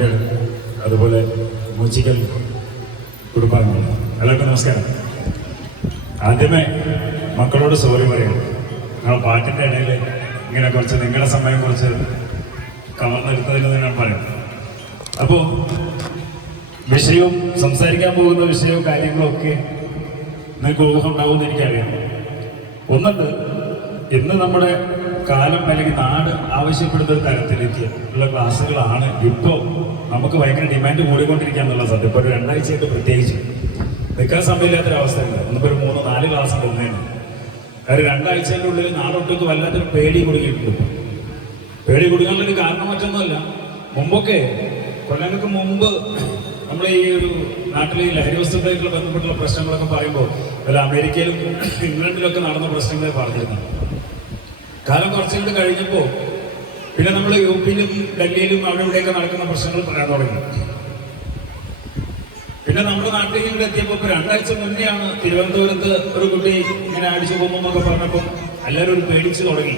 മരുമകൾ, അതുപോലെ മൂച്ചിക്കൽ കുടുംബാംഗങ്ങൾ, എല്ലാവർക്കും നമസ്കാരം. ആദ്യമേ മക്കളോട് സോറി പറയണം. നിങ്ങൾ പാട്ടിൻ്റെ ഇടയിൽ ഇങ്ങനെ കുറച്ച് നിങ്ങളുടെ സമയം കുറച്ച് കവർന്നെടുത്തതിന് ഞാൻ പറയാം. അപ്പോൾ വിഷയവും സംസാരിക്കാൻ പോകുന്ന വിഷയവും കാര്യങ്ങളും ഒക്കെ നിങ്ങൾക്ക് ഊഹം ഉണ്ടാവുമെന്ന് എനിക്കറിയാം. ഒന്നുണ്ട്, ഇന്ന് നമ്മുടെ കാലം അല്ലെങ്കിൽ നാട് ആവശ്യപ്പെടുന്ന ഒരു തരത്തിലേക്ക് ഉള്ള ക്ലാസ്സുകളാണ് ഇപ്പോൾ നമുക്ക് ഭയങ്കര ഡിമാൻഡ് കൂടിക്കൊണ്ടിരിക്കുക എന്നുള്ള സത്യം. ഇപ്പോൾ ഒരു 2 ആഴ്ചയായിട്ട് പ്രത്യേകിച്ച് നിൽക്കാൻ സമയമില്ലാത്തൊരവസ്ഥയില്ല. ഇന്നിപ്പോൾ ഒരു 3-4 ക്ലാസ് ഉണ്ടെന്നേന് ഒരു 2 ആഴ്ചയുടെ ഉള്ളിൽ നാടൊട്ടൊക്കെ വല്ലാത്തൊരു പേടി കുടുങ്ങിയിട്ടുണ്ട്. പേടി കുടുങ്ങാനുള്ളൊരു കാരണം മറ്റൊന്നുമല്ല. മുമ്പൊക്കെ കൊല്ലങ്ങൾക്ക് മുമ്പ് നമ്മൾ ഈ ഒരു നാട്ടിലെ ഈ ലഹരി വസ്തുക്കളായിട്ടുള്ള ബന്ധപ്പെട്ടുള്ള പ്രശ്നങ്ങളൊക്കെ പറയുമ്പോൾ അല്ല അമേരിക്കയിലും ഇംഗ്ലണ്ടിലൊക്കെ നടന്ന പ്രശ്നങ്ങളെ പറഞ്ഞിരുന്നു. കാലം കുറച്ചുകൂടി കഴിഞ്ഞപ്പോൾ പിന്നെ നമ്മൾ യുപിയിലും ഡൽഹിയിലും അവിടെ ഇവിടെയൊക്കെ നടക്കുന്ന പ്രശ്നങ്ങൾ പറയാൻ തുടങ്ങി. പിന്നെ നമ്മുടെ നാട്ടിലേക്ക് ഇവിടെ എത്തിയപ്പോൾ ഇപ്പോൾ 2 ആഴ്ച മുന്നെയാണ് തിരുവനന്തപുരത്ത് ഒരു കുട്ടി ഇങ്ങനെ അടിച്ചു പോകുമെന്നൊക്കെ പറഞ്ഞപ്പോൾ എല്ലാവരും ഒരു പേടിച്ചു തുടങ്ങി.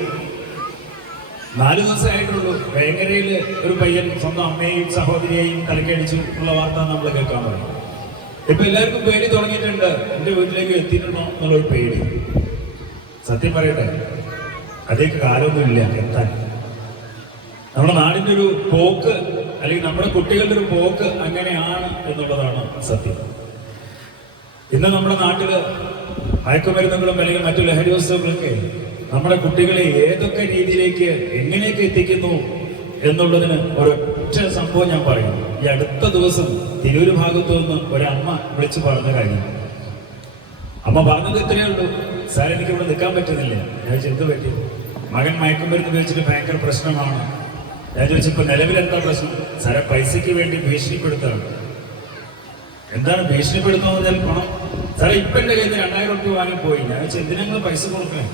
4 ദിവസമായിട്ടുള്ളൂ വേങ്ങരയിൽ ഒരു പയ്യൻ സ്വന്തം അമ്മയെയും സഹോദരിയെയും തലക്കടിച്ചു ഉള്ള വാർത്ത നമ്മൾ കേൾക്കാൻ തുടങ്ങി. ഇപ്പൊ എല്ലാവർക്കും പേടി തുടങ്ങിയിട്ടുണ്ട്. എന്റെ വീട്ടിലേക്ക് എത്തിയിട്ടുണ്ടോ എന്നുള്ളൊരു പേടി. സത്യം പറയട്ടെ, അതേക്ക് കാലമൊന്നുമില്ല എത്താൻ. നമ്മുടെ നാടിൻ്റെ ഒരു പോക്ക് അല്ലെങ്കിൽ നമ്മുടെ കുട്ടികളുടെ ഒരു പോക്ക് അങ്ങനെയാണ് എന്നുള്ളതാണ് സത്യം. ഇന്ന് നമ്മുടെ നാട്ടില് മയക്കുമരുന്നുകളും അല്ലെങ്കിൽ മറ്റു ലഹരി വസ്തുക്കളൊക്കെ നമ്മുടെ കുട്ടികളെ ഏതൊക്കെ രീതിയിലേക്ക് എങ്ങനെയൊക്കെ എത്തിക്കുന്നു എന്നുള്ളതിന് ഒരൊറ്റ സംഭവം ഞാൻ പറയും. ഈ അടുത്ത ദിവസം തിരൂര് ഭാഗത്തു നിന്ന് ഒരമ്മ വിളിച്ചു പറഞ്ഞ കാര്യം. അമ്മ പറഞ്ഞത് ഇത്രയേ ഉള്ളൂ, സാർ എനിക്ക് ഇവിടെ നിൽക്കാൻ പറ്റുന്നില്ല. ഞാൻ എന്ത് പറ്റി? മകൻ മയക്കുമരുന്ന് ഉപയോഗിച്ചിട്ട് ഭയങ്കര പ്രശ്നമാണ്. ഞാൻ ചോദിച്ചപ്പോൾ നിലവിൽ എന്താ പ്രശ്നം? സാറെ പൈസയ്ക്ക് വേണ്ടി ഭീഷണിപ്പെടുത്താണ്. എന്താണ് ഭീഷണിപ്പെടുത്തുന്നത് പറഞ്ഞാൽ പണം. സാറേ ഇപ്പം എൻ്റെ കയ്യിൽ 2000 രൂപ വാങ്ങിപ്പോയി. ഞാൻ ചോദിച്ചാൽ എന്തിനാ പൈസ കൊടുക്കണേ?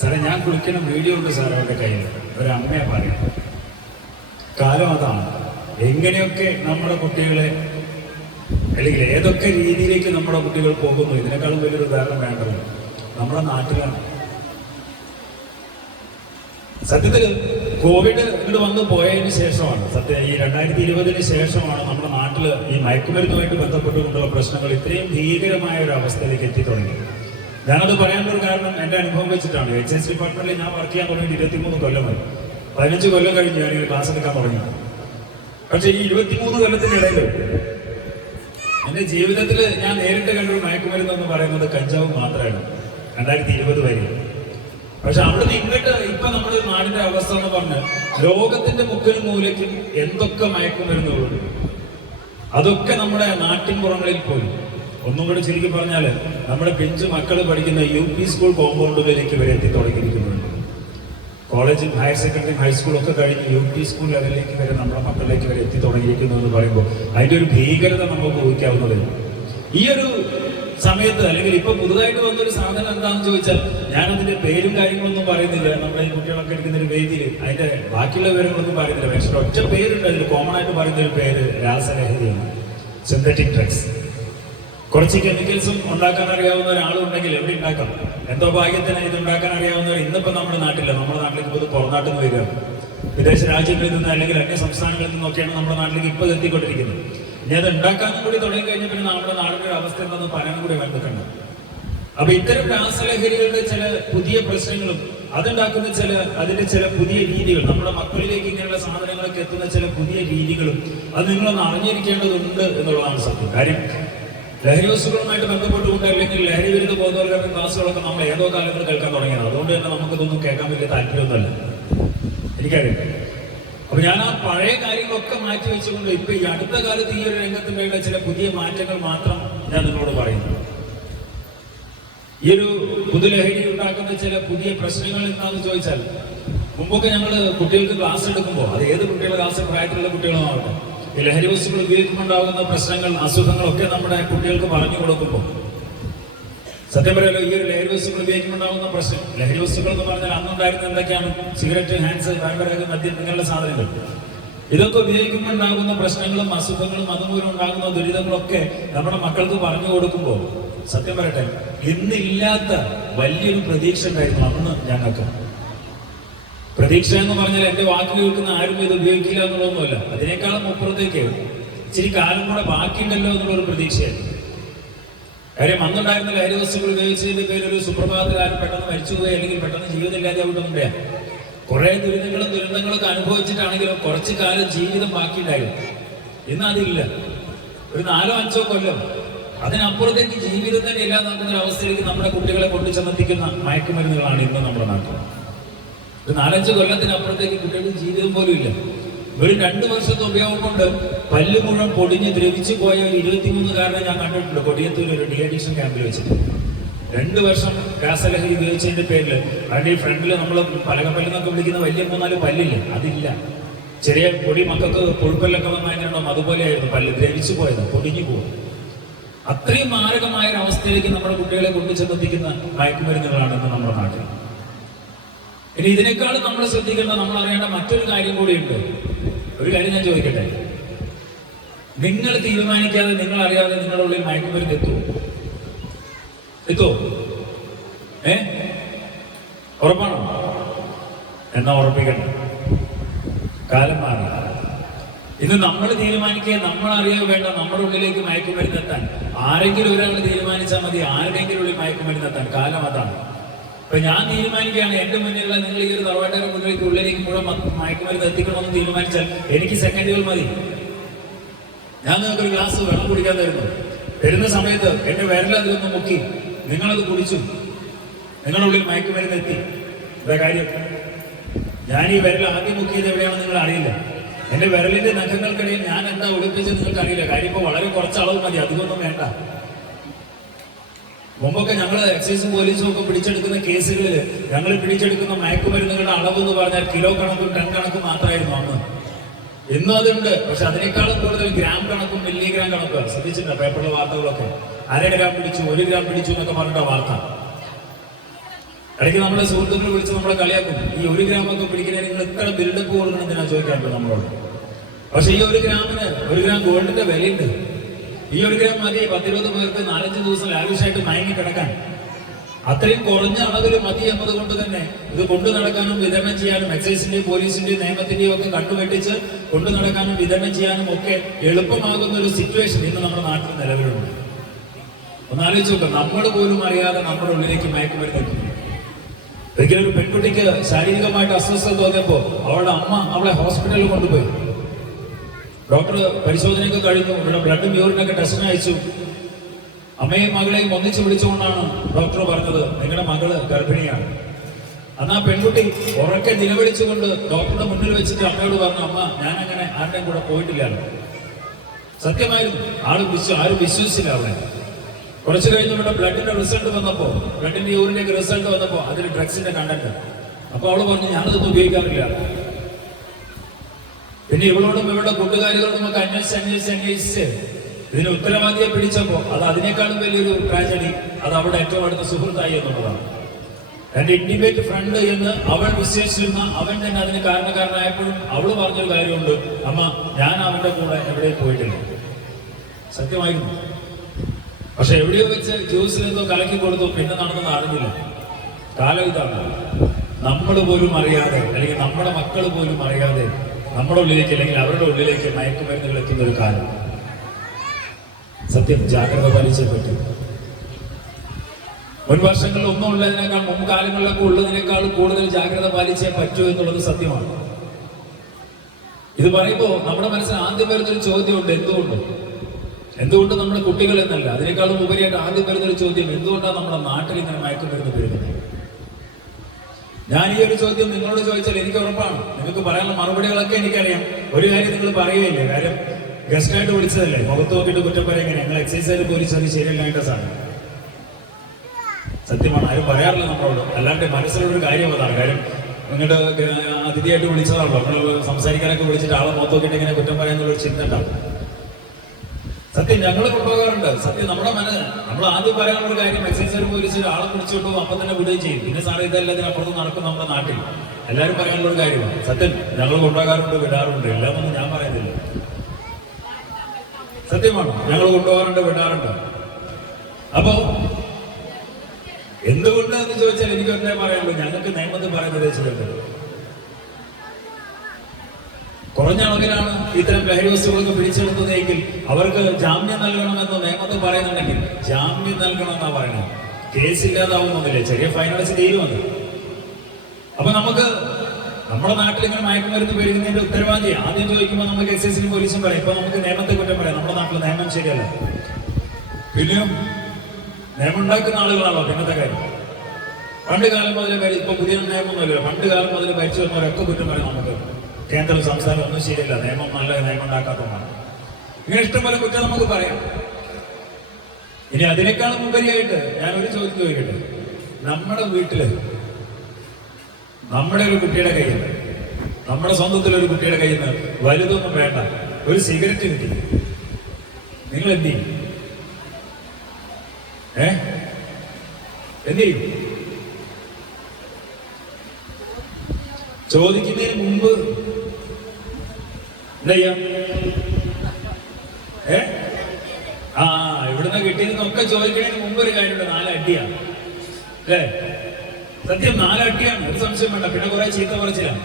സാറേ ഞാൻ കുളിക്കുന്ന വീഡിയോ ഉണ്ട് സാറേ അവരുടെ കയ്യിൽ. ഒരമ്മയെ പറയാം. കാലം അതാണ്. എങ്ങനെയൊക്കെ നമ്മുടെ കുട്ടികളെ അല്ലെങ്കിൽ ഏതൊക്കെ രീതിയിലേക്ക് നമ്മുടെ കുട്ടികൾ പോകുന്നു, ഇതിനേക്കാളും വലിയൊരു ഉദാഹരണം വേണ്ടല്ലോ നമ്മുടെ നാട്ടിലാണ്. സത്യത്തിൽ കോവിഡ് ഇങ്ങോട്ട് വന്നു പോയതിന് ശേഷമാണ്, ഈ 2020 ശേഷമാണ് നമ്മുടെ നാട്ടിൽ ഈ മയക്കുമരുന്നുമായിട്ട് ബന്ധപ്പെട്ടുകൊണ്ടുള്ള പ്രശ്നങ്ങൾ ഇത്രയും ഭീകരമായ ഒരു അവസ്ഥയിലേക്ക് എത്തി തുടങ്ങി. ഞാനത് പറയാനുള്ള കാരണം എൻ്റെ അനുഭവം വെച്ചിട്ടാണ്. എച്ച് ഡിപ്പാർട്ട്മെന്റിൽ ഞാൻ വർക്ക് ചെയ്യാൻ തുടങ്ങിയിട്ട് 23 കൊല്ലമായി. 15 കൊല്ലം കഴിഞ്ഞ് ഞാൻ ഈ ക്ലാസ് എടുക്കാൻ തുടങ്ങി. പക്ഷെ ഈ 23 കൊല്ലത്തിനിടയിൽ എൻ്റെ ജീവിതത്തിൽ ഞാൻ നേരിട്ട് കണ്ടൊരു മയക്കുമരുന്ന് എന്ന് പറയുന്നത് കഞ്ചാവ് മാത്രമാണ് 2020 വരെ. പക്ഷെ അവിടുന്ന് ഇങ്ങോട്ട് ഇപ്പൊ നമ്മുടെ നാടിന്റെ അവസ്ഥ എന്ന് പറഞ്ഞാൽ ലോകത്തിന്റെ മുക്കിലും മൂലയ്ക്കും എന്തൊക്കെ മയക്കുമരുന്നുകളുണ്ട്, അതൊക്കെ നമ്മുടെ നാട്ടിൻപുറങ്ങളിൽ പോലും. ഒന്നും കൂടെ ചുരുക്കി പറഞ്ഞാൽ നമ്മുടെ പിഞ്ചു മക്കൾ പഠിക്കുന്ന UP സ്കൂൾ കോമ്പൗണ്ടുകളിലേക്ക് വരെ എത്തി തുടങ്ങിയിരിക്കുന്നുണ്ട്. കോളേജും ഹയർ സെക്കൻഡറിയും ഹൈസ്കൂളൊക്കെ കഴിഞ്ഞ് UP സ്കൂൾ ലെവലിലേക്ക് വരെ നമ്മുടെ മക്കളിലേക്ക് വരെ എത്തി തുടങ്ങിയിരിക്കുന്നു എന്ന് പറയുമ്പോൾ അതിന്റെ ഒരു ഭീകരത നമുക്ക് ഊഹിക്കാവുന്നതേ. ഈ ഒരു സമയത്ത് അല്ലെങ്കിൽ ഇപ്പൊ പുതുതായിട്ട് വന്നൊരു സാധനം എന്താണെന്ന് ചോദിച്ചാൽ ഞാനതിന്റെ പേരും കാര്യങ്ങളൊന്നും പറയുന്നില്ല. നമ്മുടെ ഈ കുട്ടികളൊക്കെ എടുക്കുന്ന ഒരു വേദിയിൽ അതിന്റെ ബാക്കിയുള്ള വിവരങ്ങളൊന്നും പറയുന്നില്ല. പക്ഷെ ഒറ്റ പേരുണ്ട് അതിൽ കോമൺ ആയിട്ട് പറയുന്ന ഒരു പേര് രാസലഹരിയാണ്, സിന്തറ്റിക് ഡ്രഗ്സ്. കുറച്ച് കെമിക്കൽസും ഉണ്ടാക്കാൻ അറിയാവുന്ന ഒരാളുണ്ടെങ്കിൽ എവിടെ ഉണ്ടാക്കാം. എന്തോ ഭാഗ്യത്തിന് ഇത് ഉണ്ടാക്കാൻ അറിയാവുന്നവർ ഇന്നിപ്പോ നമ്മുടെ നാട്ടില്ല. നമ്മുടെ നാട്ടിലേക്ക് ഇപ്പോൾ പുറനാട്ടിൽ നിന്ന് വരിക, വിദേശ രാജ്യങ്ങളിൽ നിന്ന് അല്ലെങ്കിൽ അന്യ സംസ്ഥാനങ്ങളിൽ നിന്നൊക്കെയാണ് നമ്മുടെ നാട്ടിലേക്ക് ഇപ്പോൾ എത്തിക്കൊണ്ടിരിക്കുന്നത്. ഇനി അത് ഉണ്ടാക്കാനും കൂടി തുടങ്ങി കഴിഞ്ഞാൽ പിന്നെ നമ്മുടെ നാടിന്റെ അവസ്ഥ എന്താണെന്ന് പറയാനും കൂടി വന്നിട്ടുണ്ട്. അപ്പൊ ഇത്തരം രാസലഹരികളുടെ ചില പുതിയ പ്രശ്നങ്ങളും അതുണ്ടാക്കുന്ന അതിന്റെ ചില പുതിയ രീതികൾ, നമ്മുടെ മക്കളിലേക്ക് ഇങ്ങനെയുള്ള സാധനങ്ങളൊക്കെ എത്തുന്ന ചില പുതിയ രീതികളും അത് നിങ്ങളൊന്ന് അറിഞ്ഞിരിക്കേണ്ടതുണ്ട് എന്നുള്ളതാണ് സത്യം. കാര്യം ലഹരി വസ്തുക്കളുമായിട്ട് ബന്ധപ്പെട്ടുകൊണ്ട് അല്ലെങ്കിൽ ലഹരി വിരുദ്ധ ബോധവൽക്കരണ ക്ലാസ്സുകളൊക്കെ നമ്മൾ ഏതോ കാലങ്ങൾ കേൾക്കാൻ തുടങ്ങിയത്. അതുകൊണ്ട് തന്നെ നമുക്കിതൊന്നും കേൾക്കാൻ വലിയ താല്പര്യമൊന്നുമല്ല, എനിക്കറിയാം. അപ്പൊ ഞാൻ ആ പഴയ കാര്യങ്ങളൊക്കെ മാറ്റി വെച്ചുകൊണ്ട് ഇപ്പൊ ഈ അടുത്ത കാലത്ത് ഈ ഒരു രംഗത്ത് വേണ്ട ചില പുതിയ മാറ്റങ്ങൾ മാത്രം ഞാൻ നിങ്ങളോട് പറയുന്നു. ഈ ഒരു പുതുലഹരി ഉണ്ടാക്കുന്ന ചില പുതിയ പ്രശ്നങ്ങൾ എന്താണെന്ന് ചോദിച്ചാൽ, മുമ്പൊക്കെ ഞങ്ങൾ കുട്ടികൾക്ക് ക്ലാസ് എടുക്കുമ്പോൾ അത് ഏത് കുട്ടികളുടെ ക്ലാസ് പ്രായത്തിലുള്ള കുട്ടികളുമാവട്ടെ, ഈ ലഹരി വസ്തുക്കൾ ഉപയോഗിക്കുമ്പോണ്ടാകുന്ന പ്രശ്നങ്ങൾ അസുഖങ്ങളൊക്കെ നമ്മുടെ കുട്ടികൾക്ക് പറഞ്ഞു കൊടുക്കുമ്പോൾ സത്യം പറയാലോ ഈ ഒരു ലഹരി വസ്തുക്കൾ ഉപയോഗിക്കുമ്പോണ്ടാകുന്ന പ്രശ്നം, ലഹരി വസ്തുക്കൾ എന്ന് പറഞ്ഞാൽ അന്നുണ്ടായിരുന്ന എന്തൊക്കെയാണ്? സിഗരറ്റ്, ഹാൻഡ്സ്, വാൻപരാഗ്, മദ്യം, ഇങ്ങനെയുള്ള സാധനങ്ങൾ. ഇതൊക്കെ ഉപയോഗിക്കുമ്പോണ്ടാകുന്ന പ്രശ്നങ്ങളും അസുഖങ്ങളും അതുമൂലം ഉണ്ടാകുന്ന ദുരിതങ്ങളൊക്കെ നമ്മുടെ മക്കൾക്ക് പറഞ്ഞു കൊടുക്കുമ്പോൾ സത്യം പറയട്ടെ ഇന്നില്ലാത്ത വലിയൊരു പ്രതീക്ഷ ഉണ്ടായിരുന്നു അന്ന് ഞങ്ങൾക്ക്. പ്രതീക്ഷ എന്ന് പറഞ്ഞാൽ എന്റെ വാക്ക് കേൾക്കുന്ന ആരും ഇത് ഉപയോഗിക്കില്ല എന്നുള്ളതൊന്നുമല്ല. അതിനേക്കാളും അപ്പുറത്തേക്ക് ഇച്ചിരി കാലം കൂടെ ബാക്കിയുണ്ടല്ലോ എന്നുള്ളൊരു പ്രതീക്ഷയായിരുന്നു. കാര്യം അന്നുണ്ടായിരുന്ന കാര്യവസ്തുക്കൾ ഉപയോഗിച്ചതിന്റെ പേരിൽ ഒരു സുപ്രഭാതത്തിൽ ആരും പെട്ടെന്ന് മരിച്ചുപോയി അല്ലെങ്കിൽ പെട്ടെന്ന് ജീവിതമില്ലാതെ ആവിട്ടൊന്നുമില്ല. കുറെ ദുരിതങ്ങളൊക്കെ അനുഭവിച്ചിട്ടാണെങ്കിലും കുറച്ചു കാലം ജീവിതം ബാക്കിയുണ്ടായിരുന്നു. ഇന്ന് അതില്ല. ഒരു 4-5 കൊല്ലം അതിനപ്പുറത്തേക്ക് ജീവിതം തന്നെ ഇല്ലാതാക്കുന്ന ഒരു അവസ്ഥയിലേക്ക് നമ്മുടെ കുട്ടികളെ കൊണ്ടു ചെന്നെത്തിക്കുന്ന മയക്കുമരുന്നുകളാണ് ഇന്ന് നമ്മുടെ നാട്ടിൽ. ഒരു 4-5 കൊല്ലത്തിനപ്പുറത്തേക്ക് കുട്ടികളുടെ ജീവിതം പോലും ഇല്ല. ഒരു 2 വർഷത്തെ ഉപയോഗം കൊണ്ട് പല്ല് മുഴുവൻ പൊടിഞ്ഞ് ദ്രവിച്ചു പോയ ഒരു 23-കാരനെ ഞാൻ കണ്ടിട്ടുണ്ട് കൊടിയത്തൂർ ഒരു ഡി അഡിക്ഷൻ ക്യാമ്പിൽ വെച്ചിട്ട്. 2 വർഷം രാസലഹരി ഉപയോഗിച്ചതിന്റെ പേരിൽ അതിന്റെ ഈ ഫ്രണ്ടിൽ നമ്മൾ പലകപ്പല്ലെന്നൊക്കെ വിളിക്കുന്ന വലിയ 3-4 പല്ലില്ല, അതില്ല. ചെറിയ പൊടി മക്കൾക്ക് കൊഴുപ്പല്ലൊക്കെ വന്നതിനുണ്ടാവും, അതുപോലെയായിരുന്നു പല്ല് ദ്രവിച്ചു പോയത്, പൊടിഞ്ഞു പോകും. അത്രയും മാരകമായ ഒരു അവസ്ഥയിലേക്ക് നമ്മുടെ കുട്ടികളെ കൊണ്ടു ചെന്നെത്തിക്കുന്ന മയക്കുമരുന്നുകളാണ് ഇന്ന് നമ്മുടെ നാട്ടിൽ. ഇനി ഇതിനേക്കാളും നമ്മൾ ശ്രദ്ധിക്കേണ്ട, നമ്മൾ അറിയേണ്ട മറ്റൊരു കാര്യം കൂടിയുണ്ട്. ഒരു കാര്യം ഞാൻ ചോദിക്കട്ടെ, നിങ്ങൾ തീരുമാനിക്കാതെ നിങ്ങൾ അറിയാതെ നിങ്ങളുടെ ഉള്ളിൽ മയക്കുമരുന്ന് എത്തുമോ? ഉറപ്പാണോ? എന്നാ ഉറപ്പിക്കണ്ട. കാലം മാറി. ഇന്ന് നമ്മൾ തീരുമാനിക്കുക, നമ്മൾ അറിയാൻ വേണ്ട നമ്മുടെ ഉള്ളിലേക്ക് മയക്കുമരുന്ന് എത്താൻ ആരെങ്കിലും ഒരാൾ തീരുമാനിച്ചാൽ മതി ആരുടെയെങ്കിലും ഉള്ളിൽ മയക്കുമരുന്ന് എത്താൻ. കാലം അതാണ്. ഇപ്പൊ ഞാൻ തീരുമാനിക്കുകയാണ് എന്റെ മുന്നിലുള്ള നിങ്ങൾ ഈ ഒരു തറവാട്ടുകാരുടെ ഉള്ളിലേക്ക് മുഴുവൻ മയക്കുമരുന്ന് എത്തിക്കണമെന്ന് തീരുമാനിച്ചാൽ എനിക്ക് സെക്കൻഡുകൾ മതി. ഞാൻ നിങ്ങൾക്കൊരു ഗ്ലാസ് വെള്ളം കുടിക്കാൻ തരുന്ന സമയത്ത് എന്റെ വിരൽ അതിലൊന്ന് മുക്കി നിങ്ങളത് കുടിച്ചു, നിങ്ങളുടെ ഉള്ളിൽ മയക്കുമരുന്ന് എത്തി. എന്താ കാര്യം? ഞാൻ ഈ വിരൽ ആദ്യം മുക്കിയത് എവിടെയാണെന്ന് നിങ്ങൾ അറിയില്ല. എന്റെ വിരലിന്റെ നഖങ്ങൾക്കിടയിൽ ഞാൻ എന്താ ഒളിപ്പിച്ചത് നിങ്ങൾക്ക് അറിയില്ല. കാര്യം ഇപ്പൊ വളരെ കുറച്ച് അളവ് മതി, അധികമൊന്നും വേണ്ട. മുമ്പൊക്കെ ഞങ്ങൾ എക്സൈസും പോലീസും ഒക്കെ പിടിച്ചെടുക്കുന്ന കേസുകളിൽ ഞങ്ങൾ പിടിച്ചെടുക്കുന്ന മയക്കുമരുന്നുകളുടെ അളവ് എന്ന് പറഞ്ഞാൽ കിലോ കണക്കും ടൺ കണക്കും മാത്രമായിരുന്നു അന്ന്. ഇന്നും അതുണ്ട്, പക്ഷെ അതിനേക്കാളും കൂടുതൽ ഗ്രാം കണക്കും മില്ലിഗ്രാം കണക്കും. ശ്രദ്ധിച്ചിട്ടുണ്ടോ പേപ്പറിലെ വാർത്തകളൊക്കെ? 1/2 ഗ്രാം പിടിച്ചു, 1 ഗ്രാം പിടിച്ചു എന്നൊക്കെ പറഞ്ഞിട്ട വാർത്ത. ഇടയ്ക്ക് നമ്മളെ സുഹൃത്തുക്കൾ വിളിച്ച് നമ്മളെ കളിയാക്കും, ഈ 1 ഗ്രാമൊക്കെ പിടിക്കുന്നതിന് നിങ്ങൾ ഇത്ര ബിൽഡപ്പ് കൊടുക്കണമെന്ന് ഞാൻ ചോദിക്കാറുണ്ട് നമ്മളോട്. പക്ഷെ ഈ 1 ഗ്രാമിന് 1 ഗ്രാം ഗോൾഡിന്റെ വിലയുണ്ട്. ഈ 1 ഗ്രാം മതി 10-20 പേർക്ക് 4-5 ദിവസം ലാവിഷായിട്ട് മയങ്ങി കിടക്കാൻ. അത്രയും കുറഞ്ഞ അളവിൽ മതി എന്നത് കൊണ്ട് തന്നെ ഇത് കൊണ്ടു നടക്കാനും വിതരണം ചെയ്യാനും എക്സൈസിന്റെയും പോലീസിന്റെയും നിയമത്തിന്റെയും ഒക്കെ കണ്ടുവെട്ടിച്ച് കൊണ്ടു നടക്കാനും വിതരണം ചെയ്യാനും ഒക്കെ എളുപ്പമാകുന്ന ഒരു സിറ്റുവേഷൻ ഇന്ന് നമ്മുടെ നാട്ടിൽ നിലവിലുണ്ട്. ഒന്നാലോചിച്ച് നോക്കാം, നമ്മൾ പോലും അറിയാതെ നമ്മുടെ ഉള്ളിലേക്ക് മയക്കുമരുന്ന് എത്തുന്നു. ഒരിക്കലും ഒരു പെൺകുട്ടിക്ക് ശാരീരികമായിട്ട് അസ്വസ്ഥത തോന്നിയപ്പോ അവളുടെ അമ്മ അവളെ ഹോസ്പിറ്റലിൽ കൊണ്ടുപോയി. ഡോക്ടർ പരിശോധനയൊക്കെ കഴിഞ്ഞു, ഇവിടെ ബ്ലഡും യൂറിനൊക്കെ ടെസ്റ്റിന് അയച്ചു. അമ്മയും മകളെയും ഒന്നിച്ചു വിളിച്ചുകൊണ്ടാണ് ഡോക്ടർ പറഞ്ഞത്, നിങ്ങളുടെ മകള് ഗർഭിണിയാണ്. അന്ന് ആ പെൺകുട്ടി ഉറക്കെ നിലവിളിച്ചുകൊണ്ട് ഡോക്ടറുടെ മുന്നിൽ വെച്ചിട്ട് അമ്മയോട് പറഞ്ഞു, അമ്മ ഞാനങ്ങനെ ആരുടെയും കൂടെ പോയിട്ടില്ല. സത്യമായിരുന്നു, ആരും വിശ്വസിച്ചില്ല അവളെ. കുറച്ച് കഴിഞ്ഞ് ഇവിടെ ബ്ലഡിന്റെ റിസൾട്ട് വന്നപ്പോ, ബ്ലഡിന്റെ യൂറിന്റെ റിസൾട്ട് വന്നപ്പോ അതിൽ ഡ്രഗ്സിന്റെ കണ്ടന്റ്. അപ്പൊ അവള് പറഞ്ഞു, ഞാനതൊന്നും ഉപയോഗിക്കാറില്ല. പിന്നെ ഇവളോടും ഇവളുടെ കൂട്ടുകാരികളോടും ഒക്കെ അന്വേഷിച്ച് ഇതിന് ഉത്തരവാദിയെ പിടിച്ചപ്പോ അത് അതിനേക്കാളും വലിയൊരു ട്രാജഡി, അത് അവിടെ ഏറ്റവും അടുത്ത സുഹൃത്തായി എന്നുള്ളതാണ്. എന്റെ ഇന്റിമേറ്റ് ഫ്രണ്ട് എന്ന് അവൾ വിശ്വസിച്ചിരുന്ന അവൻ തന്നെ അതിന് കാരണക്കാരനായപ്പോഴും അവള് പറഞ്ഞൊരു കാര്യമുണ്ട്, അമ്മ ഞാൻ അവന്റെ കൂടെ എവിടെയും പോയിട്ടില്ല. സത്യമായിരുന്നു. പക്ഷെ എവിടെയോ വെച്ച് ജ്യൂസിൽ എന്തോ കലക്കി കൊടുത്തു, പിന്നെ നടന്നത് അറിഞ്ഞില്ല. കാലം ഇതാണ്. നമ്മൾ പോലും അറിയാതെ അല്ലെങ്കിൽ നമ്മുടെ മക്കൾ പോലും അറിയാതെ നമ്മുടെ ഉള്ളിലേക്ക് അല്ലെങ്കിൽ അവരുടെ ഉള്ളിലേക്ക് മയക്കുമരുന്നുകൾ എത്തുന്ന ഒരു കാലം. സത്യം ജാഗ്രത പാലിച്ചേ പറ്റും. മുൻ വർഷങ്ങളിൽ ഒന്നും ഉള്ളതിനേക്കാൾ മുൻകാലങ്ങളിലൊക്കെ ഉള്ളതിനേക്കാൾ കൂടുതൽ ജാഗ്രത പാലിച്ചേ പറ്റൂ എന്നുള്ളത് സത്യമാണ്. ഇത് പറയുമ്പോൾ നമ്മുടെ മനസ്സിൽ ആദ്യം വരുന്നൊരു ചോദ്യമുണ്ട്, എന്തുകൊണ്ട് നമ്മുടെ കുട്ടികൾ എന്നല്ല, അതിനേക്കാളും ഉപരിയായിട്ട് ആദ്യം വരുന്നൊരു ചോദ്യം, എന്തുകൊണ്ടാണ് നമ്മുടെ നാട്ടിൽ ഇങ്ങനെ മയക്കുമരുന്ന് പെരുകുന്നത്? ഞാൻ ഈ ഒരു ചോദ്യം നിങ്ങളോട് ചോദിച്ചാൽ എനിക്ക് ഉറപ്പാണ് നിങ്ങൾക്ക് പറയാനുള്ള മറുപടികളൊക്കെ എനിക്കറിയാം. ഒരു കാര്യം നിങ്ങൾ പറയുകയില്ലേ, കാര്യം ഗസ്റ്റായിട്ട് വിളിച്ചതല്ലേ, മുഖത്ത് നോക്കിയിട്ട് കുറ്റം പറയാൻ ഞങ്ങൾ എക്സൈസുകാർ പോലീസ് അത് ശരിയല്ലായിട്ട് സാധനം. സത്യമാണ്, ആരും പറയാറില്ല നമ്മളോട്. അല്ലാണ്ട് മനസ്സിലൊരു കാര്യം അതാണ്. കാര്യം നിങ്ങളുടെ അതിഥിയായിട്ട് വിളിച്ചതാണല്ലോ, നമ്മൾ സംസാരിക്കാനൊക്കെ വിളിച്ചിട്ട് ആളെ മുഖത്ത് നോക്കിയിട്ട് ഇങ്ങനെ കുറ്റം പറയാന്നുള്ളൊരു ചിന്ത ഉണ്ടാവും. സത്യം ഞങ്ങൾ കൊണ്ടുപോകാറുണ്ട്. സത്യം നമ്മൾ ആദ്യം പറയാനുള്ള കാര്യം എക്സൈസുകാർ പോലീസ് ആളെ പിടിച്ചിട്ടു അപ്പൊ തന്നെ വിടുകയും ചെയ്യും. പിന്നെ സാറേ ഇതല്ല ഇതിനപ്പുറത്ത് നടക്കും നമ്മുടെ നാട്ടിൽ. എല്ലാവരും പറയാനുള്ള ഒരു കാര്യമാണ്. സത്യം ഞങ്ങൾ കൊണ്ടുപോകാറുണ്ട്, വിടാറുണ്ട്, എല്ലാമൊന്നും ഞാൻ പറയുന്നില്ല. സത്യമാണ്, ഞങ്ങൾ കൊണ്ടുപോകാറുണ്ട്, വിടാറുണ്ട്. അപ്പോ എന്തുകൊണ്ട് എന്ന് ചോദിച്ചാൽ എനിക്ക് ഒന്നേ പറയുള്ളൂ, ഞങ്ങൾക്ക് നിയമത്തിൽ പറയുന്നത് വെച്ചിട്ടുണ്ട് കുറഞ്ഞ അളവിലാണ് ഇത്തരം ലഹരി വസ്തുക്കൾക്ക് പിടിച്ചെടുത്തതെങ്കിൽ അവർക്ക് ജാമ്യം നൽകണമെന്ന് നിയമത്തിൽ പറയുന്നുണ്ടെങ്കിൽ ജാമ്യം നൽകണമെന്നാ പറയണത്. കേസില്ലാതാവുന്നൊന്നുമില്ല, ചെറിയ ഫൈൻ അടച്ച് തീരുമെന്ന്. അപ്പൊ നമുക്ക് നമ്മുടെ നാട്ടിൽ ഇങ്ങനെ മയക്കുമരുന്ന് പെരുകുന്നതിന്റെ ഉത്തരവാദി ആദ്യം ചോദിക്കുമ്പോൾ നമുക്ക് എക്സൈസിനും പോലീസും പറയാം. ഇപ്പൊ നമുക്ക് നിയമത്തെ കുറ്റം പറയാം, നമ്മുടെ നാട്ടിൽ നിയമം ശരിയല്ല. പിന്നെയും നിയമം ഉണ്ടാക്കുന്ന ആളുകളാണോ പിന്നത്തെ കാര്യം. പണ്ട് കാലം മുതൽ ഇപ്പൊ പുതിയ നിയമമൊന്നുമില്ല, പണ്ട് കാലം മുതൽ ഭരിച്ചു വന്നവരൊക്കെ കുറ്റം പറയാം. നമുക്ക് കേന്ദ്ര സംസ്ഥാനം ഒന്നും ശരിയല്ല, നിയമം നല്ല നിയമം ഉണ്ടാക്കാത്തതാണ്. ഇങ്ങനെ ഇഷ്ടംപോലെ കുറ്റം നമുക്ക് പറയാം. ഇനി അതിനേക്കാളും ഉപരിയായിട്ട് ഞാനൊരു ചോദ്യം ചോദിക്കട്ടെ. നമ്മുടെ വീട്ടില് നമ്മുടെ ഒരു കുട്ടിയുടെ കയ്യിൽ, നമ്മുടെ സ്വന്തത്തിലൊരു കുട്ടിയുടെ കയ്യിൽ നിന്ന് വലുതൊന്നും വേണ്ട ഒരു സിഗരറ്റ് കിട്ടി, നിങ്ങൾ എന്ത് ചെയ്യും? എന്ത് ചെയ്യും? ചോദിക്കുന്നതിന് മുമ്പ് എന്താ ചെയ്യാം? ഇവിടുന്ന് കിട്ടിയതെന്നൊക്കെ ചോദിക്കുന്നതിന് മുമ്പ് ഒരു കാര്യമുണ്ട്, 4 അടിയാണ് അല്ലേ? സത്യം 4 അടിയാണ്, ഒരു സംശയം വേണ്ട. പിന്നെ കുറെ ചീത്ത പറച്ചിലാണ്.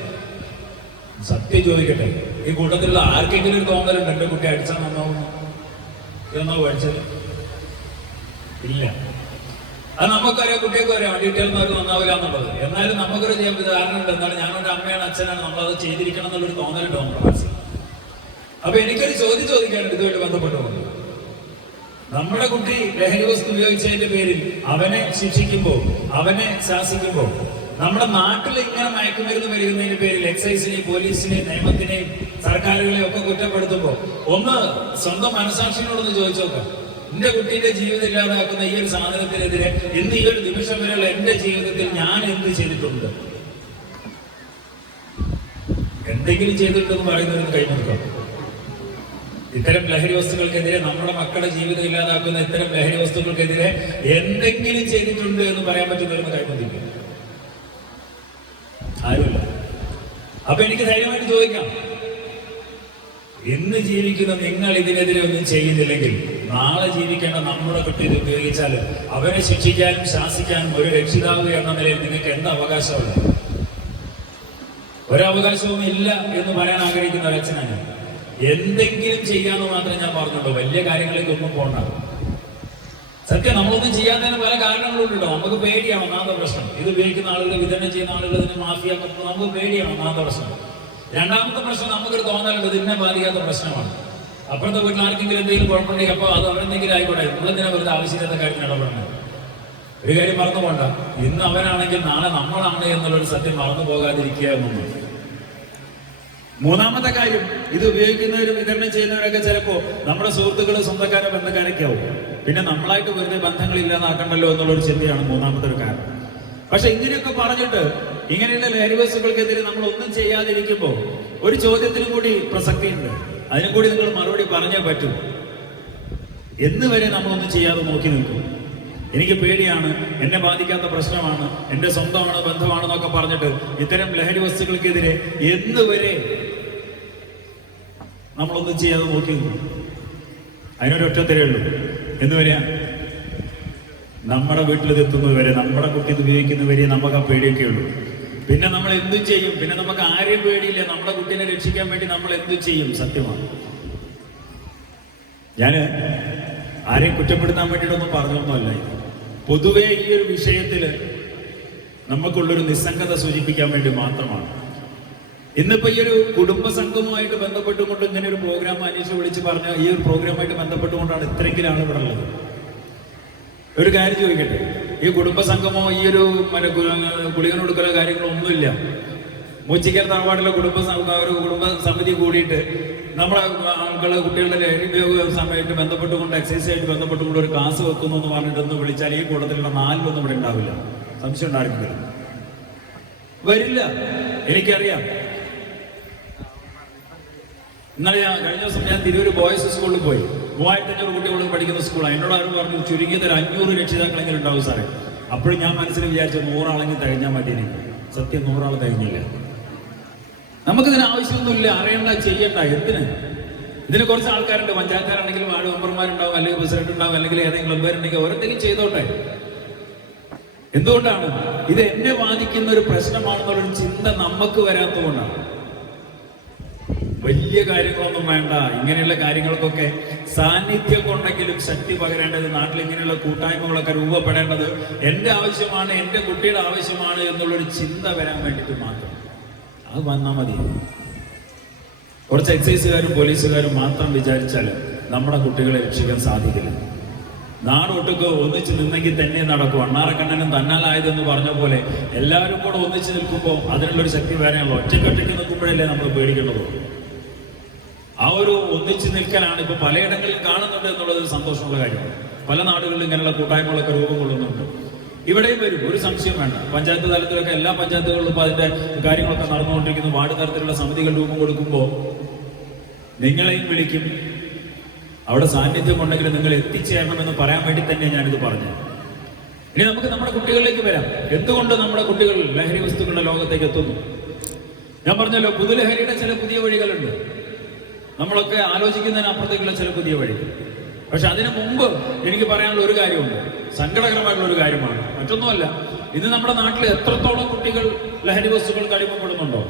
സത്യം ചോദിക്കട്ടെ, ഈ കൂട്ടത്തിലുള്ള ആർക്കെങ്കിലും ഒരു തോന്നലുണ്ട് എന്റെ കുട്ടി അടിച്ചാൽ നന്നാവുന്നു? ഇതൊന്നോ പഠിച്ചത് ഇല്ല. അത് നമുക്കറിയാം, കുട്ടിയൊക്കെ അറിയാം അടി കിട്ടിയാലും അവർക്ക് നന്നാവില്ല എന്നുള്ളത്. എന്നാലും നമുക്കൊരു ധാരണ ഉണ്ട്, എന്നാലും ഞാനൊരു അമ്മയാണ് അച്ഛനാണ്, നമ്മളത് ചെയ്തിരിക്കണം എന്നുള്ളൊരു തോന്നലുണ്ട് നമ്മുടെ മനസ്സിൽ. അപ്പൊ എനിക്കൊരു ചോദ്യം ചോദിക്കാനുണ്ട് ഇതുമായിട്ട് ബന്ധപ്പെട്ടുകൊണ്ട്. നമ്മുടെ കുട്ടി ലഹരി വസ്തു ഉപയോഗിച്ചതിന്റെ പേരിൽ അവനെ ശിക്ഷിക്കുമ്പോൾ, അവനെ ശാസിക്കുമ്പോൾ, നമ്മുടെ നാട്ടിൽ ഇങ്ങനെ മയക്കുമരുന്ന് വരുന്നതിന്റെ പേരിൽ എക്സൈസിനെയും പോലീസിനെയും നിയമത്തിനെയും സർക്കാരുകളെയും ഒക്കെ കുറ്റപ്പെടുത്തുമ്പോൾ ഒന്ന് സ്വന്തം മനസാക്ഷിയോടൊന്ന് ചോദിച്ചു നോക്കാം. എന്റെ കുട്ടീന്റെ ജീവിതം ഇല്ലാതാക്കുന്ന ഈ ഒരു സാധനത്തിനെതിരെ ഇന്ന് ഈ ഒരു നിമിഷം വരെയുള്ള എന്റെ ജീവിതത്തിൽ ഞാൻ എന്ത് ചെയ്തിട്ടുണ്ട്? എന്തെങ്കിലും ചെയ്തിട്ടുണ്ടെന്ന് പറയുന്നവർക്ക് കൈമുറുക്കാം. ഇത്തരം ലഹരി വസ്തുക്കൾക്കെതിരെ, നമ്മുടെ മക്കളുടെ ജീവിതം ഇല്ലാതാക്കുന്ന ഇത്തരം ലഹരി വസ്തുക്കൾക്കെതിരെ എന്തെങ്കിലും ചെയ്തിട്ടുണ്ട് എന്ന് പറയാൻ പറ്റുന്നവരൊന്ന് കൈമുറിക്കും. ആരുമില്ല. അപ്പൊ എനിക്ക് ധൈര്യമായിട്ട് ചോദിക്കാം, ഇന്ന് ജീവിക്കുന്ന നിങ്ങൾ ഇതിനെതിരെ ഒന്നും ചെയ്യുന്നില്ലെങ്കിൽ നാളെ ജീവിക്കേണ്ട നമ്മുടെ കുട്ടി ഇത് ഉപയോഗിച്ചാൽ അവരെ ശിക്ഷിക്കാനും ശാസിക്കാനും ഒരു രക്ഷിതാവ് എന്ന നിലയിൽ നിങ്ങൾക്ക് എന്ത് അവകാശമുണ്ട്? ഒരവകാശവും ഇല്ല എന്ന് പറയാൻ ആഗ്രഹിക്കുന്ന ഒരു അച്ഛനാണ്. എന്തെങ്കിലും ചെയ്യാന്ന് മാത്രമേ ഞാൻ പറഞ്ഞുള്ളൂ, വലിയ കാര്യങ്ങളിലേക്ക് ഒന്നും പോകണ്ട. സത്യം, നമ്മളൊന്നും ചെയ്യാത്തതിന് പല കാരണങ്ങളുണ്ട് കേട്ടോ. നമുക്ക് പേടിയാണ് ഒന്നാമത്തെ പ്രശ്നം. ഇത് ഉപയോഗിക്കുന്ന ആളുകൾ, വിതരണം ചെയ്യുന്ന ആളുകൾ, ഇതിന് മാഫിയ, നമുക്ക് പേടിയാണ് ഒന്നാമത്തെ പ്രശ്നം. രണ്ടാമത്തെ പ്രശ്നം, നമുക്കൊരു തോന്നലുണ്ട് ഇതിനെ ബാധിക്കാത്ത പ്രശ്നമാണ്. അപ്പുറത്തെ വീട്ടിൽ ആർക്കെങ്കിലും എന്തെങ്കിലും കുഴപ്പമുണ്ടെങ്കിൽ അപ്പോൾ അത് അവരെന്തെങ്കിലും ആയിക്കോട്ടെ, നമ്മളെന്തിനാ വെറുതെ ആവശ്യമില്ലാത്ത കാര്യത്തിന് ഇടപെടണം. ഒരു കാര്യം മറന്നു പോകണ്ട, ഇന്ന് അവനാണെങ്കിൽ നാളെ നമ്മളാണ് എന്നുള്ളൊരു സത്യം മറന്നു പോകാതിരിക്കുക എന്നുള്ളത്. മൂന്നാമത്തെ കാര്യം, ഇത് ഉപയോഗിക്കുന്നവരും വിതരണം ചെയ്യുന്നവരൊക്കെ ചിലപ്പോ നമ്മുടെ സുഹൃത്തുക്കള്, സ്വന്തക്കാരോ, ബന്ധക്കാരൊക്കെ ആവും. പിന്നെ നമ്മളായിട്ട് വെറുതെ ബന്ധങ്ങൾ ഇല്ലാതാക്കണ്ടല്ലോ എന്നുള്ളൊരു ചിന്തയാണ് മൂന്നാമത്തെ ഒരു കാരണം. പക്ഷെ ഇങ്ങനെയൊക്കെ പറഞ്ഞിട്ട് ഇങ്ങനെയുള്ള ലഹരി വസ്തുക്കൾക്കെതിരെ നമ്മൾ ഒന്നും ചെയ്യാതിരിക്കുമ്പോൾ ഒരു ചോദ്യത്തിനും കൂടി പ്രസക്തിയുണ്ട്. അതിനും കൂടി നിങ്ങൾ മറുപടി പറഞ്ഞേ പറ്റൂ. എന്ന് വരെ നമ്മളൊന്നും ചെയ്യാതെ നോക്കി നിൽക്കും? എനിക്ക് പേടിയാണ്, എന്നെ ബാധിക്കാത്ത പ്രശ്നമാണ്, എന്റെ സ്വന്തമാണ്, ബന്ധമാണെന്നൊക്കെ പറഞ്ഞിട്ട് ഇത്തരം ലഹരി വസ്തുക്കൾക്കെതിരെ എന്ന് വരെ നമ്മളൊന്നും ചെയ്യാതെ നോക്കി നിൽക്കും? അതിനൊരൊറ്റത്തരേ ഉള്ളൂ. എന്ന് വരെയാ? നമ്മുടെ വീട്ടിലിതെത്തുന്നത് വരെ, നമ്മുടെ കുട്ടി ഇത് ഉപയോഗിക്കുന്നവരെ നമുക്ക് ആ പേടിയൊക്കെ ഉള്ളൂ. പിന്നെ നമ്മൾ എന്തും ചെയ്യും. പിന്നെ നമുക്ക് ആരെയും പേടിയില്ല. നമ്മുടെ കുട്ടീനെ രക്ഷിക്കാൻ വേണ്ടി നമ്മൾ എന്തും ചെയ്യും. സത്യമാണ്. ഞാന് ആരെയും കുറ്റപ്പെടുത്താൻ വേണ്ടിയിട്ടൊന്നും പറഞ്ഞൊന്നുമല്ല. പൊതുവെ ഈ ഒരു വിഷയത്തിൽ നമുക്കുള്ളൊരു നിസ്സംഗത സൂചിപ്പിക്കാൻ വേണ്ടി മാത്രമാണ്. ഇന്നിപ്പോ ഈ ഒരു കുടുംബ സംഘവുമായിട്ട് ബന്ധപ്പെട്ടുകൊണ്ട് ഇങ്ങനെ ഒരു പ്രോഗ്രാം അന്വേഷിച്ച് വിളിച്ച് പറഞ്ഞ ഈ ഒരു പ്രോഗ്രാമായിട്ട് ബന്ധപ്പെട്ടുകൊണ്ടാണ് ഇത്രയെങ്കിലും ആൾ ഇവിടെ ഉള്ളത്. ഒരു കാര്യം ചോദിക്കട്ടെ, ഈ കുടുംബ സംഘമോ ഈ ഒരു ഗുളികൻ കൊടുക്കലോ കാര്യങ്ങളോ ഒന്നുമില്ല. മൂച്ചിക്കൽ തറവാട്ടിലെ കുടുംബ സമിതി കൂടിയിട്ട് നമ്മളെ ആളുകളെ കുട്ടികളുടെ ലഹരി ഉപയോഗ സമയമായിട്ട് ബന്ധപ്പെട്ടുകൊണ്ട്, എക്സൈസുമായിട്ട് ബന്ധപ്പെട്ടുകൊണ്ട് ഒരു ക്ലാസ് വെക്കുന്നു എന്ന് പറഞ്ഞിട്ടൊന്ന് വിളിച്ചാൽ ഈ കൂട്ടത്തിലുള്ള 4 ഇവിടെ ഉണ്ടാവില്ല. സംശയം ഉണ്ടായിരിക്കില്ല, വരില്ല. എനിക്കറിയാം. ഇന്നലെ കഴിഞ്ഞ ദിവസം ഞാൻ തിരൂര് ബോയ്സ് സ്കൂളിൽ പോയി. 3500 കുട്ടികൾ പഠിക്കുന്ന സ്കൂളാണ്. എന്നോട് ആരും പറഞ്ഞു ചുരുങ്ങിയത് 500 രക്ഷിതാക്കളെങ്കിലും ഉണ്ടാവും സാറേ. അപ്പോഴും ഞാൻ മനസ്സിൽ വിചാരിച്ചു 100 ആളെങ്കിൽ തികഞ്ഞാൽ മതി. സത്യം 100 ആൾ തികഞ്ഞില്ല. നമുക്കിതിന് ആവശ്യമൊന്നുമില്ല, അറിയണ്ട, ചെയ്യണ്ട. എന്തിന്? ഇതിന് കുറച്ച് ആൾക്കാരുണ്ട്, പഞ്ചായത്തുകാരാണെങ്കിലും വാർഡ് മെമ്പർമാരുണ്ടാവും, അല്ലെങ്കിൽ പ്രസിഡന്റ് ഉണ്ടാവും, അല്ലെങ്കിൽ ഏതെങ്കിലും ക്ലബ്ബുകാരുണ്ടെങ്കിൽ ഓരോരുത്തരും ചെയ്തോട്ടെ. എന്തുകൊണ്ടാണ്? ഇത് എന്നെ ബാധിക്കുന്ന ഒരു പ്രശ്നമാണെന്നുള്ളൊരു ചിന്ത നമുക്ക് വരാത്തതുകൊണ്ടാണ്. വലിയ കാര്യങ്ങളൊന്നും വേണ്ട. ഇങ്ങനെയുള്ള കാര്യങ്ങൾക്കൊക്കെ സാന്നിധ്യം കൊണ്ടെങ്കിലും ശക്തി പകരേണ്ടത്, നാട്ടിൽ ഇങ്ങനെയുള്ള കൂട്ടായ്മകളൊക്കെ രൂപപ്പെടേണ്ടത് എൻ്റെ ആവശ്യമാണ്, എൻ്റെ കുട്ടിയുടെ ആവശ്യമാണ് എന്നുള്ളൊരു ചിന്ത വരാൻ വേണ്ടിയിട്ട് മാത്രം. അത് വന്നാൽ മതി. കുറച്ച് എക്സൈസുകാരും പോലീസുകാരും മാത്രം വിചാരിച്ചാൽ നമ്മുടെ കുട്ടികളെ രക്ഷിക്കാൻ സാധിക്കില്ല. നാടൊട്ടുക്ക് ഒന്നിച്ച് നിന്നെങ്കിൽ തന്നെ നടക്കും. അണ്ണാറക്കണ്ണനും തന്നാലായതെന്ന് പറഞ്ഞ പോലെ എല്ലാവരും കൂടെ ഒന്നിച്ച് നിൽക്കുമ്പോൾ അതിനുള്ളൊരു ശക്തി വേറെയുള്ളൂ. ഒറ്റയ്ക്കൊറ്റയ്ക്ക് നിൽക്കുമ്പോഴല്ലേ നമ്മൾ പേടിക്കേണ്ടത്. ആ ഒരു ഒന്നിച്ച് നിൽക്കലാണ് ഇപ്പൊ പലയിടങ്ങളിലും കാണുന്നുണ്ട് എന്നുള്ളത് സന്തോഷമുള്ള കാര്യമാണ്. പല നാടുകളിലും ഇങ്ങനെയുള്ള കൂട്ടായ്മകളൊക്കെ രൂപം കൊള്ളുന്നുണ്ട്. ഇവിടെയും വരും, ഒരു സംശയം വേണ്ട. പഞ്ചായത്ത് തലത്തിലൊക്കെ എല്ലാ പഞ്ചായത്തുകളിലും ഇപ്പൊ അതിന്റെ കാര്യങ്ങളൊക്കെ നടന്നുകൊണ്ടിരിക്കുന്നു. വാർഡ് തലത്തിലുള്ള സമിതികൾ രൂപം കൊടുക്കുമ്പോൾ നിങ്ങളെയും വിളിക്കും. അവിടെ സാന്നിധ്യം ഉണ്ടെങ്കിൽ നിങ്ങൾ എത്തിച്ചേരണമെന്ന് പറയാൻ വേണ്ടി തന്നെ ഞാനിത് പറഞ്ഞു. ഇനി നമുക്ക് നമ്മുടെ കുട്ടികളിലേക്ക് വരാം. എന്തുകൊണ്ട് നമ്മുടെ കുട്ടികൾ ലഹരി വസ്തുക്കളുടെ ലോകത്തേക്ക് എത്തുന്നു? ഞാൻ പറഞ്ഞല്ലോ, പുതുലഹരിയുടെ ചില പുതിയ വഴികളുണ്ട്. നമ്മളൊക്കെ ആലോചിക്കുന്നതിനപ്പുറത്തേക്കുള്ള ചില പുതിയ വഴികൾ. പക്ഷെ അതിനു മുമ്പ് എനിക്ക് പറയാനുള്ള ഒരു കാര്യമുണ്ട്. സങ്കടകരമായിട്ടുള്ള ഒരു കാര്യമാണ്, മറ്റൊന്നുമല്ല. ഇന്ന് നമ്മുടെ നാട്ടിൽ എത്രത്തോളം കുട്ടികൾ ലഹരി വസ്തുക്കൾക്ക് അടിമപ്പെടുന്നുണ്ടോ,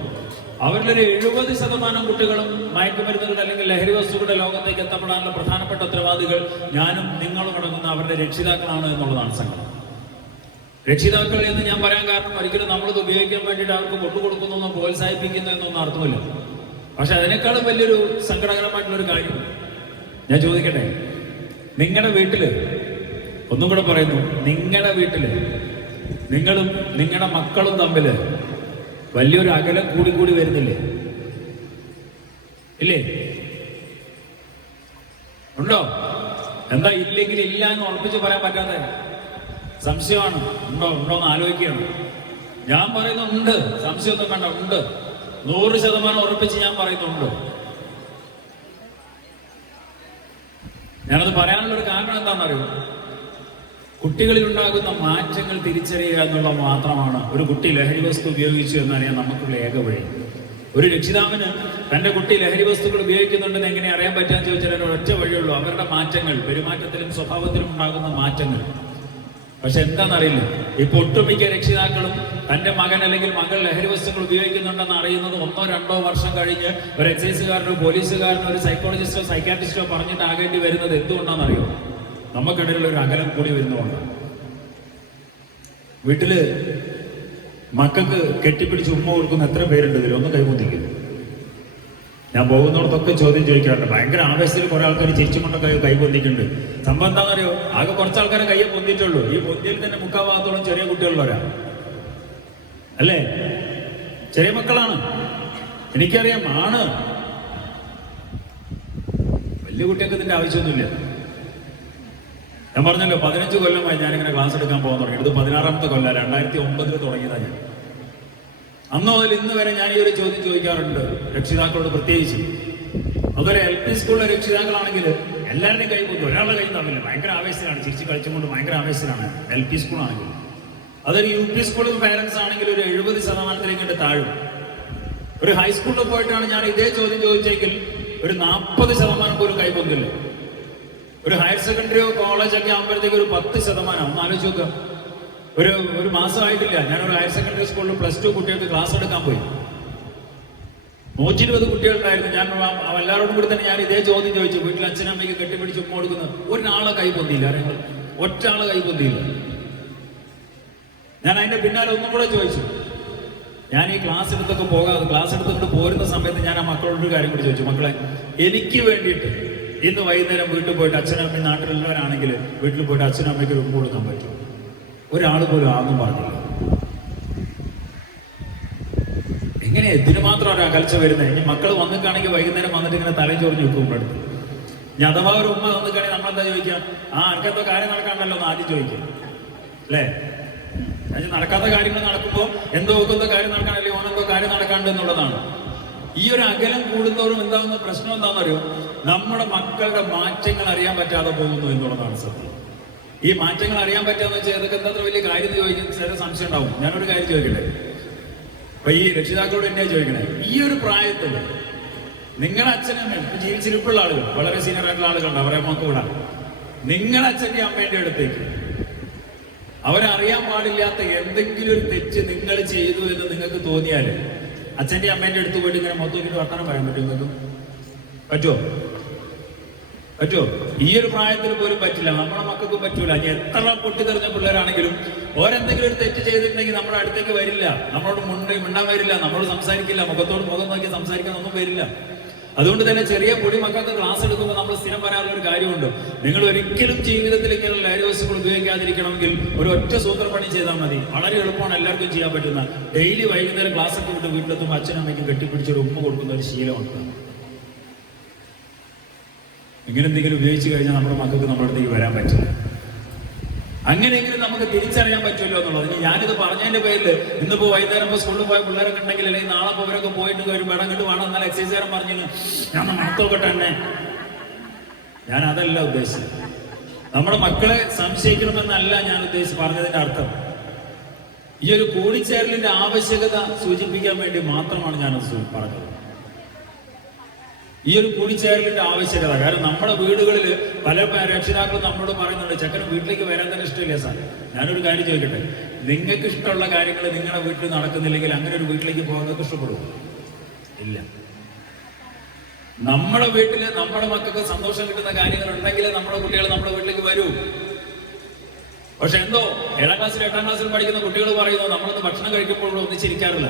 അവരിലൊരു 70% കുട്ടികളും മയക്കുമരുന്നുകളുടെ അല്ലെങ്കിൽ ലഹരി വസ്തുക്കളുടെ ലോകത്തേക്ക് എത്തപ്പെടാനുള്ള പ്രധാനപ്പെട്ട ഉത്തരവാദികൾ ഞാനും നിങ്ങളും അടങ്ങുന്ന അവരുടെ രക്ഷിതാക്കളാണ് എന്നുള്ളതാണ് സങ്കടം. രക്ഷിതാക്കൾ എന്ന് ഞാൻ പറയാൻ കാരണം ഒരിക്കലും നമ്മളിത് ഉപയോഗിക്കാൻ വേണ്ടിയിട്ട് അവർക്ക് കൊണ്ടുകൊടുക്കുന്നോ പ്രോത്സാഹിപ്പിക്കുന്നു എന്നൊന്നും അർത്ഥമില്ല. പക്ഷെ അതിനേക്കാളും വലിയൊരു സങ്കടകരമായിട്ടുള്ളൊരു കാര്യം ഞാൻ ചോദിക്കട്ടെ. നിങ്ങളുടെ വീട്ടില്, ഒന്നും കൂടെ പറയുന്നു, നിങ്ങളുടെ വീട്ടില് നിങ്ങളും നിങ്ങളുടെ മക്കളും തമ്മില് വലിയൊരു അകലം കൂടി വരുന്നില്ലേ? ഇല്ലേ? ഉണ്ടോ? എന്താ ഇല്ലെങ്കിൽ ഇല്ല എന്ന് ഉറപ്പിച്ച് പറയാൻ പറ്റാതെ സംശയമാണ്. ഉണ്ടോന്ന് ആലോചിക്കുകയാണ്. ഞാൻ പറയുന്നുണ്ട്, സംശയമൊന്നും വേണ്ട, ഉണ്ട്. 100% ഉറപ്പിച്ച് ഞാൻ പറയുന്നുണ്ട്. ഞാനത് പറയാനുള്ളൊരു കാരണം എന്താണെന്നറിയോ? കുട്ടികളിൽ ഉണ്ടാകുന്ന മാറ്റങ്ങൾ തിരിച്ചറിയുക എന്നുള്ള മാത്രമാണ് ഒരു കുട്ടി ലഹരി വസ്തു ഉപയോഗിച്ചു എന്നറിയാൻ നമുക്കുള്ള ഏക വഴി. ഒരു രക്ഷിതാവിന് തന്റെ കുട്ടി ലഹരി വസ്തുക്കൾ ഉപയോഗിക്കുന്നുണ്ടെന്ന് എങ്ങനെ അറിയാൻ പറ്റാന്ന് ചോദിച്ചാൽ ഒറ്റ വഴിയുള്ളൂ, അവരുടെ മാറ്റങ്ങൾ, പെരുമാറ്റത്തിലും സ്വഭാവത്തിലും ഉണ്ടാകുന്ന മാറ്റങ്ങൾ. പക്ഷെ എന്താണെന്നറിയില്ല, ഇപ്പൊ ഒട്ടുമിക്ക രക്ഷിതാക്കളും തന്റെ മകൻ അല്ലെങ്കിൽ മകൾ ലഹരി വസ്തുക്കൾ ഉപയോഗിക്കുന്നുണ്ടെന്ന് അറിയുന്നത് 1-2 വർഷം കഴിഞ്ഞ് ഒരു എക്സൈസുകാരനോ പോലീസുകാരനോ ഒരു സൈക്കോളജിസ്റ്റോ സൈക്കാട്രിസ്റ്റോ പറഞ്ഞിട്ട് ആകേണ്ടി വരുന്നത് എന്തുകൊണ്ടാണെന്നറിയോ? നമുക്കിടയിലുള്ള ഒരു അകലം കൂടി വരുന്നതുകൊണ്ടാണ്. വീട്ടില് മക്കൾക്ക് കെട്ടിപ്പിടിച്ച് ഉമ്മ കൊടുക്കുന്ന എത്ര പേരുണ്ട്? ഇതിൽ ഒന്ന് കൈമുത്തിക്കുന്നു. ഞാൻ പോകുന്നിടത്തൊക്കെ ചോദ്യം ചോദിക്കാറുണ്ട്. ഭയങ്കര ആവേശത്തിൽ കുറെ ആൾക്കാർ ചിരിച്ചുകൊണ്ടൊക്കെ കൈ പൊന്തിക്കുന്നുണ്ട്. സംഭവം എന്താണെന്നറിയോ? ആകെ കുറച്ച് ആൾക്കാരെ കയ്യെ പൊന്തിയിട്ടുള്ളൂ. ഈ പൊന്തിയിൽ തന്നെ 3/4 ഭാഗത്തോളം ചെറിയ കുട്ടികളുള്ളവരാ, അല്ലേ? ചെറിയ മക്കളാണ്. എനിക്കറിയാം, ആണ്. വലിയ കുട്ടികൾക്ക് ഇതിന്റെ ആവശ്യമൊന്നുമില്ല. ഞാൻ പറഞ്ഞല്ലോ, 15 കൊല്ലമായി ഞാനിങ്ങനെ ക്ലാസ് എടുക്കാൻ പോകാൻ തുടങ്ങി. ഇത് 16ാമത്തെ കൊല്ലം. 2009 തുടങ്ങിയതാണ് ഞാൻ. അന്ന് മുതൽ ഇന്ന് വരെ ഞാൻ ഈ ഒരു ചോദ്യം ചോദിക്കാറുണ്ട് രക്ഷിതാക്കളോട്, പ്രത്യേകിച്ച്. അതുപോലെ LP സ്കൂളിലെ രക്ഷിതാക്കളാണെങ്കിൽ എല്ലാവരുടെയും കൈ പോകുന്നു, ഒരാളുടെ കൈ തമ്മില്ല. ഭയങ്കര ആവേശത്തിലാണ്, ചിരിച്ച് കളിച്ചുകൊണ്ട് ഭയങ്കര ആവേശത്തിലാണ് LP സ്കൂളാണെങ്കിൽ. അതൊരു UP സ്കൂളിൽ പാരൻസ് ആണെങ്കിൽ ഒരു 70% താഴും. ഒരു ഹൈസ്കൂളിൽ പോയിട്ടാണ് ഞാൻ ഇതേ ചോദ്യം ചോദിച്ചെങ്കിൽ ഒരു 40% പോലും കൈ പൊന്നില്ല. ഒരു ഹയർ സെക്കൻഡറിയോ കോളേജൊക്കെ ആകുമ്പോഴത്തേക്ക് ഒരു 10%. ഒന്ന് ആലോചിച്ച് നോക്കുക. ഒരു മാസമായിട്ടില്ല, ഞാനൊരു ഹയർ സെക്കൻഡറി സ്കൂളിൽ +2 കുട്ടികൾക്ക് ക്ലാസ് എടുക്കാൻ പോയി. 120 കുട്ടികളുണ്ടായിരുന്നു. ഞാൻ എല്ലാവരോടും കൂടി തന്നെ ഞാൻ ഇതേ ചോദ്യം ചോദിച്ചു. വീട്ടിൽ അച്ഛനമ്മയ്ക്ക് കെട്ടിപ്പിടിച്ച് ഉമ്മ കൊടുക്കുന്നത് ഒരാളെ കൈ പൊന്തിയില്ല. അറിയാം, ഒറ്റ ആളെ കൈ പൊന്തിയില്ല. ഞാൻ അതിന്റെ പിന്നാലെ ഒന്നും കൂടെ ചോദിച്ചു. ഞാൻ ഈ ക്ലാസ് എടുത്തൊക്കെ ക്ലാസ് എടുത്തുകൊണ്ട് പോരുന്ന സമയത്ത് ഞാൻ ആ മക്കളോടൊരു കാര്യം കൂടി ചോദിച്ചു. മക്കളെ, എനിക്ക് വേണ്ടിയിട്ട് ഇന്ന് വൈകുന്നേരം വീട്ടിൽ പോയിട്ട് അച്ഛനമ്മ നാട്ടിലുള്ളവരാണെങ്കിൽ വീട്ടിൽ പോയിട്ട് അച്ഛനമ്മയ്ക്ക് ഉമ്മ കൊടുക്കാൻ പറ്റും? ഒരാൾ പോലും ആന്നും പറഞ്ഞില്ല. എങ്ങനെ ഇതിന് മാത്രം ഒരു അകൽച്ച വരുന്നത്? ഇനി മക്കൾ വന്നിട്ടാണെങ്കിൽ വൈകുന്നേരം വന്നിട്ട് ഇങ്ങനെ തലയും ചൊറിഞ്ഞ് വെക്കുമ്പോഴത്ത് ഇനി അഥവാ ഒരു ഉമ്മ വന്നിട്ടാണെങ്കിൽ നമ്മളെന്താ ചോദിക്കാം? എനിക്കെന്തോ കാര്യം നടക്കാണ്ടല്ലോ എന്ന് ആദ്യം ചോദിക്കാം, അല്ലേ? നടക്കാത്ത കാര്യങ്ങൾ നടക്കുമ്പോൾ എന്തോ ഒക്കെന്തോ കാര്യം നടക്കാണ്ടല്ലേ, ഓനെന്തോ കാര്യം നടക്കാണ്ട് എന്നുള്ളതാണ്. ഈ ഒരു അകലം കൂടുന്നവരും എന്താകുന്ന പ്രശ്നം എന്താണെന്നറിയോ? നമ്മുടെ മക്കളുടെ മാറ്റങ്ങൾ അറിയാൻ പറ്റാതെ പോകുന്നു എന്നുള്ളതാണ് സത്യം. ഈ മാറ്റങ്ങൾ അറിയാൻ പറ്റാന്ന് വെച്ചാൽ ഇതൊക്കെ എന്താ വലിയ കാര്യം ചോദിക്കുന്ന ചില സംശയം ഉണ്ടാവും. ഞാനൊരു കാര്യം ചോദിക്കട്ടെ. അപ്പൊ ഈ രക്ഷിതാക്കളോട് എന്നെ ചോദിക്കണേ, ഈ ഒരു പ്രായത്തിൽ നിങ്ങളുടെ അച്ഛനമ്മയും ഇപ്പൊ ജീവിച്ചിരിപ്പുള്ള ആളുകൾ, വളരെ സീനിയർ ആയിട്ടുള്ള ആളുകളുണ്ട്, അവരെ നമുക്ക് വിടാം. നിങ്ങളുടെ അച്ഛൻ്റെ അമ്മേന്റെ അടുത്തേക്ക് അവരറിയാൻ പാടില്ലാത്ത എന്തെങ്കിലും ഒരു തെറ്റ് നിങ്ങൾ ചെയ്തു എന്ന് നിങ്ങൾക്ക് തോന്നിയാൽ അച്ഛൻ്റെ അമ്മേൻ്റെ അടുത്ത് പോയിട്ട് ഇങ്ങനെ മൊത്തം നോക്കിയിട്ട് വർത്താനം പറയാൻ പറ്റും നിങ്ങൾക്ക്? പറ്റുമോ? പറ്റുമോ? ഈ ഒരു പ്രായത്തിൽ പോലും പറ്റില്ല. നമ്മളെ മക്കൾക്കും പറ്റൂല. ഇനി എത്ര പൊട്ടിത്തെറിഞ്ഞ പിള്ളേരാണെങ്കിലും ഓരെന്തെങ്കിലും ഒരു തെറ്റ് ചെയ്തിട്ടുണ്ടെങ്കിൽ നമ്മുടെ അടുത്തേക്ക് വരില്ല, നമ്മളോട് മിണ്ടാൻ വരില്ല, നമ്മളോട് സംസാരിക്കില്ല, മുഖത്തോട് മുഖം നോക്കി സംസാരിക്കാൻ ഒന്നും വരില്ല. അതുകൊണ്ട് തന്നെ ചെറിയ പൊടി മക്കൾക്ക് ക്ലാസ് എടുക്കുമ്പോൾ നമ്മൾ സ്ഥിരം പറയാനുള്ള ഒരു കാര്യമുണ്ട്. നിങ്ങൾ ഒരിക്കലും ജീവിതത്തിൽ ഇങ്ങനെയുള്ള ലഹരി വസ്തുക്കൾ ഉപയോഗിക്കാതിരിക്കണമെങ്കിൽ ഒരു ഒറ്റ സൂത്രപ്പണി ചെയ്താൽ മതി. വളരെ എളുപ്പമാണ്, എല്ലാവർക്കും ചെയ്യാൻ പറ്റുന്ന. ഡെയിലി വൈകുന്നേരം ക്ലാസ് ഒക്കെ വിട്ട് വീട്ടിലെത്തുമ്പോൾ അച്ഛനും അമ്മയ്ക്കും കെട്ടിപ്പിടിച്ചൊരു ഉമ്മ കൊടുക്കുന്ന ഒരു ശീലമുണ്ട്. ഇങ്ങനെ എന്തെങ്കിലും ഉപയോഗിച്ച് കഴിഞ്ഞാൽ നമ്മുടെ മക്കൾക്ക് നമ്മുടെ അടുത്തേക്ക് വരാൻ പറ്റില്ല. അങ്ങനെയെങ്കിലും നമുക്ക് തിരിച്ചറിയാൻ പറ്റുമല്ലോ എന്നുള്ളത്. ഇനി ഞാനിത് പറഞ്ഞതിന്റെ പേരിൽ ഇന്നിപ്പോ വൈകുന്നേരം ഇപ്പോൾ സ്കൂളിൽ പോയ പിള്ളേരൊക്കെ ഉണ്ടെങ്കിൽ, അല്ലെങ്കിൽ നാളെ ഇപ്പോൾ ഇവരൊക്കെ പോയിട്ട് ഒരു വെടം കണ്ട് വേണം എന്നാൽ എക്സസൈസുകാരൻ പറഞ്ഞില്ല ഞാൻ മണത്തോക്കട്ടെ തന്നെ. ഞാൻ അതല്ല ഉദ്ദേശിച്ചത്. നമ്മുടെ മക്കളെ സംശയിക്കണമെന്നല്ല ഞാൻ പറഞ്ഞതിന്റെ അർത്ഥം. ഈ ഒരു കൂടിച്ചേരലിന്റെ ആവശ്യകത സൂചിപ്പിക്കാൻ വേണ്ടി മാത്രമാണ് ഞാനത് പറഞ്ഞത്. ഈ ഒരു കൂടിച്ചേരലിന്റെ ആവശ്യകത. കാരണം നമ്മുടെ വീടുകളിൽ പല രക്ഷിതാക്കളും നമ്മളോട് പറയുന്നുണ്ട് ചെക്കന് വീട്ടിലേക്ക് വരാൻ തന്നെ ഇഷ്ടമില്ല സാർ. ഞാനൊരു കാര്യം ചോദിക്കട്ടെ, നിങ്ങൾക്ക് ഇഷ്ടമുള്ള കാര്യങ്ങൾ നിങ്ങളുടെ വീട്ടിൽ നടക്കുന്നില്ലെങ്കിൽ അങ്ങനെ ഒരു വീട്ടിലേക്ക് പോകാൻ നിങ്ങൾക്ക് ഇഷ്ടപ്പെടുമോ? ഇല്ല. നമ്മുടെ വീട്ടിൽ നമ്മുടെ മക്കൾക്ക് സന്തോഷം കിട്ടുന്ന കാര്യങ്ങൾ ഉണ്ടെങ്കിൽ നമ്മുടെ കുട്ടികൾ നമ്മുടെ വീട്ടിലേക്ക് വരൂ. പക്ഷെ എന്തോ 7ാം ക്ലാസ്സിൽ 8ാം ക്ലാസ്സിൽ പഠിക്കുന്ന കുട്ടികൾ പറയുന്നു നമ്മളൊന്ന് ഭക്ഷണം കഴിക്കുമ്പോൾ ഒന്നിച്ചിരിക്കാറില്ല.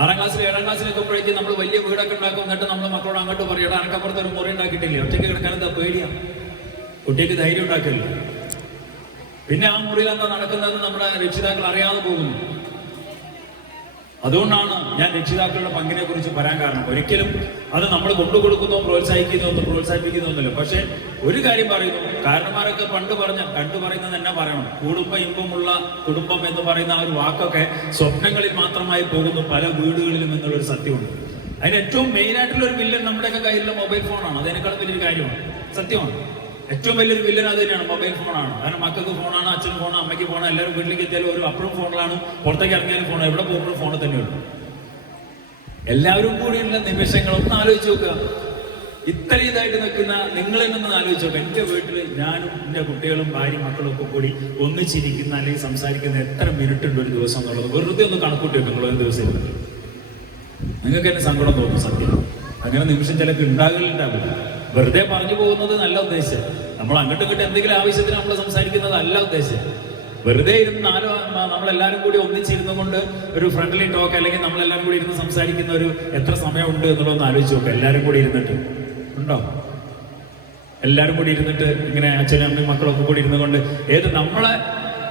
6ാം ക്ലാസ്സിൽ 7ാം ക്ലാസ്സിലൊക്കെ നമ്മൾ വലിയ വീടൊക്കെ ഉണ്ടാക്കും. എന്നിട്ട് നമ്മൾ മക്കളോട് അങ്ങോട്ട് പറയണം അനക്കപ്പുറത്ത് ഒരു മുറി ഉണ്ടാക്കിയിട്ടില്ലേ, ഒറ്റയ്ക്ക് കിടക്കാൻ എന്താ പേടിയാണ്, കുട്ടിക്ക് ധൈര്യം ഉണ്ടാക്കില്ല. പിന്നെ ആ മുറിയിൽ എന്താ നടക്കുന്നതെന്ന് നമ്മുടെ രക്ഷിതാക്കൾ അറിയാതെ പോകുന്നു. അതുകൊണ്ടാണ് ഞാൻ രക്ഷിതാക്കളുടെ പങ്കിനെ കുറിച്ച് പറയാൻ കാരണം. ഒരിക്കലും അത് നമ്മൾ കൊണ്ടുകൊടുക്കുന്നോ പ്രോത്സാഹിപ്പിക്കുന്നൊന്നുമില്ല. പക്ഷെ ഒരു കാര്യം പറയുന്നു, കാരണന്മാരൊക്കെ കണ്ടു പറയുന്നത് തന്നെ പറയണം. കുടുംബ ഇമ്പമുള്ള കുടുംബം എന്ന് പറയുന്ന ആ ഒരു വാക്കൊക്കെ സ്വപ്നങ്ങളിൽ മാത്രമായി പോകുന്നു പല വീടുകളിലും എന്നുള്ളൊരു സത്യമുണ്ട്. അതിന് ഏറ്റവും മെയിൻ ആയിട്ടുള്ള ഒരു വില്ലൻ നമ്മുടെയൊക്കെ കയ്യിലുള്ള മൊബൈൽ ഫോണാണ്. അതിനേക്കാളും വലിയൊരു കാര്യമാണ്, സത്യമാണ്. ഏറ്റവും വലിയൊരു വില്ലൻ അത് തന്നെയാണ്, മൊബൈൽ ഫോണാണ്. കാരണം മക്കൾക്ക് ഫോണാണ്, അച്ഛന് ഫോണ്, അമ്മയ്ക്ക് ഫോണ്, എല്ലാവരും വീട്ടിലേക്ക് എത്തിയാലും ഒരു അപ്പഴും ഫോണിലാണ്, പുറത്തേക്ക് ഇറങ്ങിയാലും ഫോൺ, എവിടെ പോകുമ്പോഴും ഫോണ് തന്നെയുള്ളൂ. എല്ലാവരും കൂടിയുള്ള നിമിഷങ്ങളൊന്നും ആലോചിച്ച് നോക്കുക. ഇത്രയും ഇതായിട്ട് നിൽക്കുന്ന നിങ്ങളിൽ നിന്ന് ആലോചിച്ച് നോക്കുക. എൻ്റെ വീട്ടിൽ ഞാനും എൻ്റെ കുട്ടികളും ഭാര്യയും മക്കളും ഒക്കെ കൂടി ഒന്നിച്ചിരിക്കുന്ന അല്ലെങ്കിൽ സംസാരിക്കുന്ന എത്ര മിനിറ്റ് ഉണ്ട് ഒരു ദിവസം എന്നുള്ളത് വെറുതെ ഒന്ന് കണക്കൂട്ടി വെക്കും. നിങ്ങളൊരു ദിവസം നിങ്ങൾക്ക് എന്നെ സങ്കടം തോന്നും സത്യം. അങ്ങനെ നിമിഷം ചിലക്ക് ഉണ്ടാകില്ല. വെറുതെ പറഞ്ഞു പോകുന്നത് നല്ല ഉദ്ദേശം. നമ്മൾ അങ്ങോട്ടും ഇങ്ങോട്ടും എന്തെങ്കിലും ആവശ്യത്തിന് നമ്മൾ സംസാരിക്കുന്നത് അല്ല ഉദ്ദേശം. വെറുതെ ഇരുന്ന് നമ്മളെല്ലാവരും കൂടി ഒന്നിച്ചിരുന്നു കൊണ്ട് ഒരു ഫ്രണ്ട്ലി ടോക്ക്, അല്ലെങ്കിൽ നമ്മളെല്ലാവരും കൂടി ഇരുന്ന് സംസാരിക്കുന്ന ഒരു എത്ര സമയമുണ്ട് എന്നുള്ളതൊന്ന് ആലോചിച്ച് നോക്കുക. എല്ലാവരും കൂടി ഇരുന്നിട്ട് ഉണ്ടോ? എല്ലാവരും കൂടി ഇരുന്നിട്ട് ഇങ്ങനെ അച്ഛനും അമ്മയും മക്കളൊക്കെ കൂടി ഇരുന്നു കൊണ്ട് നമ്മളെ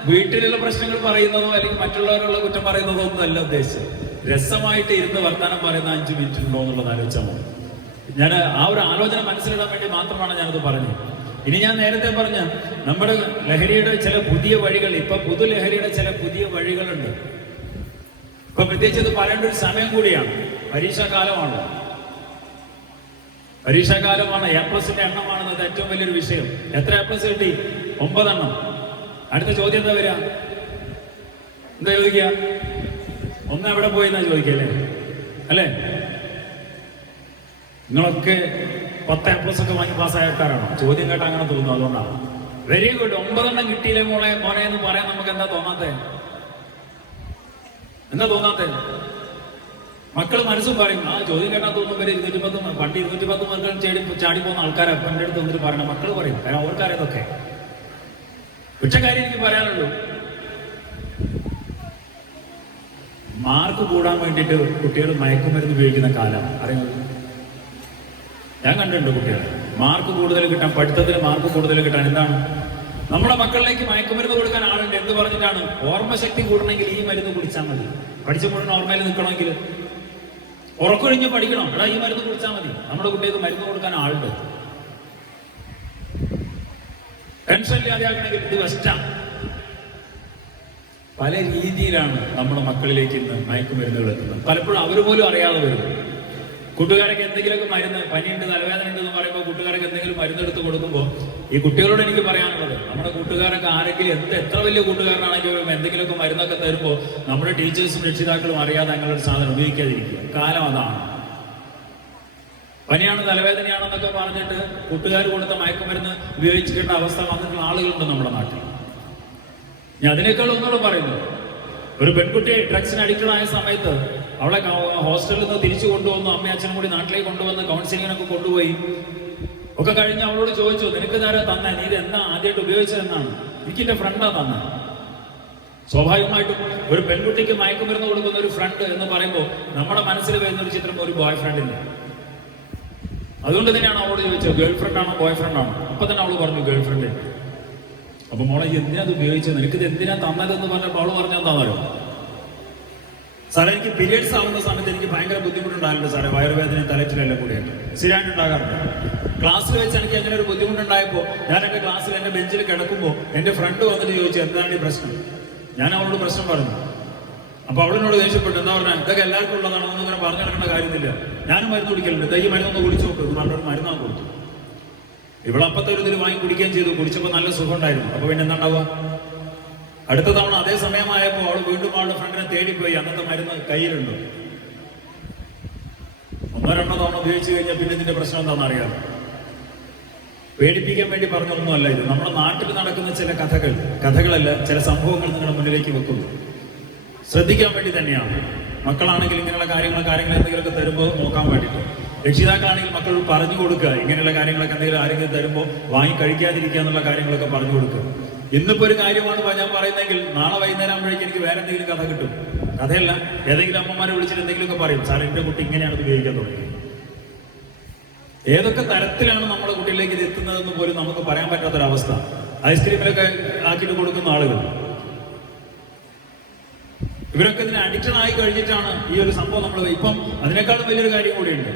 വീട്ടിലുള്ള പ്രശ്നങ്ങൾ പറയുന്നതോ അല്ലെങ്കിൽ മറ്റുള്ളവരുള്ള കുറ്റം പറയുന്നതോ ഒന്നും അല്ല ഉദ്ദേശിച്ചത്. രസമായിട്ട് ഇരുന്ന് വർത്താനം പറയുന്ന 5 മിനിറ്റ് ഉണ്ടോ എന്നുള്ളത് ആലോചിച്ചാൽ മതി. ഞാൻ ആ ഒരു ആലോചന മനസ്സിലിടാൻ വേണ്ടി മാത്രമാണ് ഞാനത് പറഞ്ഞത്. ഇനി ഞാൻ നേരത്തെ പറഞ്ഞ നമ്മുടെ ലഹരിയുടെ ചില പുതിയ വഴികൾ, ഇപ്പൊ പുതുലഹരിയുടെ ചില പുതിയ വഴികളുണ്ട്. ഇപ്പൊ പ്രത്യേകിച്ച് ഇത് പറയേണ്ട ഒരു സമയം കൂടിയാണ്. പരീക്ഷാകാലമാണ്. A+ന്റെ എണ്ണമാണെന്നത് ഏറ്റവും വലിയൊരു വിഷയം. എത്ര A+ കിട്ടി? 9 എണ്ണം. അടുത്ത ചോദ്യം എന്താ വരിക? എന്താ ചോദിക്കുക? ഒന്ന് എവിടെ പോയി എന്നാ ചോദിക്കല്ലേ? അല്ലേ? നിങ്ങളൊക്കെ 10 A+ ഒക്കെ വാങ്ങി പാസ്സായക്കാരാണോ? ചോദ്യം കേട്ടാ അങ്ങനെ തോന്നുന്നു. അതുകൊണ്ടാണ്. Very good. 9 എണ്ണം കിട്ടിയില്ലേ മോനെ എന്ന് പറയാൻ നമുക്ക് എന്താ തോന്നാത്തേ? മക്കൾ മനസ്സും പറയും, ആ ചോദ്യം കേട്ടാ തോന്നുന്നു വരെ 210 പണ്ട് 210 മാർക്ക് ചാടി പോകുന്ന ആൾക്കാരെ അപ്പൻ്റെ അടുത്ത് വന്നിട്ട് പറയണം. മക്കൾ പറയും, കാരണം അവർക്കറിയാതൊക്കെ. ഒറ്റ കാര്യം എനിക്ക് പറയാനുള്ളൂ, മാർക്ക് കൂടാൻ വേണ്ടിയിട്ട് കുട്ടികൾ മയക്കുമരുന്ന് ഉപയോഗിക്കുന്ന കാലം അറിയുന്നത് ഞാൻ കണ്ടിട്ടുണ്ട്. കുട്ടികൾ മാർക്ക് കൂടുതൽ കിട്ടാൻ, പഠിത്തത്തിന് മാർക്ക് കൂടുതൽ കിട്ടാൻ എന്താണ് നമ്മുടെ മക്കളിലേക്ക് മയക്കുമരുന്ന് കൊടുക്കാൻ ആളുണ്ട്. എന്ത് പറഞ്ഞിട്ടാണ്? ഓർമ്മശക്തി കൂടണമെങ്കിൽ ഈ മരുന്ന് കുടിച്ചാൽ മതി. പഠിച്ച മുഴുവൻ ഓർമ്മയിൽ നിൽക്കണമെങ്കിൽ ഉറക്കൊഴിഞ്ഞ് പഠിക്കണം. എടാ ഈ മരുന്ന് കുടിച്ചാൽ മതി. നമ്മുടെ കുട്ടികൾക്ക് മരുന്ന് കൊടുക്കാൻ ആളുണ്ട്. ടെൻഷൻ ഇല്ലാതെ ആക്കണമെങ്കിൽ ഇത് വെസ്റ്റാണ്. പല രീതിയിലാണ് നമ്മുടെ മക്കളിലേക്ക് ഇന്ന് മയക്കുമരുന്നുകൾ എത്തുന്നത്. പലപ്പോഴും അവർ പോലും അറിയാതെ വരും. കൂട്ടുകാരൊക്കെ എന്തെങ്കിലുമൊക്കെ മരുന്ന്, പനിയുണ്ട്, തലവേദന ഉണ്ടെന്ന് പറയുമ്പോൾ കൂട്ടുകാരൊക്കെ എന്തെങ്കിലും മരുന്നെടുത്ത് കൊടുക്കുമ്പോൾ ഈ കുട്ടികളോട് എനിക്ക് പറയാനുള്ളത്, നമ്മുടെ കൂട്ടുകാരൊക്കെ ആരെങ്കിലും എത്ര വലിയ കൂട്ടുകാരനാണെങ്കിലും എന്തെങ്കിലുമൊക്കെ മരുന്നൊക്കെ തരുമ്പോൾ നമ്മുടെ ടീച്ചേഴ്സും രക്ഷിതാക്കളും അറിയാതെ അങ്ങനൊരു സാധനം ഉപയോഗിക്കാതിരിക്കുക. കാലം അതാണ്. പനിയാണ്, തലവേദനയാണെന്നൊക്കെ പറഞ്ഞിട്ട് കൂട്ടുകാർ കൊടുത്ത മയക്കുമരുന്ന് ഉപയോഗിച്ചിട്ടേണ്ട അവസ്ഥ വന്നിട്ടുള്ള ആളുകളുണ്ട് നമ്മുടെ നാട്ടിൽ. ഞാൻ അതിനേക്കാൾ ഒന്നുകൂടെ പറയുന്നു, ഒരു പെൺകുട്ടി ഡ്രഗ്സിന് അഡിക്റ്റഡ് ആയ സമയത്ത് അവളെ ഹോസ്റ്റലിൽ നിന്ന് തിരിച്ചു കൊണ്ടുവന്നു, അമ്മയും അച്ഛനും കൂടി നാട്ടിലേക്ക് കൊണ്ടുവന്ന് കൗൺസിലിങ്ങിനൊക്കെ കൊണ്ടുപോയി. ഒക്കെ കഴിഞ്ഞ് അവളോട് ചോദിച്ചു, നിനക്ക് നേരെ തന്നെ നീ ഇത് എന്നാ ആദ്യമായിട്ട് ഉപയോഗിച്ചതെന്നാണ്? എനിക്ക് എന്റെ ഫ്രണ്ടാ തന്നെ. സ്വാഭാവികമായിട്ടും ഒരു പെൺകുട്ടിക്ക് മയക്കുമരുന്ന് കൊടുക്കുന്ന ഒരു ഫ്രണ്ട് എന്ന് പറയുമ്പോൾ നമ്മുടെ മനസ്സിൽ വരുന്ന ഒരു ചിത്രം ഒരു ബോയ് ഫ്രണ്ടിന്റെ. അതുകൊണ്ട് തന്നെയാണ് അവളോട് ചോദിച്ചത്, ഗേൾ ഫ്രണ്ട് ആണോ ബോയ് ഫ്രണ്ട് ആണോ? അപ്പൊ തന്നെ അവള് പറഞ്ഞു ഗേൾ ഫ്രണ്ട്. അപ്പൊ മോളെ എന്തിനാ അത് ഉപയോഗിച്ചത്, നിനക്കിത് എന്തിനാ തന്നതെന്ന് പറഞ്ഞപ്പോൾ അവള് പറഞ്ഞാൽ എന്താണോ, സാറേ എനിക്ക് പീരിയഡ്സ് ആവുന്ന സമയത്ത് എനിക്ക് ഭയങ്കര ബുദ്ധിമുട്ടുണ്ടായിട്ടുണ്ട് സാറേ, വയറുവേദനയും തലച്ചിലെല്ലാം കൂടിയായിട്ട് സ്ഥിരമായിട്ട് ഉണ്ടാകാറുണ്ട്. ക്ലാസ്സിൽ വെച്ച് എനിക്ക് അങ്ങനെ ഒരു ബുദ്ധിമുട്ടുണ്ടായപ്പോൾ ഞാൻ എന്റെ ക്ലാസ്സിൽ എന്റെ ബെഞ്ചിൽ കിടക്കുമ്പോൾ എന്റെ ഫ്രണ്ട് വന്നിട്ട് ചോദിച്ചു എന്താണ് ഈ പ്രശ്നം. ഞാൻ അവളോട് പ്രശ്നം പറഞ്ഞു. അപ്പൊ അവളിനോട് ദേഷ്യപ്പെട്ടു. എന്താ പറഞ്ഞാൽ ഇതൊക്കെ എല്ലാവർക്കും ഉള്ളതാണോ ഒന്നും ഇങ്ങനെ പറഞ്ഞു നടക്കേണ്ട കാര്യമില്ല, ഞാനും മരുന്ന് കുടിക്കലുണ്ട്, ഈ മരുന്നൊന്ന് കുടിച്ചു നോക്കും. നല്ലൊരു മരുന്നാണ് കൊടുത്തു. ഇവളപ്പത്തെ ഒരു ഇതിൽ വാങ്ങി കുടിക്കുകയും ചെയ്തു. കുടിച്ചപ്പോൾ നല്ല സുഖം ഉണ്ടായിരുന്നു. അപ്പൊ പിന്നെ എന്താ ഉണ്ടാവുക? അടുത്ത തവണ അതേ സമയമായപ്പോൾ അവൾ വീണ്ടും അവളുടെ ഫ്രണ്ടിനെ തേടിപ്പോയി. അന്നത്തെ മരുന്ന് കയ്യിലുണ്ടോ? ഒന്നോ രണ്ടോ തവണ ഉപയോഗിച്ച് കഴിഞ്ഞാൽ പിന്നെ ഇതിന്റെ പ്രശ്നം എന്താണെന്ന് അറിയാം. പേടിപ്പിക്കാൻ വേണ്ടി പറഞ്ഞൊന്നുമല്ല ഇത്. നമ്മുടെ നാട്ടിൽ നടക്കുന്ന ചില കഥകളല്ല, ചില സംഭവങ്ങൾ നിങ്ങളുടെ മുന്നിലേക്ക് വെക്കുന്നു. ശ്രദ്ധിക്കാൻ വേണ്ടി തന്നെയാണ്. മക്കളാണെങ്കിൽ ഇങ്ങനെയുള്ള കാര്യങ്ങൾ എന്തെങ്കിലുമൊക്കെ തരുമ്പോൾ നോക്കാൻ വേണ്ടിയിട്ട്, രക്ഷിതാക്കളാണെങ്കിൽ മക്കളോട് പറഞ്ഞു കൊടുക്കുക, ഇങ്ങനെയുള്ള കാര്യങ്ങളൊക്കെ എന്തെങ്കിലും ആരെങ്കിലും തരുമ്പോൾ വാങ്ങി കഴിക്കാതിരിക്കുക എന്നുള്ള കാര്യങ്ങളൊക്കെ പറഞ്ഞു കൊടുക്കുക. ഇന്നിപ്പോ ഒരു കാര്യമാണ് ഞാൻ പറയുന്നെങ്കിൽ നാളെ വൈകുന്നേരം ആകുമ്പോഴേക്കും എനിക്ക് വേറെ എന്തെങ്കിലും കഥ കിട്ടും. കഥയല്ല, ഏതെങ്കിലും അമ്മമാരെ വിളിച്ചിട്ട് എന്തെങ്കിലുമൊക്കെ പറയും, സാർ എന്റെ കുട്ടി ഇങ്ങനെയാണ് ഉപയോഗിക്കാൻ തുടങ്ങി. ഏതൊക്കെ തരത്തിലാണ് നമ്മുടെ കുട്ടികളിലേക്ക് ഇത് എത്തുന്നതെന്ന് പോലും നമുക്ക് പറയാൻ പറ്റാത്തൊരവസ്ഥ. ഐസ്ക്രീമിലൊക്കെ ആക്കിയിട്ട് കൊടുക്കുന്ന ആളുകൾ, ഇവരൊക്കെ ഇതിന് അഡിക്ഷൻ ആയി കഴിഞ്ഞിട്ടാണ് ഈ ഒരു സംഭവം നമ്മൾ. ഇപ്പം അതിനേക്കാളും വലിയൊരു കാര്യം കൂടിയുണ്ട്.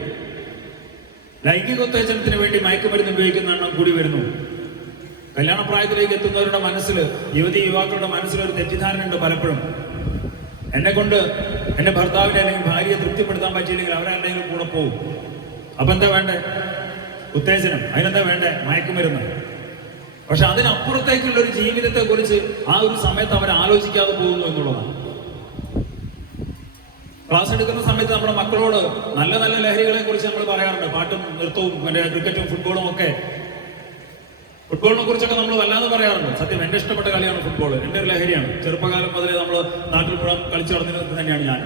ലൈംഗിക ഉത്തേജനത്തിന് വേണ്ടി മയക്കുമരുന്ന് ഉപയോഗിക്കുന്ന എണ്ണം കൂടി വരുന്നു. കല്യാണപ്രായത്തിലേക്ക് എത്തുന്നവരുടെ മനസ്സിൽ, യുവാക്കളുടെ മനസ്സിലൊരു തെറ്റിദ്ധാരണയുണ്ട് പലപ്പോഴും. എന്നെ കൊണ്ട് എന്റെ ഭർത്താവിനെ അല്ലെങ്കിൽ ഭാര്യയെ തൃപ്തിപ്പെടുത്താൻ പറ്റിയില്ലെങ്കിൽ അവരാരുടെയെങ്കിലും കൂടെ പോകും. അപ്പൊ എന്താ വേണ്ടേ? ഉത്തേജനം. അതിനെന്താ വേണ്ടേ? മയക്കുമരുന്ന്. പക്ഷെ അതിനപ്പുറത്തേക്കുള്ള ഒരു ജീവിതത്തെ കുറിച്ച് ആ ഒരു സമയത്ത് അവർ ആലോചിക്കാതെ പോകുന്നു എന്നുള്ളതാണ്. ക്ലാസ് എടുക്കുന്ന സമയത്ത് നമ്മുടെ മക്കളോട് നല്ല നല്ല ലഹരികളെ കുറിച്ച് നമ്മൾ പറയാറുണ്ട്. പാട്ടും നൃത്തവും ക്രിക്കറ്റും ഫുട്ബോളും ഒക്കെ. ഫുട്ബോളിനെ കുറിച്ചൊക്കെ നമ്മൾ വല്ലാതെ പറയാറുണ്ട്. സത്യം എന്റെ ഇഷ്ടപ്പെട്ട കളിയാണ് ഫുട്ബോൾ. എന്റെ ഒരു ലഹരിയാണ്. ചെറുപ്പകാലം മുതലേ നമ്മൾ നാട്ടിൽ മുഴുവൻ കളിച്ചു നടന്നിരുന്നത് തന്നെയാണ് ഞാൻ.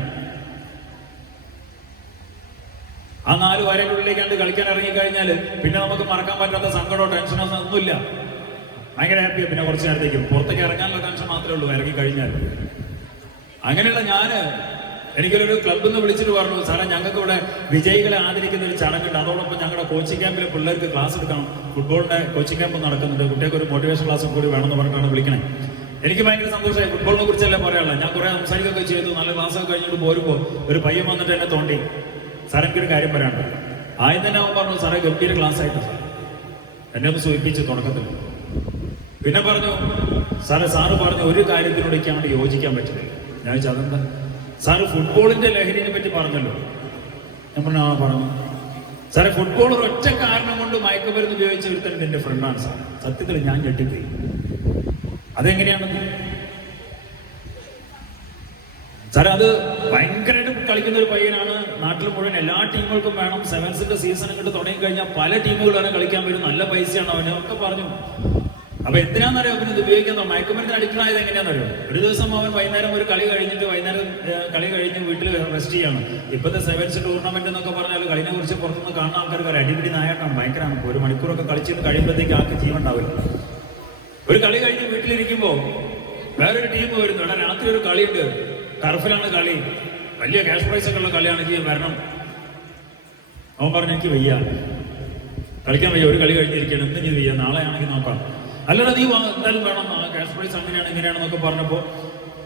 ആ 4 വരയ്ക്കുള്ളിലേക്കാണ്ട് കളിക്കാൻ ഇറങ്ങിക്കഴിഞ്ഞാൽ പിന്നെ നമുക്ക് മറക്കാൻ പറ്റാത്ത സങ്കടമോ ടെൻഷനോ ഒന്നുമില്ല. ഭയങ്കര ഹാപ്പിയാണ്. പിന്നെ കുറച്ച് നേരത്തേക്ക് പുറത്തേക്ക് ഇറങ്ങാനുള്ള ടെൻഷൻ മാത്രമേ ഉള്ളൂ ഇറങ്ങിക്കഴിഞ്ഞാൽ. അങ്ങനെയുള്ള എനിക്കൊരു ക്ലബ്ബിൽ നിന്ന് വിളിച്ചിട്ട് പറഞ്ഞു, സാറേ ഞങ്ങൾക്ക് ഇവിടെ വിജയികളെ ആദരിക്കുന്ന ഒരു ചടങ്ങുണ്ട്, അതോടൊപ്പം ഞങ്ങളുടെ കോച്ചിങ് ക്യാമ്പിലെ പിള്ളേർക്ക് ക്ലാസ് എടുക്കണം, ഫുട്ബോളിന്റെ കോച്ചിങ് ക്യാമ്പ് നടക്കുന്നുണ്ട്, കുട്ടികൾക്ക് ഒരു മോട്ടിവേഷൻ ക്ലാസ്സും കൂടി വേണമെന്ന് പറഞ്ഞിട്ടാണ് വിളിക്കണേ. എനിക്ക് ഭയങ്കര സന്തോഷമായി. ഫുട്ബോളിനെ കുറിച്ചല്ലേ പറയാനുള്ളത്. ഞാൻ കുറെ സംസാരിക്കുകയൊക്കെ ചെയ്തു. നല്ല ക്ലാസ്സൊക്കെ കഴിഞ്ഞിട്ട് പോരുമ്പോൾ ഒരു പയ്യൻ വന്നിട്ട് എന്നെ തോണ്ടി, സാർ എനിക്കൊരു കാര്യം പറയാനുണ്ട്. ആദ്യം തന്നെ അവൻ പറഞ്ഞു, സാറേ ഗംഭീര ക്ലാസ് ആയിട്ട് സാർ എന്നെ ഒന്ന് സൂചിപ്പിച്ച് തുടക്കത്തിൽ. പിന്നെ പറഞ്ഞു, സാറ് പറഞ്ഞു ഒരു കാര്യത്തിനോട് എനിക്ക് അങ്ങോട്ട് യോജിക്കാൻ പറ്റില്ല. ഞാൻ ചോദിച്ചു അതെന്താ? സാറ് ഫുട്ബോളിന്റെ ലഹരിനെ പറ്റി പറഞ്ഞല്ലോ. ഞാൻ പറഞ്ഞു ആ പറഞ്ഞു. സാറേ ഫുട്ബോൾ ഒരൊറ്റ കാരണം കൊണ്ട് മയക്കുമരുന്ന് ഉപയോഗിച്ച ഒരുത്തൻ എന്റെ ഫ്രണ്ടാണ് സാർ. സത്യത്തിൽ ഞാൻ ഞെട്ടിപ്പോയി. അതെങ്ങനെയാണെന്ന് സാറേ, അത് ഭയങ്കരമായിട്ട് കളിക്കുന്ന ഒരു പയ്യനാണ്. നാട്ടിൽ മുഴുവൻ എല്ലാ ടീമുകൾക്കും വേണം. സെവൻസിന്റെ സീസൺ ഇങ്ങോട്ട് തുടങ്ങി കഴിഞ്ഞാൽ പല ടീമുകളാണ് കളിക്കാൻ വരും. നല്ല പൈസയാണ് അവന് ഒക്കെ പറഞ്ഞു. അപ്പൊ എന്തിനാണെന്നറിയോ അവന് ഇത് ഉപയോഗിക്കാൻ? മയക്കുമരുന്ന് അഡിക്ഷൻ ആയത് എങ്ങനെയാണെന്നറിയോ? ഒരു ദിവസം അവൻ വൈകുന്നേരം ഒരു കളി കഴിഞ്ഞ് വീട്ടിൽ റെസ്റ്റ് ചെയ്യാണ്. ഇപ്പോഴത്തെ സെവൻസ് ടൂർണമെന്റ് എന്നൊക്കെ പറഞ്ഞാൽ കളിനെ കുറിച്ച് പുറത്തുനിന്ന് കാണുന്ന ആൾക്കാർക്ക് ഒരു അടിപിടി നായാട്ടാണ്. ഭയങ്കരമാണ്. 1 മണിക്കൂറൊക്കെ കളിച്ച് കഴിയുമ്പോഴത്തേക്ക് ആൾക്ക് ജീവൻ ഉണ്ടാവില്ല. ഒരു കളി കഴിഞ്ഞ് വീട്ടിലിരിക്കുമ്പോ വേറൊരു ടീം വരുന്നു. ഇവിടെ രാത്രി ഒരു കളിയുണ്ട്, ടർഫിലാണ് കളി, വലിയ ക്യാഷ് പ്രൈസ് ഒക്കെ ഉള്ള കളിയാണ്, വരണം. അവൻ പറഞ്ഞു എനിക്ക് വയ്യ, കളിക്കാൻ വയ്യ, ഒരു കളി കഴിഞ്ഞിരിക്കണം, എന്ത് ചെയ്ത് വയ്യ, നാളെ ആണെങ്കിൽ നോക്കാം. അല്ലടാ നീ എന്തായാലും വേണം, ക്യാഷ് പ്രൈസ് അങ്ങനെയാണ് ഇങ്ങനെയാണെന്നൊക്കെ പറഞ്ഞപ്പോൾ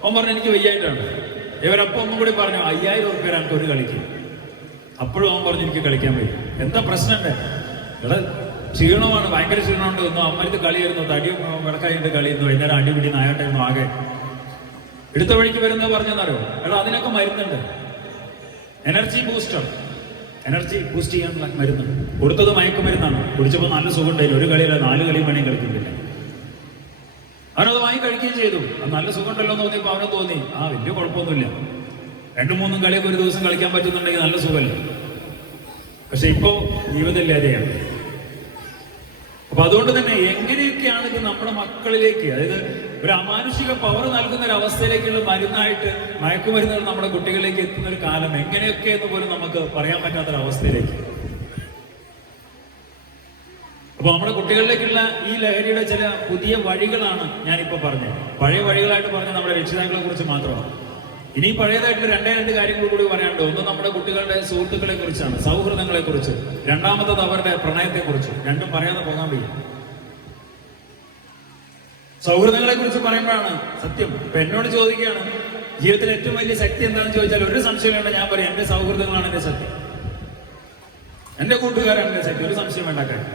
അവൻ പറഞ്ഞു എനിക്ക് വയ്യായിട്ടാണ്. ഇവരപ്പം ഒന്നും കൂടി പറഞ്ഞു 5000 ഉറുപ്പിക എനിക്ക് ഒരു കളിക്ക്. അപ്പോഴും അവൻ പറഞ്ഞു എനിക്ക് കളിക്കാൻ വയ്യ. എന്താ പ്രശ്നമുണ്ട്? ഇവിടെ ക്ഷീണമാണ്, ഭയങ്കര ക്ഷീണമുണ്ട്. ഒന്നും അമ്മരത്ത് കളിയായിരുന്നു, തടിയും വിളക്കായിട്ട് കളിയുന്നു, വൈകുന്നേരം അടിപിടി നായാട്ടായിരുന്നു ആകെ. എടുത്ത വഴിക്ക് വരുന്നത് പറഞ്ഞെന്നറിയോ? എടാ അതിനൊക്കെ മരുന്നുണ്ട്, എനർജി ബൂസ്റ്റ് ചെയ്യാനുള്ള മരുന്ന്. കൊടുത്തത് മയക്കുമരുന്നാണ്. കുടിച്ചപ്പോൾ നല്ല സുഖം ഉണ്ടായിരുന്നു. ഒരു കളിയല്ല 4 കളിയും വേണമെങ്കിൽ കളിക്കുന്നില്ല. അവനത് വാങ്ങി കഴിക്കുകയും ചെയ്തു. അത് നല്ല സുഖം ഉണ്ടല്ലോ എന്ന് തോന്നിയപ്പോൾ അവന് തോന്നി വലിയ കുഴപ്പമൊന്നുമില്ല, 2-3 കളിയൊക്കെ ഒരു ദിവസം കളിക്കാൻ പറ്റുന്നുണ്ടെങ്കിൽ നല്ല സുഖമല്ലേ. പക്ഷെ ഇപ്പോ ജീവിതമില്ലാതെയാണ്. അപ്പൊ അതുകൊണ്ട് തന്നെ എങ്ങനെയൊക്കെയാണ് ഇത് നമ്മുടെ മക്കളിലേക്ക്, അതായത് ഒരു അമാനുഷിക പവർ നൽകുന്ന ഒരു അവസ്ഥയിലേക്കുള്ള മരുന്നായിട്ട് മയക്കുമരുന്നുകൾ നമ്മുടെ കുട്ടികളിലേക്ക് എത്തുന്ന ഒരു കാലം എങ്ങനെയൊക്കെ എന്ന് പോലും നമുക്ക് പറയാൻ പറ്റാത്തൊരവസ്ഥയിലേക്ക്. അപ്പൊ നമ്മുടെ കുട്ടികളിലേക്കുള്ള ഈ ലഹരിയുടെ ചില പുതിയ വഴികളാണ് ഞാനിപ്പോ പറഞ്ഞത്. പഴയ വഴികളായിട്ട് പറഞ്ഞത് നമ്മുടെ രക്ഷിതാക്കളെ കുറിച്ച് മാത്രമാണ്. ഇനി പഴയതായിട്ട് രണ്ട് കാര്യങ്ങൾ കൂടി പറയാനുണ്ട്. ഒന്ന് നമ്മുടെ കുട്ടികളുടെ സുഹൃത്തുക്കളെ കുറിച്ചാണ്, സൗഹൃദങ്ങളെ കുറിച്ച്. രണ്ടാമത്തത് അവരുടെ പ്രണയത്തെ കുറിച്ച്. രണ്ടും പറയാതെ പോകാൻ വയ്യ. സൗഹൃദങ്ങളെ കുറിച്ച് പറയുമ്പോഴാണ് സത്യം. ഇപ്പൊ എന്നോട് ചോദിക്കുകയാണ് ജീവിതത്തിൽ ഏറ്റവും വലിയ ശക്തി എന്താണെന്ന് ചോദിച്ചാൽ ഒരു സംശയം വേണ്ട, ഞാൻ പറയും എന്റെ സൗഹൃദങ്ങളാണ് എന്റെ ശക്തി, എന്റെ കൂട്ടുകാരാണ് എന്റെ ശക്തി, ഒരു സംശയം വേണ്ട കാര്യം.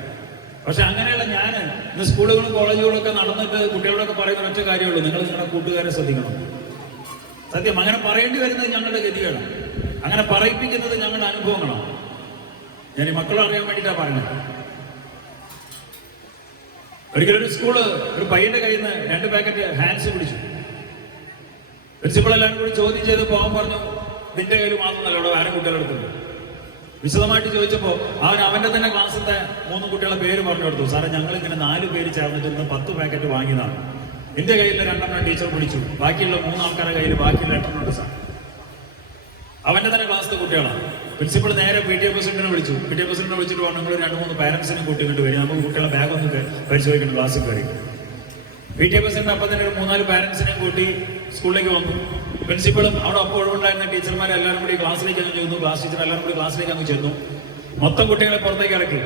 പക്ഷെ അങ്ങനെയുള്ള ഞാൻ ഇന്ന് സ്കൂളുകളും കോളേജുകളും ഒക്കെ നടന്നിട്ട് കുട്ടികളോടൊക്കെ പറയുന്ന ഒറ്റ കാര്യമുള്ളൂ, നിങ്ങൾ നിങ്ങളുടെ കൂട്ടുകാരെ ശ്രദ്ധിക്കണം. സത്യം, അങ്ങനെ പറയേണ്ടി വരുന്നത് ഞങ്ങളുടെ ഗതിയാണ്, അങ്ങനെ പറയിപ്പിക്കുന്നത് ഞങ്ങളുടെ അനുഭവങ്ങളാണ്. ഞാൻ ഈ മക്കളെ അറിയാൻ വേണ്ടിയിട്ടാണ് പറഞ്ഞത്. ഒരിക്കലൊരു സ്കൂള് ഒരു പയ്യന്റെ കയ്യിൽ നിന്ന് 2 പാക്കറ്റ് ഹാൻഡ്സ് പിടിച്ചു. പ്രിൻസിപ്പൾ എല്ലാവരും കൂടി ചോദ്യം ചെയ്ത് പോകാൻ പറഞ്ഞു, നിന്റെ കയ്യിൽ മാത്രമല്ല അവിടെ വേറെ കുട്ടികളുടെ അടുത്തുണ്ട്. വിശദമായിട്ട് ചോദിച്ചപ്പോ അവന്റെ തന്നെ ക്ലാസ്സിലത്തെ 3 കുട്ടികളെ പേര് പറഞ്ഞു കൊടുത്തു. സാറേ, ഞങ്ങൾ ഇങ്ങനെ 4 പേര് ചേർന്നിട്ട് ഇന്ന് 10 പാക്കറ്റ് വാങ്ങിയതാണ്. എന്റെ കയ്യിൽ 2 ടീച്ചർ പിടിച്ചു, ബാക്കിയുള്ള 3 ആൾക്കാരുടെ കയ്യിൽ ബാക്കിയുള്ള 8 ഉണ്ട് സാർ. അവന്റെ തന്നെ ക്ലാസ്സിലെ കുട്ടികളാണ്. പ്രിൻസിപ്പൾ നേരെ PTA പ്രസിഡന്റിനെ വിളിച്ചു. PTA പ്രസിഡന്റിനെ വിളിച്ചിട്ട് പറഞ്ഞു, നിങ്ങൾ 2-3 പാരന്റ്സിനെ കൂട്ടിക്കൊണ്ട് വരും, നമുക്ക് കുട്ടികളെ ബാഗ് ഒന്ന് പരിശോധിക്കണം ക്ലാസ്സിൽ കയറി. PTA പ്രസിഡന്റ് അപ്പം തന്നെ ഒരു 3-4 പാരന്റ്സിനെ കൂട്ടി സ്കൂളിലേക്ക് വന്നു. പ്രിൻസിപ്പളും അവിടെ ഒപ്പം ഒഴിവുണ്ടായിരുന്ന ടീച്ചർമാരെ എല്ലാവരും കൂടി ക്ലാസ്സിലേക്ക് അങ്ങ് ചെന്നു. ക്ലാസ് ടീച്ചർ എല്ലാവരും കൂടി ക്ലാസ്സിലേക്ക് അങ്ങ് ചെന്നു. മൊത്തം കുട്ടികളെ പുറത്തേക്ക് ഇറക്കി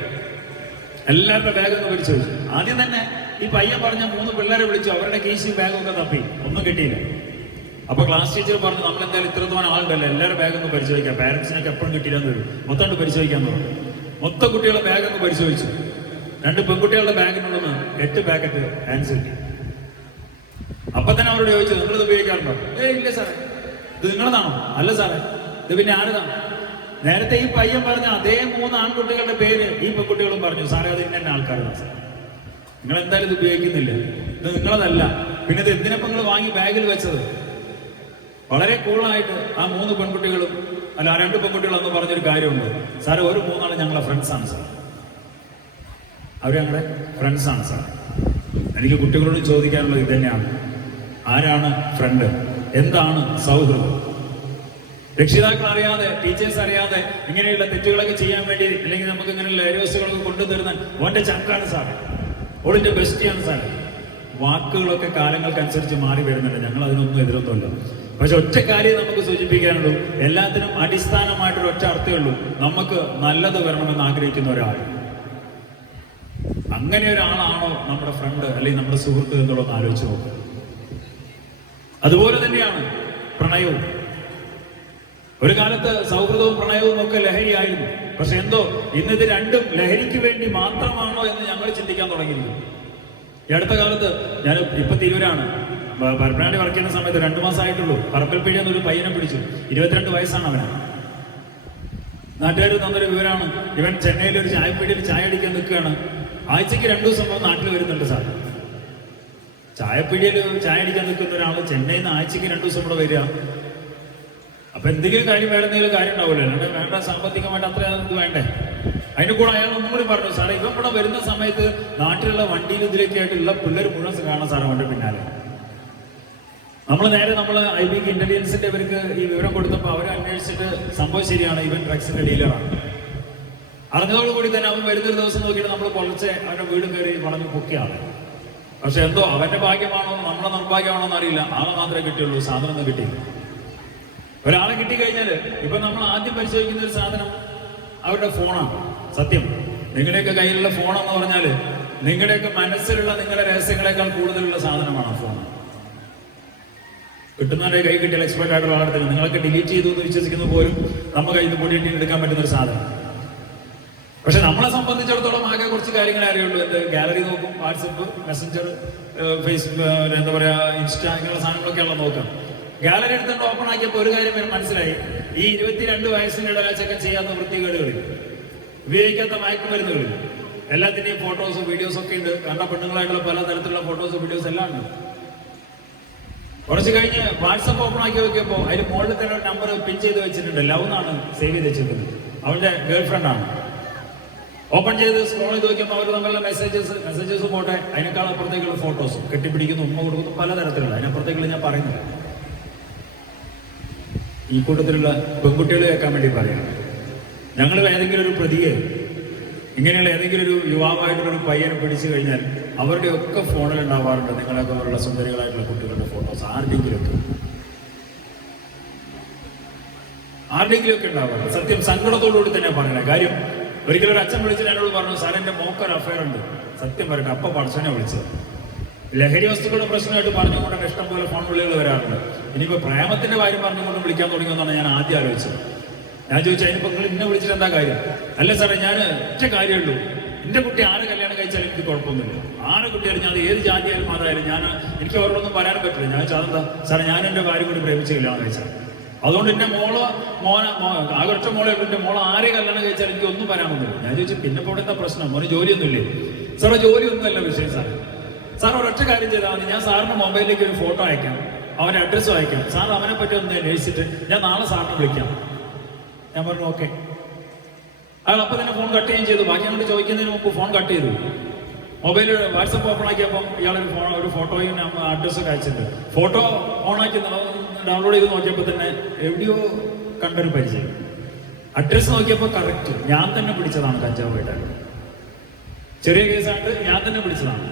എല്ലാവരുടെ ബാഗ് ഒന്ന് പരിശോധിച്ചു. ആദ്യം തന്നെ ഈ പയ്യൻ പറഞ്ഞ 3 പിള്ളേരെ വിളിച്ചു. അവരുടെ കേസിൽ ബാഗൊക്കെ തപ്പി, ഒന്നും കിട്ടിയില്ല. അപ്പൊ ക്ലാസ് ടീച്ചർ പറഞ്ഞു, നമ്മൾ എന്തായാലും ഇത്രത്തോളം ആളുണ്ടല്ലോ, എല്ലാവരുടെ ബാഗ് ഒന്ന് പരിശോധിക്കാം, പാരന്റ്സിനൊക്കെ എപ്പോഴും കിട്ടിയില്ലെന്ന് വരും, മൊത്തം പരിശോധിക്കാൻ പറഞ്ഞു. മൊത്തം കുട്ടികളുടെ ബാഗ് ഒന്ന് പരിശോധിച്ചു. 2 പെൺകുട്ടികളുടെ ബാഗിനുള്ളന്ന് 8 പാക്കറ്റ് ഹാൻഡ്സ് കിട്ടി. അപ്പൊ തന്നെ അവരോട് ചോദിച്ചു, നിങ്ങളിത് ഉപയോഗിക്കാറുണ്ടോ? ഇല്ല സാറേ. ഇത് നിങ്ങളതാണോ? അല്ല സാറേ. ഇത് പിന്നെ ആരുതാണ്? നേരത്തെ ഈ പയ്യൻ പറഞ്ഞ അതേ 3 ആൺകുട്ടികളുടെ പേര് ഈ പെൺകുട്ടികളും പറഞ്ഞു. സാറേ, അത് ഇന്ന ആൾക്കാരാണ് സാർ, നിങ്ങൾ എന്തായാലും ഇത് ഉപയോഗിക്കുന്നില്ല, ഇത് നിങ്ങളതല്ല, പിന്നെ ഇത് എന്തിനപ്പം നിങ്ങൾ വാങ്ങി ബാഗിൽ വെച്ചത്? വളരെ കൂളായിട്ട് ആ 3 പെൺകുട്ടികളും അല്ല 2 പെൺകുട്ടികളും എന്ന് പറഞ്ഞൊരു കാര്യമുണ്ട്. സാറേ, ഒരു 3 ആള് ഞങ്ങളെ ഫ്രണ്ട്സാണ് സാർ, അവർ ഞങ്ങളുടെ ഫ്രണ്ട്സാണ് സാർ. എനിക്ക് കുട്ടികളോട് ചോദിക്കാനുള്ളത് ഇത് തന്നെയാണ്, ആരാണ് ഫ്രണ്ട്? എന്താണ് സൗഹൃദം? രക്ഷിതാക്കൾ അറിയാതെ, ടീച്ചേഴ്സ് അറിയാതെ ഇങ്ങനെയുള്ള തെറ്റുകളൊക്കെ ചെയ്യാൻ വേണ്ടി, അല്ലെങ്കിൽ നമുക്ക് ഇങ്ങനെയുള്ള ഏരിയോസുകളൊക്കെ കൊണ്ടുതരുന്ന ഓന്റെ ചക്കാണ് സാറേ, ഓളിന്റെ ബെസ്റ്റിയാണ് സാറേ. വാക്കുകളൊക്കെ കാലങ്ങൾക്കനുസരിച്ച് മാറി വരുന്നുണ്ട്, ഞങ്ങൾ അതിനൊന്നും എതിരൊന്നുമില്ല. പക്ഷെ ഒറ്റ കാര്യം നമുക്ക് സൂചിപ്പിക്കാനുള്ളൂ, എല്ലാത്തിനും അടിസ്ഥാനമായിട്ടൊരു ഒറ്റ അർത്ഥമേ ഉള്ളൂ, നമുക്ക് നല്ലത് വരണമെന്ന് ആഗ്രഹിക്കുന്ന ഒരാൾ. അങ്ങനെ ഒരാളാണോ നമ്മുടെ ഫ്രണ്ട് അല്ലെങ്കിൽ നമ്മുടെ സുഹൃത്ത് എന്നുള്ളത് ആലോചിച്ച് നോക്കുക. അതുപോലെ തന്നെയാണ് പ്രണയവും. ഒരു കാലത്ത് സൗഹൃദവും പ്രണയവും ഒക്കെ ലഹരിയായിരുന്നു. പക്ഷെ എന്തോ ഇന്നിത് രണ്ടും ലഹരിക്ക് വേണ്ടി മാത്രമാണോ എന്ന് ഞങ്ങൾ ചിന്തിക്കാൻ തുടങ്ങിയിരുന്നു. ഈ അടുത്ത കാലത്ത് ഞാൻ ഇപ്പൊ തിരൂരാണ്, പരപ്പനാടി വർക്ക് ചെയ്യുന്ന സമയത്ത് 2 മാസമായിട്ടുള്ളൂ. പറക്കൽപ്പീടി എന്നൊരു പയ്യനെ പിടിച്ചു. 22 വയസ്സാണ് അവന്. നാട്ടുകാർ തന്നൊരു വിവരമാണ്, ഇവൻ ചെന്നൈയിൽ ഒരു ചായപ്പീടിയിൽ ചായ അടിക്കാൻ നിൽക്കുകയാണ്. ആഴ്ചക്ക് 2 ദിവസം നാട്ടിൽ വരുന്നുണ്ട് സാർ. ചായപ്പീടിയിൽ ചായ അടിക്കാൻ നിൽക്കുന്ന ഒരാൾ ചെന്നൈയിൽ നിന്ന് ആഴ്ചക്ക് 2 ദിവസം ഇവിടെ വരിക. അപ്പൊ എന്തെങ്കിലും കാര്യം വേറെ എന്തെങ്കിലും കാര്യം ഉണ്ടാവില്ല, അല്ലാണ്ട് വേണ്ട സാമ്പത്തികമായിട്ട് അത്ര ഇത് വേണ്ടേ. അതിന്റെ കൂടെ അയാൾ ഒന്നും കൂടി പറഞ്ഞു, സാറേ ഇവൻ ഇവിടെ വരുന്ന സമയത്ത് നാട്ടിലുള്ള വണ്ടിയിൽ ഇതിലേക്ക് ആയിട്ടുള്ള പിള്ളേർ മുഴുവൻ കാണാൻ സാറേ അവന്റെ പിന്നാലെ. നമ്മൾ IB ഇന്റലിജൻസിന്റെ ഇവർക്ക് ഈ വിവരം കൊടുത്തപ്പോൾ അവർ അന്വേഷിച്ചിട്ട് സംഭവം ശരിയാണ്, ഇവൻ ഡ്രഗ്സിന്റെ ഡീലറാണ്. അറിഞ്ഞതോടുകൂടി തന്നെ അവൻ വരുന്നൊരു ദിവസം നോക്കിയിട്ട് നമ്മൾ പൊളിച്ച് അവന്റെ വീട് കയറി വളഞ്ഞു പൊക്കിയാണ്. പക്ഷെ എന്തോ അവന്റെ ഭാഗ്യമാണോ നമ്മളെ നിർഭാഗ്യമാണോ എന്നറിയില്ല, ആളെ മാത്രമേ കിട്ടിയുള്ളൂ, സാധനം ഒന്നും കിട്ടിയില്ല. ഒരാളെ കിട്ടിക്കഴിഞ്ഞാല് ഇപ്പൊ നമ്മൾ ആദ്യം പരിശോധിക്കുന്ന ഒരു സാധനം അവരുടെ ഫോണാണ്. സത്യം, നിങ്ങളുടെയൊക്കെ കയ്യിലുള്ള ഫോണെന്ന് പറഞ്ഞാല് നിങ്ങളുടെയൊക്കെ മനസ്സിലുള്ള നിങ്ങളുടെ രഹസ്യങ്ങളെക്കാൾ കൂടുതലുള്ള സാധനമാണ് ഫോൺ. കിട്ടുന്നവരെ കൈ കിട്ടിയാൽ എക്സ്പെർട്ട് ആയിട്ടുള്ള ആളത്തിന് നിങ്ങളൊക്കെ ഡിലീറ്റ് ചെയ്തു എന്ന് വിശ്വസിക്കുന്ന പോലും നമ്മുടെ കയ്യിൽ നിന്ന് പൊടിയിട്ട് എടുക്കാൻ പറ്റുന്ന ഒരു സാധനം. പക്ഷെ നമ്മളെ സംബന്ധിച്ചിടത്തോളം ആകെ കുറച്ച് കാര്യങ്ങളെ അറിയുള്ളൂ. ഗാലറി നോക്കും, വാട്സപ്പ്, മെസ്സഞ്ചർ, ഫേസ്ബുക്ക്, എന്താ പറയാ, ഇൻസ്റ്റ, ഇങ്ങനെയുള്ള സാധനങ്ങളൊക്കെയുള്ള നോക്കാം. ഗാലറി എടുത്തുകൊണ്ട് ഓപ്പൺ ആക്കിയപ്പോൾ ഒരു കാര്യം മനസ്സിലായി, ഈ 22 വയസ്സിന്റെ ഇടയിലൊക്കെ ചെയ്യാത്ത വൃത്തികേടുകളിൽ, ഉപയോഗിക്കാത്ത മയക്കുമരുന്നുകളിൽ എല്ലാത്തിന്റെയും ഫോട്ടോസ് വീഡിയോസ് ഒക്കെ ഉണ്ട്. കണ്ട പെണ്ണുങ്ങളായിട്ടുള്ള പല തരത്തിലുള്ള ഫോട്ടോസ് വീഡിയോസ് എല്ലാം ഉണ്ട്. കുറച്ച് കഴിഞ്ഞ് വാട്സപ്പ് ഓപ്പൺ ആക്കി നോക്കിയപ്പോൾ അതിന് മുകളിൽ തന്നെ ഒരു നമ്പർ പിൻ ചെയ്ത് വെച്ചിട്ടുണ്ട്. ലവ് എന്നാണ് സേവ് ചെയ്ത് വെച്ചിട്ടുണ്ട്. അവന്റെ ഗേൾ ഫ്രണ്ട് ആണ്. ഓപ്പൺ ചെയ്ത് സ്ക്രോൾ ചെയ്ത് നോക്കിയപ്പോൾ അവർ തമ്മിലുള്ള മെസ്സേജസ് പോട്ടെ, അതിനേക്കാൾ അപ്പുറത്തേക്കുള്ള ഫോട്ടോസ്, കെട്ടിപ്പിടിക്കുന്നു, ഉമ്മ കൊടുക്കുന്നു, പലതരത്തിലുള്ള. അതിനപ്പുറത്തേക്കുള്ള ഞാൻ പറയുന്നില്ല. ഈ കൂട്ടത്തിലുള്ള പെൺകുട്ടികൾ കേൾക്കാൻ വേണ്ടി പറയാം. ഞങ്ങൾ ഏതെങ്കിലും ഒരു പ്രതിയെ ഇങ്ങനെയുള്ള ഏതെങ്കിലും ഒരു യുവാവായിട്ടുള്ളൊരു പയ്യനെ പിടിച്ചു കഴിഞ്ഞാൽ അവരുടെ ഒക്കെ ഫോണിൽ ഉണ്ടാവാറുണ്ട് നിങ്ങളൊക്കെ അവരുടെ സുന്ദരികളായിട്ടുള്ള കുട്ടികളുടെ ഫോട്ടോസ് ആരുടെങ്കിലുമൊക്കെ ഉണ്ടാവാറുണ്ട്. സത്യം സങ്കടത്തോടുകൂടി തന്നെ പറയണേ. കാര്യം ഒരിക്കലും ഒരു അച്ഛൻ വിളിച്ചിട്ട് എന്നോട് പറഞ്ഞു, സാർ എൻ്റെ മോക്കൊരു അഫയർ ഉണ്ട്. സത്യം പറയട്ടെ, അപ്പ പടച്ചനെ വിളിച്ചത്. ലഹരി വസ്തുക്കളുടെ പ്രശ്നമായിട്ട് പറഞ്ഞുകൊണ്ടൊക്കെ ഇഷ്ടം പോലെ ഫോൺ വിളികൾ വരാറുണ്ട്. ഇനിയിപ്പോൾ പ്രേമത്തിന്റെ കാര്യം പറഞ്ഞുകൊണ്ട് വിളിക്കാൻ തുടങ്ങിയെന്നാണ് ഞാൻ ആദ്യം ആലോചിച്ചത്. ഞാൻ ചോദിച്ചു, അതിനിപ്പോൾ നിങ്ങൾ ഇന്നെ വിളിച്ചിട്ട് എന്താ കാര്യം? അല്ല സാറേ, ഞാൻ ഒറ്റ കാര്യമുള്ളൂ, എൻ്റെ കുട്ടി ആര് കല്യാണം കഴിച്ചാലും എനിക്ക് കുഴപ്പമൊന്നുമില്ല. ആരെ കുട്ടിയാലും ഞാൻ ഏത് ജാതിയായാലും മതമായാലും എനിക്ക് അവരോടൊന്നും പറയാനും പറ്റില്ല. ഞാൻ ചോദിച്ചാൽ അതെന്താ സാറേ, ഞാൻ എൻ്റെ ഭാര്യ കൂടി പ്രേമിച്ച് കല്യാണം കഴിച്ചാൽ, അതുകൊണ്ട് എൻ്റെ ആകെ ഒറ്റ മോളെ എൻ്റെ മോളെ ആരെ കല്യാണം കഴിച്ചാലും എനിക്ക് ഒന്നും പറയാനൊന്നുമില്ല. ഞാൻ ചോദിച്ചു, പിന്നെ ഇപ്പോൾ എന്താ പ്രശ്നം? മോന് ജോലിയൊന്നുമില്ലേ? സാറേ, ജോലിയൊന്നുമല്ല വിഷയം സാറേ. സാർ ഒരൊറ്റ കാര്യം ചെയ്താൽ മതി, ഞാൻ സാറിന് മൊബൈലിലേക്ക് ഒരു ഫോട്ടോ അയക്കാം, അവൻ്റെ അഡ്രസ്സും അയക്കാം, സാർ അവനെ പറ്റി ഒന്ന് അന്വേഷിച്ചിട്ട് ഞാൻ നാളെ സാറിനെ വിളിക്കാം. ഞാൻ പറഞ്ഞു ഓക്കെ. അയാൾ അപ്പം തന്നെ ഫോൺ കട്ട് ചെയ്യുകയും ചെയ്തു. ബാക്കി അങ്ങോട്ട് ചോദിക്കുന്നതിന് മുമ്പ് ഫോൺ കട്ട് ചെയ്തു. മൊബൈൽ വാട്സപ്പ് ഓപ്പൺ ആക്കിയപ്പോൾ ഇയാളൊരു ഒരു ഫോട്ടോയും അഡ്രസ്സൊക്കെ അയച്ചിട്ടുണ്ട്. ഫോട്ടോ ഓണാക്കി ഡൗൺലോഡ് ചെയ്ത് നോക്കിയപ്പോൾ തന്നെ എവിടെയോ കണ്ടൊരു പരിചയം. അഡ്രസ്സ് നോക്കിയപ്പോൾ കറക്റ്റ് ഞാൻ തന്നെ പിടിച്ചതാണ് കഞ്ചാവായിട്ട്. ചെറിയ കേസായിട്ട് ഞാൻ തന്നെ പിടിച്ചതാണ്.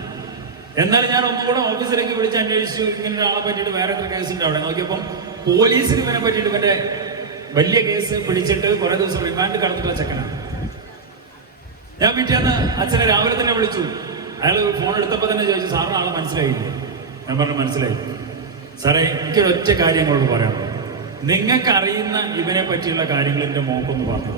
എന്നാലും ഞാൻ ഒന്നുകൂടെ ഓഫീസിലേക്ക് വിളിച്ച് അന്വേഷിച്ചു, ഇങ്ങനെ ഒരാളെ പറ്റിയിട്ട് വേറെ എത്ര കേസുണ്ട് അവിടെ. നോക്കിയപ്പം പോലീസിന് ഇവനെ പറ്റിയിട്ട് ഇവന്റെ വലിയ കേസ് പിടിച്ചിട്ട് കുറെ ദിവസം റിമാൻഡ് കടന്നിട്ടുള്ള ചെക്കനാണ്. ഞാൻ പിറ്റേന്ന് അച്ഛനെ രാവിലെ തന്നെ വിളിച്ചു. അയാൾ ഫോൺ എടുത്തപ്പോൾ തന്നെ ചോദിച്ചു, സാറിന് ആളെ മനസ്സിലായില്ലേ? ഞാൻ പറഞ്ഞു മനസ്സിലായി സാറേ. എനിക്കൊരൊറ്റ കാര്യങ്ങളോട് പറയാം, നിങ്ങൾക്ക് അറിയുന്ന ഇവനെ പറ്റിയുള്ള കാര്യങ്ങൾ എൻ്റെ മോക്കൊന്ന് പറഞ്ഞു.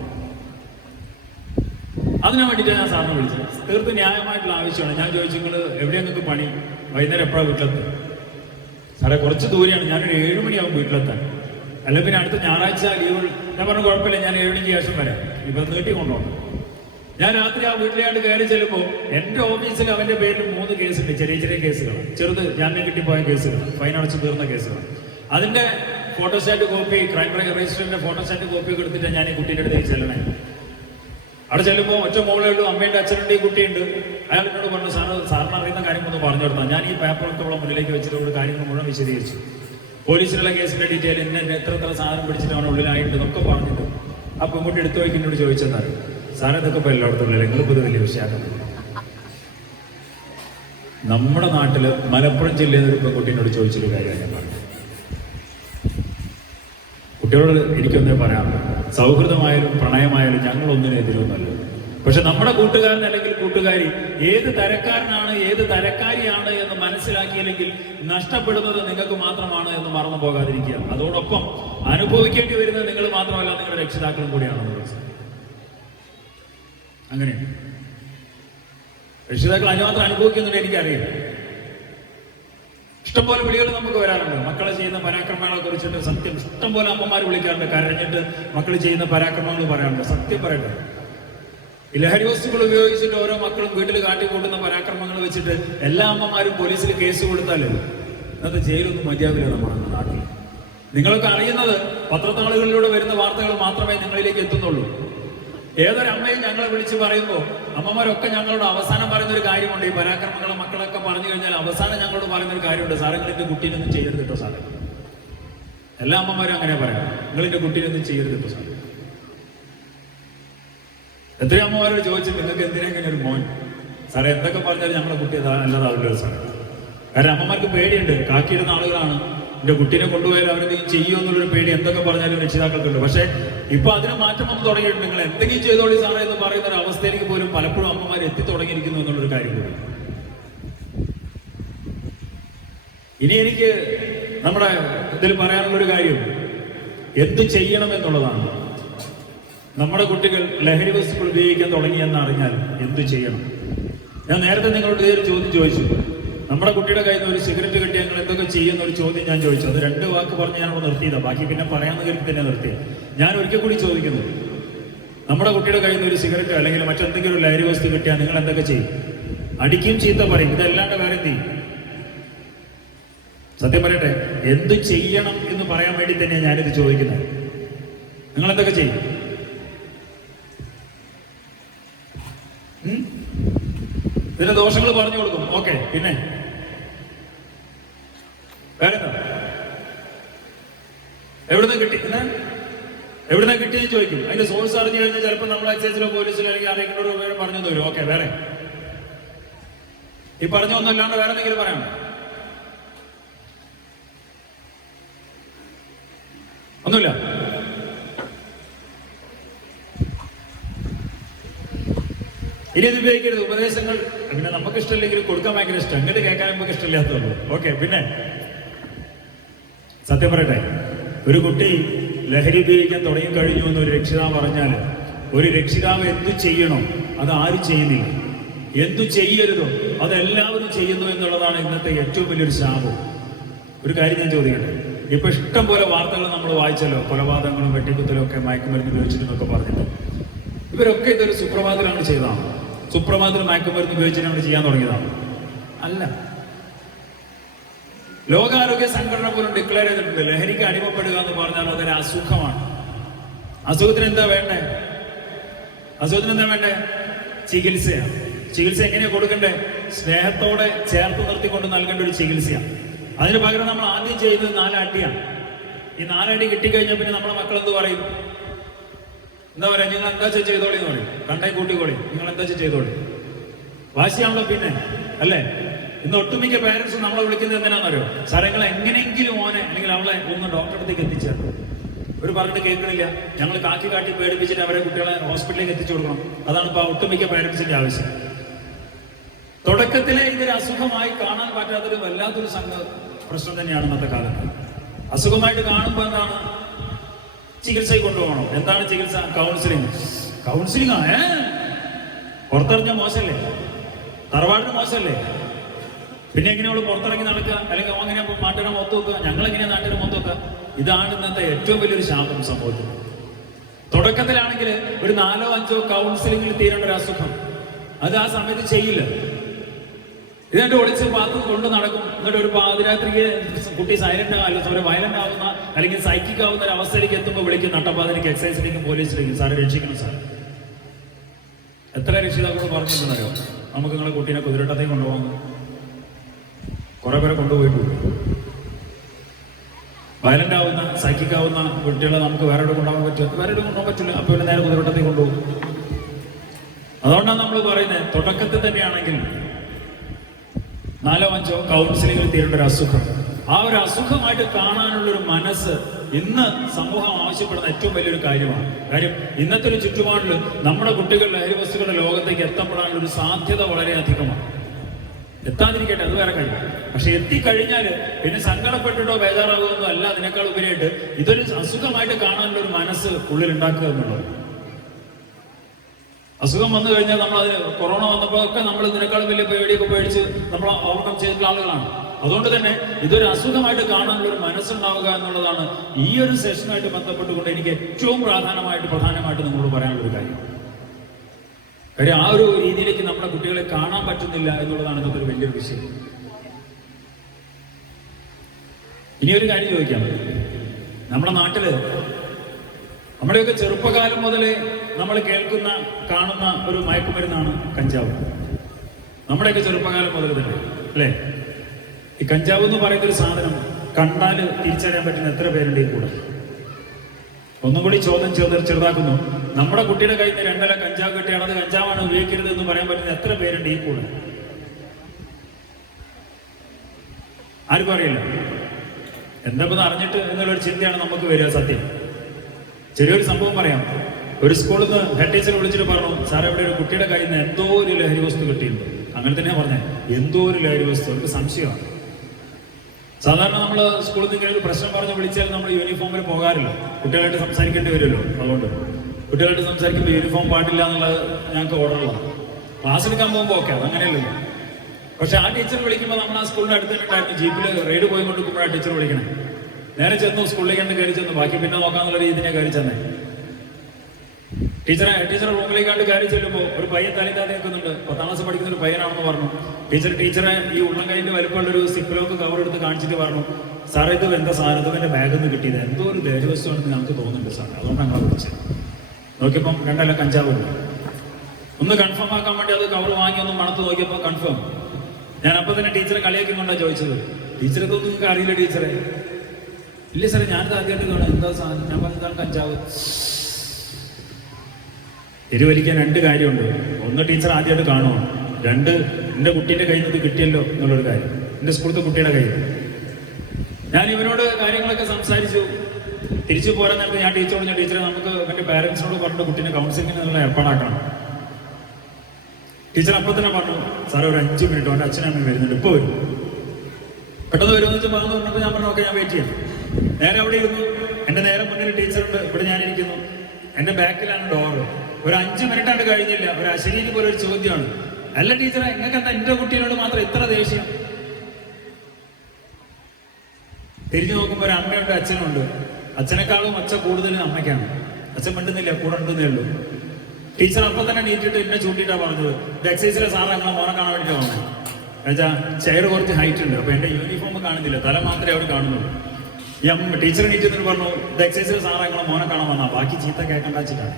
അതിനു വേണ്ടിയിട്ടാണ് ഞാൻ സാറിനെ വിളിച്ചത്. തീർത്തും ന്യായമായിട്ടുള്ള ആവശ്യമാണ്. ഞാൻ ചോദിച്ചു, നിങ്ങൾ എവിടെയാണ് നിങ്ങൾക്ക് പണി? വൈകുന്നേരം എപ്പോഴാണ് വീട്ടിലെത്തുക? സാറേ, കുറച്ച് ദൂരെയാണ്, ഞാനൊരു 7 മണിയാവും വീട്ടിലെത്താൻ. അല്ല പിന്നെ അടുത്ത ഞായറാഴ്ച ലീവ്. ഞാൻ പറഞ്ഞു കുഴപ്പമില്ല, ഞാൻ 7 മണിക്ക് ശേഷം വരാം. ഇപ്പം നീട്ടി കൊണ്ടുപോകണം. ഞാൻ രാത്രി ആ വീട്ടിലാണ്ട് കയറി ചെല്ലുമ്പോൾ എൻ്റെ ഓഫീസിൽ അവൻ്റെ പേരിൽ 3 കേസുണ്ട്. ചെറിയ ചെറിയ കേസുകൾ, ചെറുത് ജാമ്യം കിട്ടിപ്പോയ കേസുകൾ, ഫൈൻ അടച്ച് തീർന്ന കേസുകൾ. അതിൻ്റെ ഫോട്ടോസ്റ്റാറ്റ് കോപ്പി, ക്രൈം രജിസ്റ്ററിൻ്റെ ഫോട്ടോസ്റ്റാറ്റ് കോപ്പി ഒക്കെ എടുത്തിട്ട് ഞാൻ ഈ കുട്ടീൻ്റെ അടുത്തേക്ക് ചെല്ലണേ. അവിടെ ചെല്ലുമ്പോൾ ഒറ്റ മോളേ ഉള്ളൂ, അമ്മയുടെ അച്ഛനുണ്ട്, ഈ കുട്ടിയുണ്ട്. അയാൾ എന്നോട് പറഞ്ഞു, സാറിന് അറിയുന്ന കാര്യമൊന്ന് പറഞ്ഞു കൊടുത്താൽ. ഞാൻ ഈ പേപ്പറൊക്കെ മുന്നിലേക്ക് വെച്ചിട്ട് കാര്യങ്ങൾ മുഴുവൻ വിശദീകരിച്ചു. പോലീസിലുള്ള കേസിന്റെ ഡീറ്റെയിൽ, എന്നെ എത്ര സാധനം പിടിച്ചിട്ട് അവൻ ഉള്ളിലായിട്ട് എന്നൊക്കെ പറഞ്ഞിട്ട് ആ പെൺകുട്ടി എടുത്തു വയ്ക്ക് എന്നോട് ചോദിച്ചെന്നാൽ, സാധനം ഇതൊക്കെ ഇപ്പോൾ എല്ലായിടത്തും ഉള്ളില്ല, നിങ്ങളിപ്പോൾ ഇത് വലിയ വിഷയമാണ്. നമ്മുടെ നാട്ടിൽ മലപ്പുറം ജില്ലയിൽ ഒരു പെൺകുട്ടീനോട് ചോദിച്ചൊരു കാര്യമാണ് ഞാൻ പറഞ്ഞത്. കുട്ടികളോട് എനിക്കൊന്നേ പറയാം, സൗഹൃദമായാലും പ്രണയമായാലും ഞങ്ങളൊന്നിനും എതിരൊന്നുമല്ല. പക്ഷെ നമ്മുടെ കൂട്ടുകാരൻ അല്ലെങ്കിൽ കൂട്ടുകാരി ഏത് തരക്കാരനാണ് ഏത് തരക്കാരിയാണ് എന്ന് മനസ്സിലാക്കിയില്ലെങ്കിൽ നഷ്ടപ്പെടുന്നത് നിങ്ങൾക്ക് മാത്രമാണ് എന്ന് മറന്നു പോകാതിരിക്കുക. അതോടൊപ്പം അനുഭവിക്കേണ്ടി വരുന്നത് നിങ്ങൾ മാത്രമല്ല, നിങ്ങളുടെ രക്ഷിതാക്കളും കൂടിയാണെന്ന് മനസ്സിലാക്കുക. അങ്ങനെയാണ് രക്ഷിതാക്കൾ അതിനുമാത്രം അനുഭവിക്കുന്നുണ്ട് എനിക്കറിയാം. ഇഷ്ടംപോലെ വിളികൾ നമുക്ക് വരാറുണ്ട്. മക്കളെ ചെയ്യുന്ന പരാക്രമങ്ങളെ കുറിച്ചിട്ട് സത്യം ഇഷ്ടംപോലെ അമ്മമാർ വിളിക്കാറുണ്ട്. കരഞ്ഞിട്ട് മക്കൾ ചെയ്യുന്ന പരാക്രമങ്ങൾ പറയാറുണ്ട്. സത്യം പറയട്ടെ, ഈ ലഹരി വസ്തുക്കൾ ഉപയോഗിച്ചിട്ട് ഓരോ മക്കളും വീട്ടിൽ കാട്ടിക്കൂട്ടുന്ന പരാക്രമങ്ങൾ വെച്ചിട്ട് എല്ലാ അമ്മമാരും പോലീസിൽ കേസ് കൊടുത്താൽ ഇന്നത്തെ ജയിലൊന്നും മതിയാവില്ല നമ്മുടെ നാട്ടിൽ. നിങ്ങളൊക്കെ അറിയുന്നത് പത്രത്താളുകളിലൂടെ വരുന്ന വാർത്തകൾ മാത്രമേ നിങ്ങളിലേക്ക് എത്തുന്നുള്ളൂ. ഏതൊരമ്മയും ഞങ്ങളെ വിളിച്ച് പറയുമ്പോൾ അമ്മമാരൊക്കെ ഞങ്ങളോട് അവസാനം പറയുന്നൊരു കാര്യമുണ്ട്. ഈ പരാക്രമങ്ങളെ മക്കളൊക്കെ പറഞ്ഞു കഴിഞ്ഞാൽ അവസാനം ഞങ്ങളോട് പറയുന്നൊരു കാര്യമുണ്ട്, സാറേ നിങ്ങളുടെ കുട്ടീനൊന്നും ചെയ്യരുത് കേട്ടോ സാറേ. എല്ലാ അമ്മമാരും അങ്ങനെ പറയാം, നിങ്ങളിന്റെ കുട്ടീനൊന്നും ചെയ്യരുത് കേട്ടോ സാറേ. എത്രയും അമ്മമാരോട് ചോദിച്ചിട്ട് നിങ്ങൾക്ക് എന്തിനാ ഒരു മോൻ? സാറേ എന്തൊക്കെ പറഞ്ഞാലും ഞങ്ങളുടെ കുട്ടി അല്ലാതാവില്ല സാറേ. കാരണം അമ്മമാർക്ക് പേടിയുണ്ട്, കാക്കിയിടുന്ന ആളുകളാണ്. എന്റെ കുട്ടീനെ കൊണ്ടുപോയാൽ അവരെന്തെങ്കിലും ചെയ്യുമെന്നുള്ളൊരു പേടി എന്തൊക്കെ പറഞ്ഞാലും രക്ഷിതാക്കൾക്കുണ്ട്. പക്ഷെ ഇപ്പൊ അതിന് മാറ്റം വന്ന് തുടങ്ങിയിട്ടുണ്ട്. നിങ്ങൾ എന്തെങ്കിലും ചെയ്തോളി സാറേ എന്ന് പറയുന്ന ഒരു അവസ്ഥയിലേക്ക് പോലും പലപ്പോഴും അമ്മമാർ എത്തി തുടങ്ങിയിരിക്കുന്നു എന്നുള്ളൊരു കാര്യം കൂടി. ഇനി എനിക്ക് നമ്മുടെ ഇതിൽ പറയാനുള്ളൊരു കാര്യം എന്ത് ചെയ്യണം എന്നുള്ളതാണ്. നമ്മുടെ കുട്ടികൾ ലഹരി വസ്തുക്കൾ ഉപയോഗിക്കാൻ തുടങ്ങിയെന്ന് അറിഞ്ഞാൽ എന്ത് ചെയ്യണം? ഞാൻ നേരത്തെ നിങ്ങളോട് ഇതൊരു ചോദ്യം ചോദിച്ചു. നമ്മുടെ കുട്ടിയുടെ കയ്യിൽ നിന്ന് ഒരു സിഗരറ്റ് കിട്ടി ഞങ്ങൾ എന്തൊക്കെ ചെയ്യുന്ന ഒരു ചോദ്യം ഞാൻ ചോദിച്ചു. അത് 2 വാക്ക് പറഞ്ഞ് ഞാനവിടെ നിർത്തിയതാണ്. ബാക്കി പിന്നെ പറയാമെന്ന് കരുതി തന്നെ നിർത്തി. ഞാൻ ഒരിക്കൽ കൂടി ചോദിക്കുന്നു, നമ്മുടെ കുട്ടിയുടെ കയ്യിൽ നിന്ന് ഒരു സിഗരറ്റ് അല്ലെങ്കിൽ മറ്റെന്തെങ്കിലും ഒരു ലഹരി വസ്തു കിട്ടിയാൽ നിങ്ങൾ എന്തൊക്കെ ചെയ്യും? അടിക്കും, ചീത്ത പറയും, ഇതല്ലാണ്ട് വേറെ എന്ത് ചെയ്യും? സത്യം പറയട്ടെ, എന്ത് ചെയ്യണം എന്ന് പറയാൻ വേണ്ടി തന്നെയാണ് ഞാനിത് ചോദിക്കുന്നത്. നിങ്ങൾ എന്തൊക്കെ ചെയ്യും? ഇതിന്റെ ദോഷങ്ങൾ പറഞ്ഞു കൊടുക്കും. ഓക്കെ, പിന്നെ വേറെ എവിടുന്ന് കിട്ടി, എവിടുന്ന കിട്ടിയെന്ന് ചോദിക്കും. അതിന്റെ സോഴ്സ് അറിഞ്ഞു കഴിഞ്ഞാൽ ചിലപ്പോൾ നമ്മൾ എക്സൈസിലോ പോലീസിലോ അല്ലെങ്കിൽ ആരെങ്കിലും പേര് പറഞ്ഞു തരും. ഓക്കെ, വേറെ ഈ പറഞ്ഞ ഒന്നല്ലാണ്ട് വേറെ എന്തെങ്കിലും പറയാം? ഒന്നുമില്ല. ഇനി ഇത് ഉപയോഗിക്കരുത് ഉപദേശങ്ങൾ. പിന്നെ നമുക്ക് ഇഷ്ടമില്ലെങ്കിൽ കൊടുക്കാൻ ഭയങ്കര ഇഷ്ടം, അങ്ങോട്ട് കേൾക്കാൻ നമുക്ക് ഇഷ്ടമില്ലാത്തതുള്ളൂ. ഓക്കെ, പിന്നെ സത്യം പറയട്ടെ, ഒരു കുട്ടി ലഹരി ഉപയോഗിക്കാൻ തുടങ്ങി കഴിഞ്ഞു എന്ന് ഒരു രക്ഷിതാവ് പറഞ്ഞാൽ, ഒരു രക്ഷിതാവ് എന്തു ചെയ്യണോ അത് ആരും ചെയ്യുന്നില്ല, എന്തു ചെയ്യരുതോ അതെല്ലാവരും ചെയ്യുന്നു എന്നുള്ളതാണ് ഇന്നത്തെ ഏറ്റവും വലിയൊരു ശാപം. ഒരു കാര്യം ഞാൻ ചോദിക്കട്ടെ, ഇപ്പൊ ഇഷ്ടം പോലെ വാർത്തകൾ നമ്മൾ വായിച്ചല്ലോ, കൊലപാതകങ്ങളും വെട്ടിക്കുത്തലും ഒക്കെ മയക്കുമരുന്ന് ഉപയോഗിച്ചിട്ടുന്നൊക്കെ പറഞ്ഞിട്ട്. ഇവരൊക്കെ ഇതൊരു സുപ്രഭാതത്തിലാണ് ചെയ്തതാണ്. സുപ്രഭാതത്തിൽ മയക്കുമരുന്ന് ഉപയോഗിച്ചിട്ട് നമ്മൾ ചെയ്യാൻ തുടങ്ങിയതാണ് അല്ല. ലോകാരോഗ്യ സംഘടന പോലും ഡിക്ലെയർ ചെയ്തിട്ടുണ്ട്, ലഹരിക്ക് അടിമപ്പെടുക എന്ന് പറഞ്ഞാൽ അതൊരു അസുഖമാണ്. അസുഖത്തിന് എന്താ വേണ്ടേ? അസുഖത്തിന് എന്താ വേണ്ടേ? ചികിത്സയാണ്. ചികിത്സ എങ്ങനെയാ കൊടുക്കണ്ടേ? സ്നേഹത്തോടെ ചേർത്ത് നിർത്തിക്കൊണ്ട് നൽകേണ്ട ഒരു ചികിത്സയാണ്. അതിന് പകരം നമ്മൾ ആദ്യം ചെയ്യുന്നത് 4 അടിയാണ്. ഈ 4 അടി കിട്ടിക്കഴിഞ്ഞാൽ പിന്നെ നമ്മുടെ മക്കൾ എന്ത് പറയും? എന്താ പറയാ, നിങ്ങൾ എന്താ ചെയ്തോളി എന്ന് പറയും, കണ്ടായി കൂട്ടിക്കോളി, നിങ്ങൾ എന്താ ചെയ്തോളി. വാശിയാണല്ലോ പിന്നെ, അല്ലേ? ഇന്ന് ഒട്ടുമിക്ക പേരൻസ് നമ്മളെ വിളിക്കുന്നത് എന്തിനാണെന്നറിയോ? സാറേ നിങ്ങൾ എങ്ങനെയെങ്കിലും മോനെ അല്ലെങ്കിൽ അവളെ ഒന്ന് ഡോക്ടറെ അടുത്തേക്ക് എത്തിച്ചേർന്നു. ഒരു പറഞ്ഞിട്ട് കേൾക്കണില്ല, ഞങ്ങൾ കാക്കി കാട്ടി പേടിപ്പിച്ചിട്ട് അവരെ കുട്ടികളെ ഹോസ്പിറ്റലിലേക്ക് എത്തിച്ചു കൊടുക്കണം. അതാണ് ഇപ്പൊ ഒട്ടുമിക്ക പേരൻസിന്റെ ആവശ്യം. തുടക്കത്തിലെ ഇതൊരു അസുഖമായി കാണാൻ പറ്റാത്തൊരു വല്ലാത്തൊരു പ്രശ്നം തന്നെയാണ് ഇന്നത്തെ കാലത്ത്. അസുഖമായിട്ട് കാണുമ്പോൾ എന്താണ്? ചികിത്സയിൽ കൊണ്ടുപോകണം. എന്താണ് ചികിത്സ? കൗൺസിലിംഗ്. കൗൺസിലിംഗ് ആണ്. പുറത്തിറങ്ങിയ മോശമല്ലേ? തറവാടിന് മോശമല്ലേ? പിന്നെ എങ്ങനെയാ അവള് പുറത്തിറങ്ങി നടക്കുക? അല്ലെങ്കിൽ അങ്ങനെ നാട്ടിനെ മൊത്തം വെക്കുക? ഞങ്ങളെങ്ങനെയാ നാട്ടിനെ മൊത്തം വെക്കുക? ഇതാണ് ഇന്നത്തെ ഏറ്റവും വലിയൊരു ശാപം സംഭവത്തിൽ. തുടക്കത്തിലാണെങ്കിൽ ഒരു 4 or 5 കൗൺസിലിംഗിൽ തീരേണ്ട ഒരു അസുഖം, അത് ആ സമയത്ത് ചെയ്യില്ല. ഇതിന്റെ ഒളിച്ച് പാത്ത് കൊണ്ട് നടക്കും. എന്നിട്ട് ഒരു പാതിരാത്രിക്ക് കുട്ടി സൈലന്റ് ആവില്ല, വയലന്റ് ആവുന്ന അല്ലെങ്കിൽ സൈക്കിക് ആവുന്ന ഒരു അവസ്ഥയിലേക്ക് എത്തുമ്പോൾ വിളിക്കും നട്ടപ്പാതിലേക്ക്, എക്സൈസിലേക്കും പോലീസിലേക്കും, സാറെ രക്ഷിക്കണം സാർ. എത്ര രക്ഷിതാക്കളോട് പറഞ്ഞിട്ടുണ്ടോ നമുക്ക് നിങ്ങളെ കുട്ടീനെ കുതിരട്ടത്തേക്ക് കൊണ്ടുപോകുന്നു? കുറെ പേരെ കൊണ്ടുപോയിട്ടുണ്ട്. വയലന്റ് ആവുന്ന സൈക്കിക് ആവുന്ന കുട്ടികളെ നമുക്ക് വേറെ എവിടെ കൊണ്ടുപോകാൻ പറ്റും? വേറെ എവിടെ കൊണ്ടുപോകാൻ പറ്റില്ല. അപ്പോൾ നേരെ കുതിരട്ടത്തേക്ക് കൊണ്ടുപോകും. അതുകൊണ്ടാണ് നമ്മൾ പറയുന്നത്, തുടക്കത്തിൽ തന്നെയാണെങ്കിൽ 4 or 5 കൗൺസിലിംഗിൽ തീരേണ്ട ഒരു അസുഖം, ആ ഒരു അസുഖമായിട്ട് കാണാനുള്ളൊരു മനസ്സ് ഇന്ന് സമൂഹം ആവശ്യപ്പെടുന്ന ഏറ്റവും വലിയൊരു കാര്യമാണ്. കാര്യം ഇന്നത്തെ ഒരു ചുറ്റുപാടിൽ നമ്മുടെ കുട്ടികൾ ലഹരി വസ്തുക്കളുടെ ലോകത്തേക്ക് എത്തപ്പെടാനുള്ള ഒരു സാധ്യത വളരെ അധികമാണ്. എത്താതിരിക്കട്ടെ, അത് വേറെ കാര്യം. പക്ഷെ എത്തിക്കഴിഞ്ഞാൽ പിന്നെ സങ്കടപ്പെട്ടിട്ടോ ബേജാറാകുന്നതോ അല്ല, അതിനേക്കാൾ ഉപരിയായിട്ട് ഇതൊരു അസുഖമായിട്ട് കാണാനുള്ള ഒരു മനസ്സ് ഉള്ളിൽ ഉണ്ടാക്കുക എന്നുള്ളത്. അസുഖം വന്നു കഴിഞ്ഞാൽ നമ്മളത് കൊറോണ വന്നപ്പോൾ ഒക്കെ നമ്മൾ ഇതിനേക്കാളും വലിയ പേടിയൊക്കെ പേടിച്ച് നമ്മൾ ഓവർകം ചെയ്തിട്ടുള്ള ആളുകളാണ്. അതുകൊണ്ട് തന്നെ ഇതൊരു അസുഖമായിട്ട് കാണാനുള്ള ഒരു മനസ്സുണ്ടാവുക എന്നുള്ളതാണ് ഈ ഒരു സെഷനുമായിട്ട് ബന്ധപ്പെട്ടുകൊണ്ട് എനിക്ക് ഏറ്റവും പ്രധാനമായിട്ട് നിങ്ങളോട് പറയാനുള്ള ഒരു കാര്യം. കാര്യം ആ ഒരു രീതിയിലേക്ക് നമ്മുടെ കുട്ടികളെ കാണാൻ പറ്റുന്നില്ല എന്നുള്ളതാണ് ഇതൊക്കെ ഒരു വലിയൊരു വിഷയം. ഇനിയൊരു കാര്യം ചോദിക്കാം, നമ്മുടെ നാട്ടില് നമ്മുടെയൊക്കെ ചെറുപ്പകാലം മുതലേ നമ്മൾ കാണുന്ന ഒരു മയക്കുമരുന്നാണ് കഞ്ചാവ്. നമ്മുടെയൊക്കെ ചെറുപ്പകാലം മുതൽ തന്നെ അല്ലേ? ഈ കഞ്ചാവ് എന്ന് പറയുന്നൊരു സാധനം കണ്ടാൽ തിരിച്ചറിയാൻ പറ്റുന്ന എത്ര പേരുണ്ട് ഈ കൂടെ? ഒന്നും കൂടി ചോദ്യം ചെറുതാക്കുന്നു. നമ്മുടെ കുട്ടിയുടെ കയ്യിൽ നിന്ന് 2 ഇല കഞ്ചാവ് കിട്ടിയാണ് അത് കഞ്ചാവാണ് ഉപയോഗിക്കരുത് എന്ന് പറയാൻ പറ്റുന്ന എത്ര പേരുണ്ട് ഈ കൂടെ? ആർക്കും അറിയില്ല. എന്താ അറിഞ്ഞിട്ട് എന്നുള്ളൊരു ചിന്തയാണ് നമുക്ക് വരിക. സത്യം ചെറിയൊരു സംഭവം പറയാം. ഒരു സ്കൂളിൽ നിന്ന് ഹെഡ് ടീച്ചർ വിളിച്ചിട്ട് പറഞ്ഞു, സാറേ ഇവിടെ ഒരു കുട്ടിയുടെ കയ്യിൽ നിന്ന് എന്തോ ഒരു ലഹരി വസ്തു കിട്ടിയിട്ടുണ്ട്. അങ്ങനെ തന്നെയാ പറഞ്ഞേ, എന്തോ ഒരു ലഹരി വസ്തു. അവർക്ക് സംശയമാണ്. സാധാരണ നമ്മൾ സ്കൂളിൽ നിന്ന് ഇങ്ങനെ ഒരു പ്രശ്നം പറഞ്ഞ് വിളിച്ചാൽ നമ്മൾ യൂണിഫോമിൽ പോകാറില്ല, കുട്ടികളായിട്ട് സംസാരിക്കേണ്ടി വരുമല്ലോ. അതുകൊണ്ട് കുട്ടികളായിട്ട് സംസാരിക്കുമ്പോൾ യൂണിഫോം പാടില്ല എന്നുള്ളത് ഞങ്ങൾക്ക് ഓർഡറുള്ളതാണ്. ക്ലാസ് എടുക്കാൻ പോകുമ്പോൾ ഓക്കെ, അതങ്ങനെയല്ലോ. പക്ഷെ ആ ടീച്ചർ വിളിക്കുമ്പോൾ നമ്മൾ ആ സ്കൂളിൻ്റെ അടുത്ത് തന്നെയായിരുന്നു, ജീപ്പിൽ റെയ്ഡ് പോയി കൊണ്ടിരിക്കുമ്പോഴാണ് ടീച്ചർ വിളിക്കണേ. നേരെ ചെന്നു, സ്കൂളിലേക്ക് തന്നെ കയറി ചെന്നു, ബാക്കി പിന്നെ നോക്കാന്നുള്ള രീതിനെ കയറി ചെന്നേ. ടീച്ചറെ റൂമിലേക്കാണ്ട് കയറി ചെല്ലുമ്പോൾ ഒരു പയ്യൻ തലയില്ലാതെ നിൽക്കുന്നുണ്ട്. 10ാം ക്ലാസ് പഠിക്കുന്ന ഒരു പയ്യനാണെന്ന് പറഞ്ഞു. ടീച്ചറെ ഈ ഉള്ളം കൈൻ്റെ വലിപ്പമുള്ളൊരു സിപ്പിലോക്ക് കവർ എടുത്ത് കാണിച്ചിട്ട് പറഞ്ഞു, സാറേ ഇത് എന്താ സാധനം, ഇത് എൻ്റെ ബാഗിൽ നിന്ന് കിട്ടിയത്, എന്തോ ഒരു ലഹരി വസ്തുവാണെന്ന് ഞങ്ങൾക്ക് തോന്നുന്നുണ്ട് സാർ, അതുകൊണ്ട് ഞങ്ങളെ വിളിച്ചത്. നോക്കിയപ്പം 2 ഇല കഞ്ചാവുണ്ട്. ഒന്ന് കൺഫേം ആക്കാൻ വേണ്ടി അത് കവർ വാങ്ങി ഒന്ന് മണത്ത് നോക്കിയപ്പോൾ കൺഫേം. ഞാൻ അപ്പം തന്നെ ടീച്ചറെ കളിയാക്കിക്കൊണ്ടാണ് ചോദിച്ചത്, ടീച്ചർക്ക് ഒന്നും നിങ്ങൾക്ക് അറിയില്ല ടീച്ചറെ? ഇല്ല സാറേ, ഞാനിത് ആദ്യമായിട്ട് കാണാം. എന്താ സാധനം? ഞാൻ പറഞ്ഞതാണ് കഞ്ചാവ്. എരിവലിക്കാൻ രണ്ട് കാര്യമുണ്ട്. ഒന്ന്, ടീച്ചർ ആദ്യമായിട്ട് കാണുവാണ്. രണ്ട്, എൻ്റെ കുട്ടീൻ്റെ കയ്യിൽ നിന്ന് ഇത് കിട്ടിയല്ലോ എന്നുള്ളൊരു കാര്യം, എൻ്റെ സ്കൂളത്തെ കുട്ടിയുടെ കയ്യിൽ. ഞാൻ ഇവനോട് കാര്യങ്ങളൊക്കെ സംസാരിച്ചു. തിരിച്ചു പോരാൻ നേരത്തെ ഞാൻ ടീച്ചറെ നമുക്ക് എൻ്റെ പാരൻസിനോട് പറഞ്ഞിട്ട് കുട്ടീനെ കൗൺസിലിങ്ങിന് എന്നുള്ള ഏർപ്പാടാക്കണം. ടീച്ചർ അപ്പം തന്നെ പറഞ്ഞു, സാറേ ഒരു 5 മിനിറ്റ് അവൻ്റെ അച്ഛനമ്മ വരുന്നുണ്ട്, ഇപ്പോൾ വരും. പെട്ടെന്ന് വരുമെന്ന് വെച്ചാൽ പറഞ്ഞപ്പോൾ ഞാൻ പറഞ്ഞു ഓക്കെ, ഞാൻ വെയിറ്റ് ചെയ്യാം. നേരെ അവിടെ ഇരുന്നു. എൻ്റെ നേരെ മുന്നിൽ ടീച്ചറുണ്ട്, ഇവിടെ ഞാനിരിക്കുന്നു. എൻ്റെ ബാക്കിലാണ് ഡോറ്. ഒരു 5 മിനിറ്റാണ്ട് കഴിഞ്ഞില്ല, ഒരു അശരീരി പോലെ ഒരു ചോദ്യമാണ്, അല്ല ടീച്ചറെ നിങ്ങൾക്ക് എന്താ എൻ്റെ കുട്ടീനോട് മാത്രം ഇത്ര ദേഷ്യം? തിരിഞ്ഞു നോക്കുമ്പോൾ ഒരു അമ്മയുണ്ട്, അച്ഛനുണ്ട്. അച്ഛനേക്കാളും ഒച്ച കൂടുതൽ അമ്മയ്ക്കാണ്. അച്ഛൻ മിണ്ടുന്നില്ല, കൂടെ ഉണ്ടെന്നേ ഉള്ളൂ. ടീച്ചർ അപ്പം തന്നെ നീട്ടിട്ട് എന്നെ ചൂണ്ടിയിട്ടാണ് പറഞ്ഞത്, ഇത് എക്സസൈസിലെ സാറ് അങ്ങനെ മോനെ കാണാൻ വേണ്ടിയിട്ട് വന്നത്. എന്നുവെച്ചാൽ ചെയർ കുറച്ച് ഹൈറ്റ് ഉണ്ട്, അപ്പൊ എന്റെ യൂണിഫോം കാണുന്നില്ല, തല മാത്രമേ അവിടെ കാണുന്നുള്ളൂ. ഈ ടീച്ചർ നീറ്റിന്ന് പറഞ്ഞു, ഇത് എക്സസൈസിലെ സാറ് അങ്ങനെ മോനെ കാണാൻ വന്നാ, ബാക്കി ചീത്ത കേൾക്കണ്ട വെച്ചിട്ടാണ്.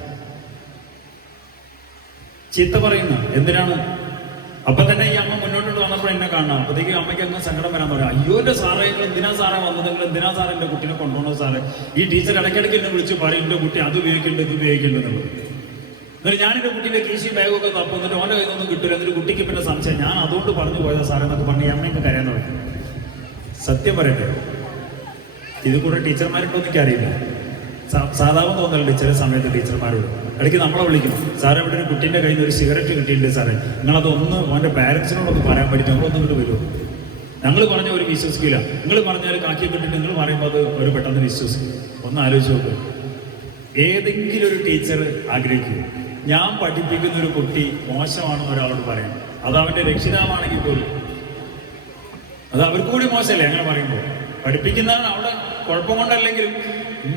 ചീത്ത പറയുന്ന എന്തിനാണ്? അപ്പൊ തന്നെ ഈ അമ്മ മുന്നോട്ട് വന്നപ്പോൾ എന്നെ കാണാം. അപ്പോഴത്തേക്കും അമ്മയ്ക്ക് അങ്ങ് സങ്കടം വരാൻ പറയാം, അയ്യോ എന്റെ സാറേ, നിങ്ങൾ എന്തിനാ സാറേ വന്നത്? നിങ്ങൾ എന്തിനാ സാറേ എന്റെ കുട്ടീനെ കൊണ്ടുപോകണത് സാറേ? ഈ ടീച്ചർ ഇടയ്ക്കിടയ്ക്ക് എന്നെ വിളിച്ച് പറയും, എന്റെ കുട്ടി അത് ഉപയോഗിക്കേണ്ടത് ഇത് ഉപയോഗിക്കേണ്ടതെന്നുള്ളത്. എന്നിട്ട് ഞാൻ എൻ്റെ കുട്ടീൻ്റെ കീശയും ബാഗൊക്കെ തപ്പും, എന്നിട്ട് ഓൻ്റെ കയ്യിൽ നിന്നൊന്നും കിട്ടില്ല. എന്നിട്ട് കുട്ടിക്ക് പിന്നെ സംശയം, ഞാൻ അതുകൊണ്ട് പറഞ്ഞു പോയതാ സാറേ എന്നൊക്കെ പറഞ്ഞ് അമ്മയൊക്കെ കരയാൻ തുടങ്ങി. സത്യം പറയട്ടെ, ഇത് കൂടെ ടീച്ചർമാരുണ്ടോ എനിക്കറിയില്ല. സാധാരണ തോന്നലുണ്ട് ചില സമയത്ത് ടീച്ചർമാരോട്. ഇടയ്ക്ക് നമ്മളെ വിളിക്കും, സാറേ ഇവിടെ ഒരു കുട്ടീൻ്റെ കയ്യിൽ നിന്ന് ഒരു സിഗരറ്റ് കിട്ടിയിട്ടുണ്ട് സാറേ, നിങ്ങളതൊന്ന് അവൻ്റെ പാരൻസിനോടൊന്ന് പറയാൻ പറ്റും, നമ്മളൊന്നും ഇങ്ങോട്ട് വരുമോ? ഞങ്ങൾ പറഞ്ഞ ഒരു വിശ്വസിക്കില്ല, നിങ്ങൾ പറഞ്ഞാൽ കാക്കി കിട്ടിയിട്ട് നിങ്ങൾ പറയുമ്പോൾ അത് ഒരു പെട്ടെന്ന് വിശ്വസിക്കും. ഒന്ന് ആലോചിച്ച് നോക്കും. ഏതെങ്കിലും ഒരു ടീച്ചർ ആഗ്രഹിക്കും ഞാൻ പഠിപ്പിക്കുന്ന ഒരു കുട്ടി മോശമാണെന്ന് ഒരാളോട് പറയും, അത് അവൻ്റെ രക്ഷിതാവാണെങ്കിൽ പോലും അത് അവർക്ക് കൂടി മോശമല്ലേ അങ്ങനെ പറയുമ്പോൾ? പഠിപ്പിക്കുന്നതാണ് അവിടെ കുഴപ്പം കൊണ്ടല്ലെങ്കിലും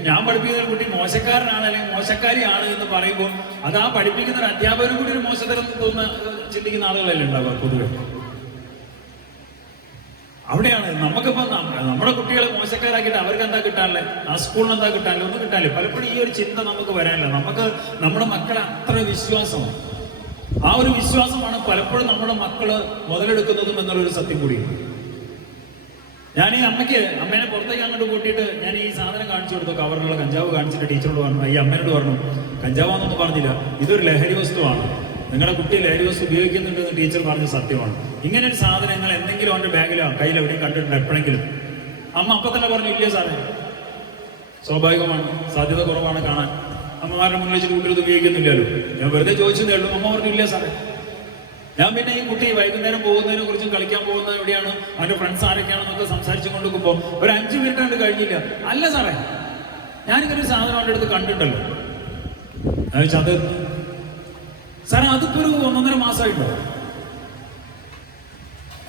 ഞാൻ പഠിപ്പിക്കുന്ന ഒരു കുട്ടി മോശക്കാരനാണ് അല്ലെങ്കിൽ മോശക്കാരിയാണ് എന്ന് പറയുമ്പോൾ അത് ആ പഠിപ്പിക്കുന്ന ഒരു അധ്യാപകനും കൂടി ഒരു മോശത്തരം ചിന്തിക്കുന്ന ആളുകളല്ലേ ഉണ്ടാവുക പൊതുവെ. അവിടെയാണ് നമുക്കിപ്പോ നമ്മുടെ കുട്ടികളെ മോശക്കാരാക്കിയിട്ട് അവർക്ക് എന്താ കിട്ടാനില്ല, ആ സ്കൂളിന് എന്താ കിട്ടാനില്ല, ഒന്നും കിട്ടാനില്ല. പലപ്പോഴും ഈ ഒരു ചിന്ത നമുക്ക് വരാനില്ല. നമുക്ക് നമ്മുടെ മക്കളെ അത്ര വിശ്വാസമാണ്, ആ ഒരു വിശ്വാസമാണ് പലപ്പോഴും നമ്മുടെ മക്കള് മുതലെടുക്കുന്നതും എന്നുള്ളൊരു സത്യം കൂടി. ഞാൻ ഈ അമ്മേനെ പുറത്തേക്ക് അങ്ങോട്ട് കൂട്ടിയിട്ട് ഞാൻ ഈ സാധനം കാണിച്ചു കൊടുത്തു, കവറിലുള്ള കഞ്ചാവ് കാണിച്ചിട്ട് ടീച്ചറോട് പറഞ്ഞു, ഈ അമ്മേനോട് പറഞ്ഞു, കഞ്ചാവാന്നൊന്നും പറഞ്ഞില്ല, ഇതൊരു ലഹരി വസ്തുവാണ്, നിങ്ങളുടെ കുട്ടി ലഹരി വസ്തു ഉപയോഗിക്കുന്നുണ്ടെന്ന് ടീച്ചർ പറഞ്ഞ സത്യമാണ്. ഇങ്ങനെ ഒരു സാധനങ്ങൾ എന്തെങ്കിലും അവൻ്റെ ബാഗിലോ കയ്യിൽ എവിടെയും കണ്ടിട്ടുണ്ട് എപ്പോഴെങ്കിലും? അമ്മ അപ്പം തന്നെ പറഞ്ഞു, ഇല്ല സാറേ, സ്വാഭാവികമാണ്, സാധ്യത കുറവാണ് കാണാൻ, അമ്മമാരുടെ മുന്നിൽ വെച്ചിട്ട് കുട്ടികൾ ഉപയോഗിക്കുന്നില്ലല്ലോ. ഞാൻ വെറുതെ ചോദിച്ചതേ ഉള്ളൂ. അമ്മ പറഞ്ഞു, ഇല്ല സാറേ. ഞാൻ പിന്നെ ഈ കുട്ടി വൈകുന്നേരം പോകുന്നതിനെ കുറിച്ചും കളിക്കാൻ പോകുന്നത് എവിടെയാണ്, അവൻ്റെ ഫ്രണ്ട്സ് ആരൊക്കെയാണെന്നൊക്കെ സംസാരിച്ചു കൊണ്ടുപോകുമ്പോൾ ഒരു 5 മിനിറ്റ് കൊണ്ട് കഴിഞ്ഞില്ല, അല്ല സാറേ ഞാനിങ്ങനെ ഒരു സാധനം അവൻ്റെ അടുത്ത് കണ്ടിട്ടല്ലോ. അത് സാറേ അതിപ്പോ ഒരു 1.5 മാസമായിട്ടോ,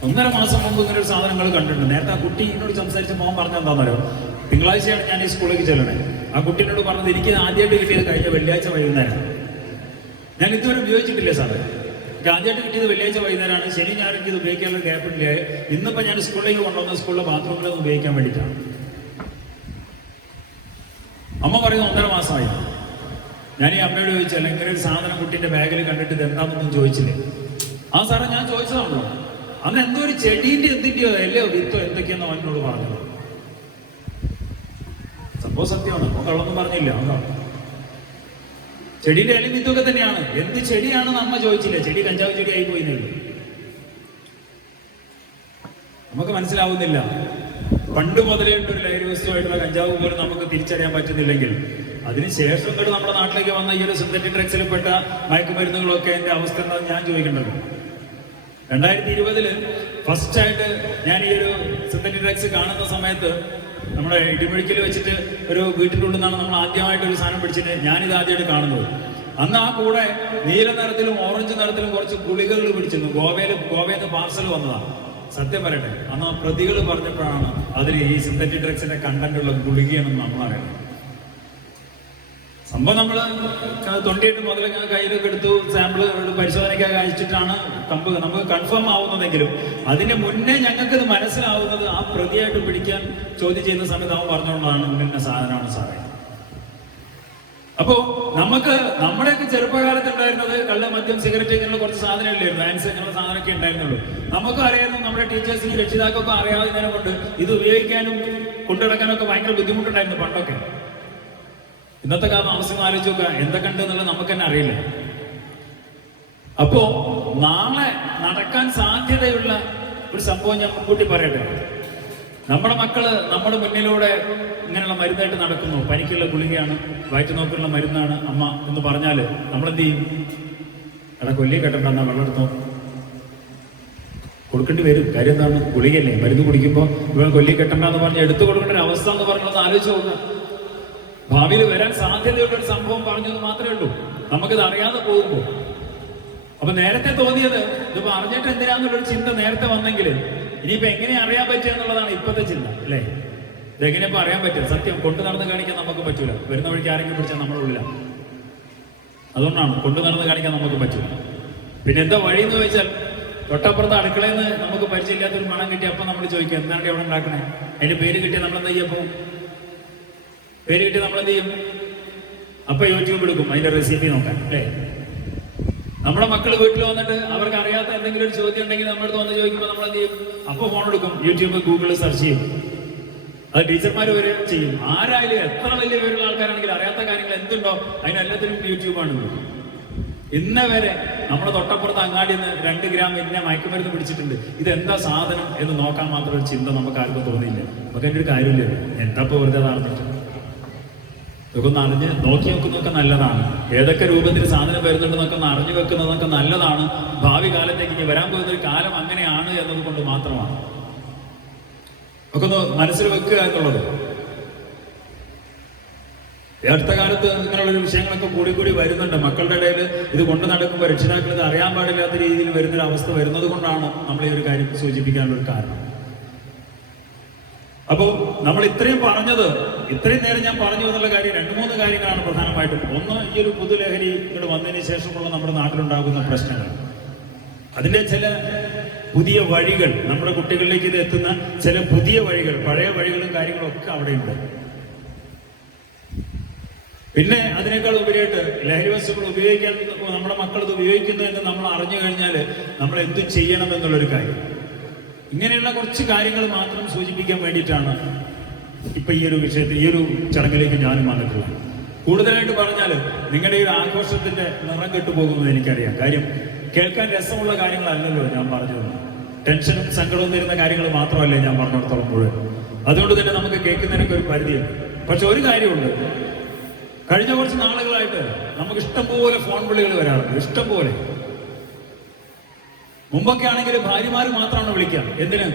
1.5 മാസം മുമ്പ് ഇങ്ങനെ ഒരു സാധനങ്ങൾ കണ്ടിട്ടുണ്ട്. നേരത്തെ ആ കുട്ടി എന്നോട് സംസാരിച്ച മോൻ പറഞ്ഞ എന്താണെന്നറിയോ, തിങ്കളാഴ്ചയാണ് ഞാൻ ഈ സ്കൂളിലേക്ക് ചെല്ലണേ. ആ കുട്ടീനോട് പറഞ്ഞത് എനിക്ക് ആദ്യമായിട്ട് കിട്ടിയത് കഴിഞ്ഞ വെള്ളിയാഴ്ച വൈകുന്നേരം, ഞാൻ ഇതുവരെ ഉപയോഗിച്ചിട്ടില്ല സാറേ, എനിക്ക് ആദ്യമായിട്ട് കിട്ടിയത് വെള്ളിയാഴ്ച വൈകുന്നേരമാണ്. ശനി ഞായർ എനിക്ക് ഇത് ഉപയോഗിക്കാനുള്ള ഗ്യാപ്പില്ല. ഇന്നിപ്പോൾ ഞാൻ സ്കൂളിലേക്ക് കൊണ്ടുവന്ന സ്കൂളിലെ ബാത്റൂമിൽ ഉപയോഗിക്കാൻ വേണ്ടിയിട്ടാണ്. അമ്മ പറയുന്നത് 1.5 മാസമായി. ഞാൻ ഈ അമ്മയോട് ചോദിച്ചല്ല, ഇങ്ങനെ ഒരു സാധനം കുട്ടീൻ്റെ ബാഗിൽ കണ്ടിട്ട് ഇത് എന്താണെന്നൊന്നും ചോദിച്ചില്ലേ? ആ സാറേ ഞാൻ ചോദിച്ചതാണല്ലോ, അന്ന് എന്തോ ഒരു ചെടീൻ്റെ എന്തിൻ്റെയോ അല്ലയോ വിത്തോ എന്തൊക്കെയാന്ന് അവനോട് പറഞ്ഞത്. സംഭവം സത്യമാണ്, അപ്പോൾ കള്ളൊന്നും പറഞ്ഞില്ല. ചെടിയുടെ അല്ലെ വിത്തൊക്കെ തന്നെയാണ്. എന്ത് ചെടിയാണെന്ന് അമ്മ ചോദിച്ചില്ല, ചെടി കഞ്ചാവ് ചെടി ആയി പോയിന്നേ ഉള്ളൂ. നമുക്ക് മനസ്സിലാവുന്നില്ല. പണ്ട് മുതലേ ഒരു ലഹരി വസ്തുവായിട്ടുള്ള കഞ്ചാവ് പോലും നമുക്ക് തിരിച്ചറിയാൻ പറ്റുന്നില്ലെങ്കിൽ അതിനുശേഷം കൂടെ നമ്മുടെ നാട്ടിലേക്ക് വന്ന ഈ ഒരു സിന്തറ്റിക് ഡ്രഗ്സിൽപ്പെട്ട മയക്കുമരുന്നുകളൊക്കെ എൻ്റെ അവസ്ഥ എന്താണെന്ന് ഞാൻ ചോദിക്കേണ്ടത്. 2020 ഫസ്റ്റായിട്ട് ഞാൻ ഈ ഒരു സിന്തറ്റിക് ഡ്രഗ്സ് കാണുന്ന സമയത്ത് നമ്മുടെ ഇടിമുഴിക്കൽ വെച്ചിട്ട് ഒരു വീട്ടിൻ്റെ ഉള്ളിൽ നിന്നാണ് നമ്മൾ ആദ്യമായിട്ട് ഒരു സാധനം പിടിച്ചിട്ട് ഞാനിത് ആദ്യമായിട്ട് കാണുന്നത്. അന്ന് ആ കൂടെ നീല നിറത്തിലും ഓറഞ്ച് നിറത്തിലും കുറച്ച് ഗുളികകൾ പിടിച്ചിരുന്നു. ഗോവയിൽ നിന്ന് പാർസൽ വന്നതാണ്. സത്യം പറയട്ടെ, അന്ന് പ്രതികൾ പറഞ്ഞപ്പോഴാണ് അതിൽ ഈ സിന്തറ്റിക് ഡ്രഗ്സിന്റെ കണ്ടന്റുള്ള ഗുളികയാണെന്ന് നമ്മൾ അറിയണം. സംഭവം നമ്മൾ 28 മുതൽ കയ്യിലൊക്കെ എടുത്തു സാമ്പിൾ പരിശോധനയ്ക്കൊക്കെ അയച്ചിട്ടാണ് നമുക്ക് കൺഫേം ആവുന്നതെങ്കിലും അതിന് മുന്നേ ഞങ്ങൾക്കിത് മനസ്സിലാവുന്നത് ആ പ്രതിയായിട്ട് പിടിക്കാൻ ചോദ്യം ചെയ്യുന്ന സമയത്ത് അവൻ പറഞ്ഞുകൊണ്ടാണ് ഇന്ന സാധനമാണ് സാറേ. അപ്പോ നമുക്ക് നമ്മുടെയൊക്കെ ചെറുപ്പകാലത്ത് ഉണ്ടായിരുന്നത് കള്ള, മദ്യം, സിഗരറ്റ് ഇങ്ങനെയുള്ള കുറച്ച് സാധനങ്ങളില്ലായിരുന്നു, ആൻസ് ഇങ്ങനെയുള്ള സാധനമൊക്കെ ഉണ്ടായിരുന്നുള്ളൂ. നമുക്കും അറിയായിരുന്നു, നമ്മുടെ ടീച്ചേഴ്സിനും രക്ഷിതാക്കൾക്കും അറിയാവുന്നതിനെ കൊണ്ട് ഇത് ഉപയോഗിക്കാനും കൊണ്ടുനടക്കാനൊക്കെ ഭയങ്കര ബുദ്ധിമുട്ടുണ്ടായിരുന്നു പണ്ടൊക്കെ. ഇന്നത്തെ കാലം അവസ്ഥ ആലോചിച്ച് നോക്കുക, എന്തൊക്കെ ഉണ്ട് എന്നുള്ളത് നമുക്ക് തന്നെ അറിയില്ല. അപ്പോ നാളെ നടക്കാൻ സാധ്യതയുള്ള ഒരു സംഭവം ഞാൻ മുൻകൂട്ടി പറയട്ടെ. നമ്മുടെ മക്കള് നമ്മുടെ മുന്നിലൂടെ ഇങ്ങനെയുള്ള മരുന്നായിട്ട് നടക്കുന്നു. പനിക്കുള്ള ഗുളികയാണ്, വയറ്റുനോക്കുള്ള മരുന്നാണ് അമ്മ എന്ന് പറഞ്ഞാല് നമ്മളെന്ത് ചെയ്യും? എടാ കൊല്ലി കെട്ടണ്ടെന്നാ വെള്ളം എടുത്തോ കൊടുക്കേണ്ടി വരും. കാര്യം എന്താണ്? ഗുളികയല്ലേ, മരുന്ന് കുടിക്കുമ്പോൾ ഇവൻ കൊല്ലി കെട്ടണ്ടെന്ന് പറഞ്ഞ് എടുത്തു കൊടുക്കേണ്ട ഒരു അവസ്ഥ എന്ന് പറഞ്ഞത് ആലോചിച്ച് നോക്കുക. ഭാവിയിൽ വരാൻ സാധ്യതയുള്ള ഒരു സംഭവം പറഞ്ഞത് മാത്രമേ ഉള്ളൂ, നമുക്കിത് അറിയാതെ പോകുമ്പോൾ. അപ്പൊ നേരത്തെ തോന്നിയത് ഇതിപ്പോ അറിഞ്ഞിട്ട് എന്തിനാന്നുള്ളൊരു ചിന്ത നേരത്തെ വന്നെങ്കിൽ ഇനിയിപ്പോ എങ്ങനെ അറിയാൻ പറ്റുക എന്നുള്ളതാണ് ഇപ്പോഴത്തെ ചിന്ത, അല്ലേ? ഇതെങ്ങനെ ഇപ്പൊ അറിയാൻ പറ്റുക? സത്യം കൊണ്ടു നടന്ന് കാണിക്കാൻ നമുക്ക് പറ്റൂല. വരുന്ന വഴിക്ക് ആരെങ്കിലും പിടിച്ചാൽ നമ്മുടെ ഉള്ളില. അതുകൊണ്ടാണ് കൊണ്ടു നടന്ന് കാണിക്കാൻ നമുക്ക് പറ്റൂല. പിന്നെ എന്താ വഴി എന്ന് ചോദിച്ചാൽ, തൊട്ടപ്പുറത്ത് അടുക്കളയിൽ നിന്ന് നമുക്ക് പരിചയമില്ലാത്തൊരു മണം കിട്ടി, അപ്പൊ നമ്മൾ ചോദിക്കും എന്താണ് എവിടെ ഉണ്ടാക്കണേ? അതിന്റെ പേര് കിട്ടിയാൽ നമ്മൾ എന്താ ചെയ്യപ്പോ? പേര് കിട്ടി നമ്മൾ എന്ത് ചെയ്യും? അപ്പൊ യൂട്യൂബ് എടുക്കും അതിന്റെ റെസിപ്പി നോക്കാൻ, അല്ലേ? നമ്മുടെ മക്കൾ വീട്ടിൽ വന്നിട്ട് അവർക്ക് അറിയാത്ത എന്തെങ്കിലും ഒരു ചോദ്യം ഉണ്ടെങ്കിൽ നമ്മുടെ അടുത്ത് വന്ന് ചോദിക്കുമ്പോൾ നമ്മൾ എന്ത് ചെയ്യും? അപ്പൊ ഫോൺ എടുക്കും, യൂട്യൂബ്, ഗൂഗിളിൽ സെർച്ച് ചെയ്യും. അത് ടീച്ചർമാർ വരെ ചെയ്യും. ആരായാലും എത്ര വലിയ പേരുള്ള ആൾക്കാരാണെങ്കിൽ അറിയാത്ത കാര്യങ്ങൾ എന്തുണ്ടോ അതിനെല്ലാത്തിനും യൂട്യൂബാണ്. ഇന്ന വരെ നമ്മുടെ തൊട്ടപ്പുറത്ത് അങ്ങാടിയിൽ നിന്ന് 2 ഗ്രാം ഇന്ന മയക്കുമരുന്ന് പിടിച്ചിട്ടുണ്ട്, ഇതെന്താ സാധനം എന്ന് നോക്കാൻ മാത്രം ഒരു ചിന്ത നമുക്ക് ആർക്കും തോന്നിയില്ല. നമുക്ക് അതിൻ്റെ ഒരു കാര്യമില്ല, എന്താ ഇപ്പോൾ വെറുതെ നടന്നിട്ട്. ഇതൊക്കെ ഒന്ന് അറിഞ്ഞ് നോക്കി നോക്കുന്നതൊക്കെ നല്ലതാണ്. ഏതൊക്കെ രൂപത്തിൽ സാധനം വരുന്നുണ്ടെന്നൊക്കെ ഒന്ന് അറിഞ്ഞു വെക്കുന്നതൊക്കെ നല്ലതാണ്. ഭാവി കാലത്തേക്ക് ഇനി വരാൻ പോകുന്ന ഒരു കാലം അങ്ങനെയാണ് എന്നത് കൊണ്ട് മാത്രമാണ് ഒക്കെ ഒന്ന് മനസ്സിൽ വെക്കുക എന്നുള്ളത്. അടുത്ത കാലത്ത് ഇങ്ങനെയുള്ളൊരു വിഷയങ്ങളൊക്കെ കൂടി വരുന്നുണ്ട്. മക്കളുടെ ഇടയിൽ ഇത് കൊണ്ട് നടക്കുമ്പോൾ രക്ഷിതാക്കൾ ഇത് അറിയാൻ പാടില്ലാത്ത രീതിയിൽ വരുന്നൊരു അവസ്ഥ വരുന്നത് കൊണ്ടാണ് നമ്മൾ ഈ ഒരു കാര്യം സൂചിപ്പിക്കാനുള്ള ഒരു കാരണം. അപ്പോൾ നമ്മൾ ഇത്രയും നേരം ഞാൻ പറഞ്ഞു എന്നുള്ള കാര്യം 2-3 കാര്യങ്ങളാണ് പ്രധാനമായിട്ടും. ഒന്ന്, ഈ ഒരു പുതുലഹരി ഇവിടെ വന്നതിന് ശേഷമുള്ള നമ്മുടെ നാട്ടിലുണ്ടാകുന്ന പ്രശ്നങ്ങൾ, അതിന്റെ ചില പുതിയ വഴികൾ, നമ്മുടെ കുട്ടികളിലേക്ക് ഇത് എത്തുന്ന ചില പുതിയ വഴികൾ, പഴയ വഴികളും കാര്യങ്ങളും ഒക്കെ അവിടെയുണ്ട്. പിന്നെ അതിനേക്കാൾ ഉപരിയായിട്ട് ലഹരി വസ്തുക്കൾ ഉപയോഗിക്കാൻ നമ്മുടെ മക്കൾ ഇത് ഉപയോഗിക്കുന്നു എന്ന് നമ്മൾ അറിഞ്ഞു കഴിഞ്ഞാൽ നമ്മൾ എന്തു ചെയ്യണം എന്നുള്ളൊരു കാര്യം. ഇങ്ങനെയുള്ള കുറച്ച് കാര്യങ്ങൾ മാത്രം സൂചിപ്പിക്കാൻ വേണ്ടിയിട്ടാണ് ഇപ്പൊ ഈ ഒരു വിഷയത്തിൽ, ഈ ഒരു ചടങ്ങിലേക്ക് ഞാനും വന്നിട്ടുള്ളത്. കൂടുതലായിട്ട് പറഞ്ഞാൽ നിങ്ങളുടെ ഈ ഒരു ആഘോഷത്തിന്റെ നിറം കെട്ടുപോകുന്നത് എനിക്കറിയാം. കാര്യം കേൾക്കാൻ രസമുള്ള കാര്യങ്ങളല്ലല്ലോ ഞാൻ പറഞ്ഞത്. ടെൻഷനും സങ്കടവും തരുന്ന കാര്യങ്ങൾ മാത്രമല്ലേ ഞാൻ പറഞ്ഞിടത്തോളം മുഴുവൻ. അതുകൊണ്ട് തന്നെ നമുക്ക് കേൾക്കുന്നതിനൊക്കെ ഒരു പരിധിയുണ്ട്. പക്ഷെ ഒരു കാര്യമുണ്ട്, കഴിഞ്ഞ കുറച്ച് നാളുകളായിട്ട് നമുക്ക് ഇഷ്ടംപോലെ ഫോൺ വിളികൾ വരാറുണ്ട്, ഇഷ്ടംപോലെ. മുമ്പൊക്കെ ആണെങ്കിൽ ഭാര്യമാർ മാത്രമാണ് വിളിക്കുക. എന്തിന്?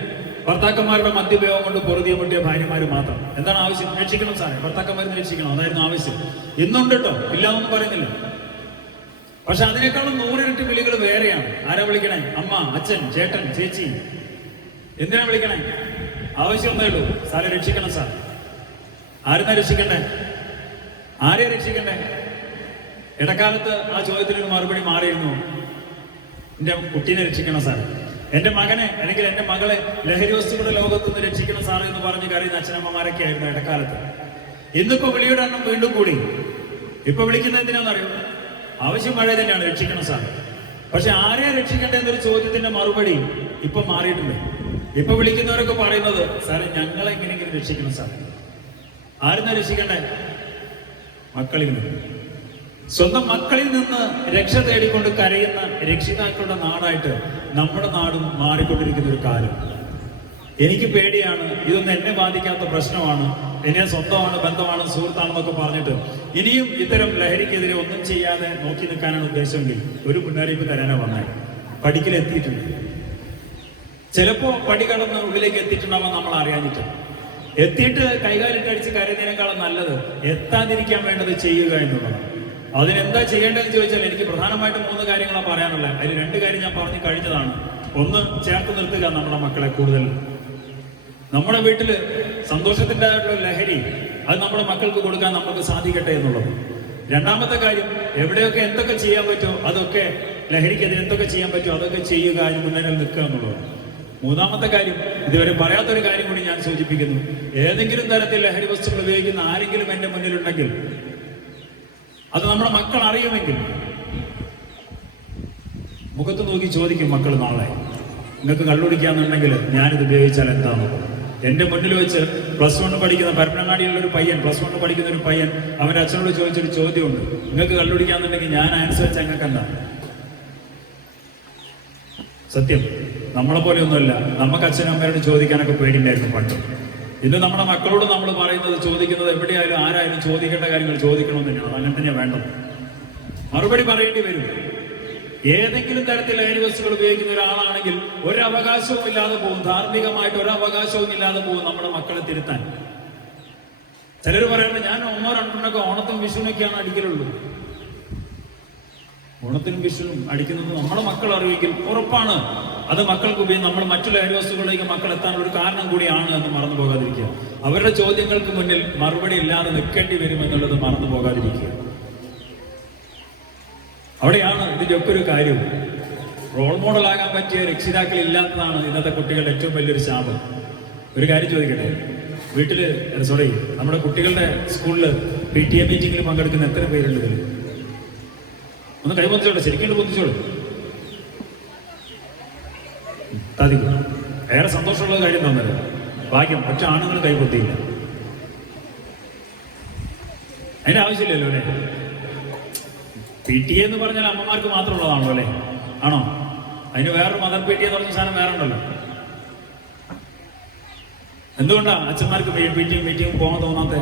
ഭർത്താക്കന്മാരുടെ മദ്യപയോഗം കൊണ്ട് പൊറുതിയെ മുട്ടിയ ഭാര്യമാർ മാത്രം. എന്താണ് ആവശ്യം? രക്ഷിക്കണം സാറേ, ഭർത്താക്കന്മാരെ രക്ഷിക്കണം, അതായിരുന്നു ആവശ്യം. ഇന്നുണ്ട് കേട്ടോ, ഇല്ലാതൊന്നും പറയുന്നില്ല. പക്ഷെ അതിനേക്കാളും 100 ഇരട്ടി വിളികൾ വേറെയാണ്. ആരാ വിളിക്കണേ? അമ്മ, അച്ഛൻ, ചേട്ടൻ, ചേച്ചി. എന്തിനാ വിളിക്കണേ? ആവശ്യം ഒന്നേ ഉള്ളൂ, സാറെ രക്ഷിക്കണം സാർ. ആരെന്നാ രക്ഷിക്കണ്ടേ? ആരെയാ രക്ഷിക്കണ്ടേ? ഇടക്കാലത്ത് ആ ചോദ്യത്തിനൊരു മറുപടി മാറിയിരുന്നു, എന്റെ കുട്ടീനെ രക്ഷിക്കണം സാർ, എന്റെ മകനെ അല്ലെങ്കിൽ എന്റെ മകളെ ലഹരി വസ്തുക്കളുടെ ലോകത്ത് നിന്ന് രക്ഷിക്കണം സാർ എന്ന് പറഞ്ഞ് കരയുന്ന അച്ഛനമ്മമാരൊക്കെ ആയിരുന്നു ഇടക്കാലത്ത്. ഇന്നിപ്പോ വിളിയുടെ എണ്ണം വീണ്ടും കൂടി. ഇപ്പൊ വിളിക്കുന്ന എന്തിനാണെന്നറിയോ? ആവശ്യം പഴയ തന്നെയാണ്, രക്ഷിക്കണം സാർ. പക്ഷെ ആരെയാ രക്ഷിക്കേണ്ട എന്നൊരു ചോദ്യത്തിന്റെ മറുപടി ഇപ്പൊ മാറിയിട്ടുണ്ട്. ഇപ്പൊ വിളിക്കുന്നവരൊക്കെ പറയുന്നത്, സാറേ ഞങ്ങളെ എങ്ങനെയെങ്കിലും രക്ഷിക്കണം സാർ. ആരെന്നാ രക്ഷിക്കണ്ടേ? മക്കളിൽ നിന്ന്, സ്വന്തം മക്കളിൽ നിന്ന് രക്ഷ തേടിക്കൊണ്ട് കരയുന്ന രക്ഷിതാക്കളുടെ നാടായിട്ട് നമ്മുടെ നാടും മാറിക്കൊണ്ടിരിക്കുന്ന ഒരു കാലം. എനിക്ക് പേടിയാണ്, ഇതൊന്നും എന്നെ ബാധിക്കാത്ത പ്രശ്നമാണ്, എന്നെ സ്വന്തമാണ്, ബന്ധമാണ്, സുഹൃത്താണെന്നൊക്കെ പറഞ്ഞിട്ട് ഇനിയും ഇത്തരം ലഹരിക്കെതിരെ ഒന്നും ചെയ്യാതെ നോക്കി നിൽക്കാനാണ് ഉദ്ദേശമെങ്കിൽ ഒരു മുന്നറിയിപ്പ് തരാനാ വന്നാൽ പടിക്കലെത്തിയിട്ടുണ്ട്. ചിലപ്പോ പടി കടന്ന് ഉള്ളിലേക്ക് എത്തിയിട്ടുണ്ടാവാൻ നമ്മൾ അറിയാഞ്ഞിട്ട്. എത്തിയിട്ട് കൈകാലിട്ടടിച്ച് കരയുന്നതിനേക്കാളും നല്ലത് എത്താതിരിക്കാൻ വേണ്ടത് ചെയ്യുക എന്നുള്ളതാണ്. അതിനെന്താ ചെയ്യേണ്ടതെന്ന് ചോദിച്ചാൽ എനിക്ക് പ്രധാനമായിട്ടും 3 കാര്യങ്ങളാണ് പറയാനുള്ളത്. അതിൽ 2 കാര്യം ഞാൻ പറഞ്ഞു കഴിഞ്ഞതാണ്. ഒന്ന്, ചേർത്ത് നിർത്തുക നമ്മുടെ മക്കളെ. കൂടുതൽ നമ്മുടെ വീട്ടില് സന്തോഷത്തിന്റെ ലഹരി അത് നമ്മുടെ മക്കൾക്ക് കൊടുക്കാൻ നമുക്ക് സാധിക്കട്ടെ എന്നുള്ളത്. രണ്ടാമത്തെ കാര്യം, എവിടെയൊക്കെ എന്തൊക്കെ ചെയ്യാൻ പറ്റുമോ അതൊക്കെ, ലഹരിക്കെതിരെ എന്തൊക്കെ ചെയ്യാൻ പറ്റുമോ അതൊക്കെ ചെയ്യുക, അതിന് മുന്നേറിൽ നിൽക്കുക എന്നുള്ളത്. മൂന്നാമത്തെ കാര്യം, ഇതുവരെ പറയാത്തൊരു കാര്യം കൂടി ഞാൻ സൂചിപ്പിക്കുന്നു. ഏതെങ്കിലും തരത്തിൽ ലഹരി വസ്തുക്കൾ ഉപയോഗിക്കുന്ന ആരെങ്കിലും എന്റെ മുന്നിലുണ്ടെങ്കിൽ അത് നമ്മുടെ മക്കൾ അറിയുമെങ്കിൽ മുഖത്ത് നോക്കി ചോദിക്കും മക്കൾ നാളെ, നിങ്ങൾക്ക് കള്ളുടിക്കാന്നുണ്ടെങ്കിൽ ഞാനിത് ഉപയോഗിച്ചാൽ എന്താണെന്ന്. എൻ്റെ മുന്നിൽ വെച്ച് +1 പഠിക്കുന്ന പരപ്പനങ്ങാടിയുള്ള ഒരു പയ്യൻ, +1 പഠിക്കുന്ന ഒരു പയ്യൻ അവൻ്റെ അച്ഛനോട് ചോദിച്ചൊരു ചോദ്യമുണ്ട്, നിങ്ങൾക്ക് കള്ളുടിക്കാന്നുണ്ടെങ്കിൽ ഞാൻ ആൻസർ വെച്ചാൽ ഞങ്ങൾക്ക് എന്താ? സത്യം, നമ്മളെ പോലെയൊന്നുമല്ല. നമുക്ക് അച്ഛനും അമ്മയോട് ചോദിക്കാനൊക്കെ പേടിണ്ടായിരുന്നു പണ്ട്. ഇന്ന് നമ്മുടെ മക്കളോട് നമ്മൾ പറയുന്നത്, ചോദിക്കുന്നത് എവിടെയായാലും ആരായാലും ചോദിക്കേണ്ട കാര്യങ്ങൾ ചോദിക്കണമെന്ന് തന്നെയാണ്. അങ്ങനെ തന്നെയാണ് വേണ്ടത്. മറുപടി പറയേണ്ടി വരും. ഏതെങ്കിലും തരത്തിൽ ലഹരി വസ്തുക്കൾ ഉപയോഗിക്കുന്ന ഒരാളാണെങ്കിൽ ഒരവകാശവും ഇല്ലാതെ പോകും, ധാർമ്മികമായിട്ട് ഒരവകാശവും ഇല്ലാതെ പോകും നമ്മുടെ മക്കളെ തിരുത്താൻ. ചിലർ പറയുന്നത് ഞാൻ 1-2 ഓണത്തിനും വിഷുവിനൊക്കെയാണ് അടിക്കലുള്ളൂ. ഓണത്തിനും വിഷുവിനും അടിക്കുന്നത് നമ്മുടെ മക്കൾ അറിയുമെങ്കിൽ ഉറപ്പാണ് അത് മക്കൾക്ക് നമ്മൾ മറ്റു ലഹരി വസ്തുക്കളിലേക്ക് മക്കൾ എത്താനുള്ള ഒരു കാരണം കൂടിയാണ് എന്ന് മറന്നു പോകാതിരിക്കുക. അവരുടെ ചോദ്യങ്ങൾക്ക് മുന്നിൽ മറുപടി ഇല്ലാതെ നിൽക്കേണ്ടി വരുമെന്നുള്ളത് മറന്നു പോകാതിരിക്കുക. അവിടെയാണ് ഇതിന്റെ ഒക്കെ ഒരു കാര്യം. റോൾ മോഡലാകാൻ പറ്റിയ രക്ഷിതാക്കൾ ഇല്ലാത്തതാണ് ഇന്നത്തെ കുട്ടികളുടെ ഏറ്റവും വലിയൊരു ശാപം. ഒരു കാര്യം ചോദിക്കട്ടെ, നമ്മുടെ കുട്ടികളുടെ സ്കൂളിൽ PTA മീറ്റിംഗിൽ പങ്കെടുക്കുന്ന എത്ര പേരുണ്ട് ഇതിൽ? ഒന്ന് കൈപൊത്തിച്ചോളൂ, ശരിക്കും പൊത്തിച്ചോളൂ. സാധിക്കും. ഏറെ സന്തോഷമുള്ള കാര്യം തോന്നല്ലോ. ഭാഗ്യം, പക്ഷെ ആണുങ്ങൾ കൈപൊത്തിയില്ല. അതിന്റെ ആവശ്യമില്ലല്ലോ അല്ലേ? PTA എന്ന് പറഞ്ഞാൽ അമ്മമാർക്ക് മാത്രമുള്ളതാണല്ലോ അല്ലേ? ആണോ? അതിന് വേറൊരു മദർ PTA എന്ന് പറഞ്ഞ സാധനം വേറെ ഉണ്ടല്ലോ. എന്തുകൊണ്ടാണ് അച്ഛന്മാർക്ക് PTA മീറ്റിംഗ് പോകാൻ തോന്നാത്ത?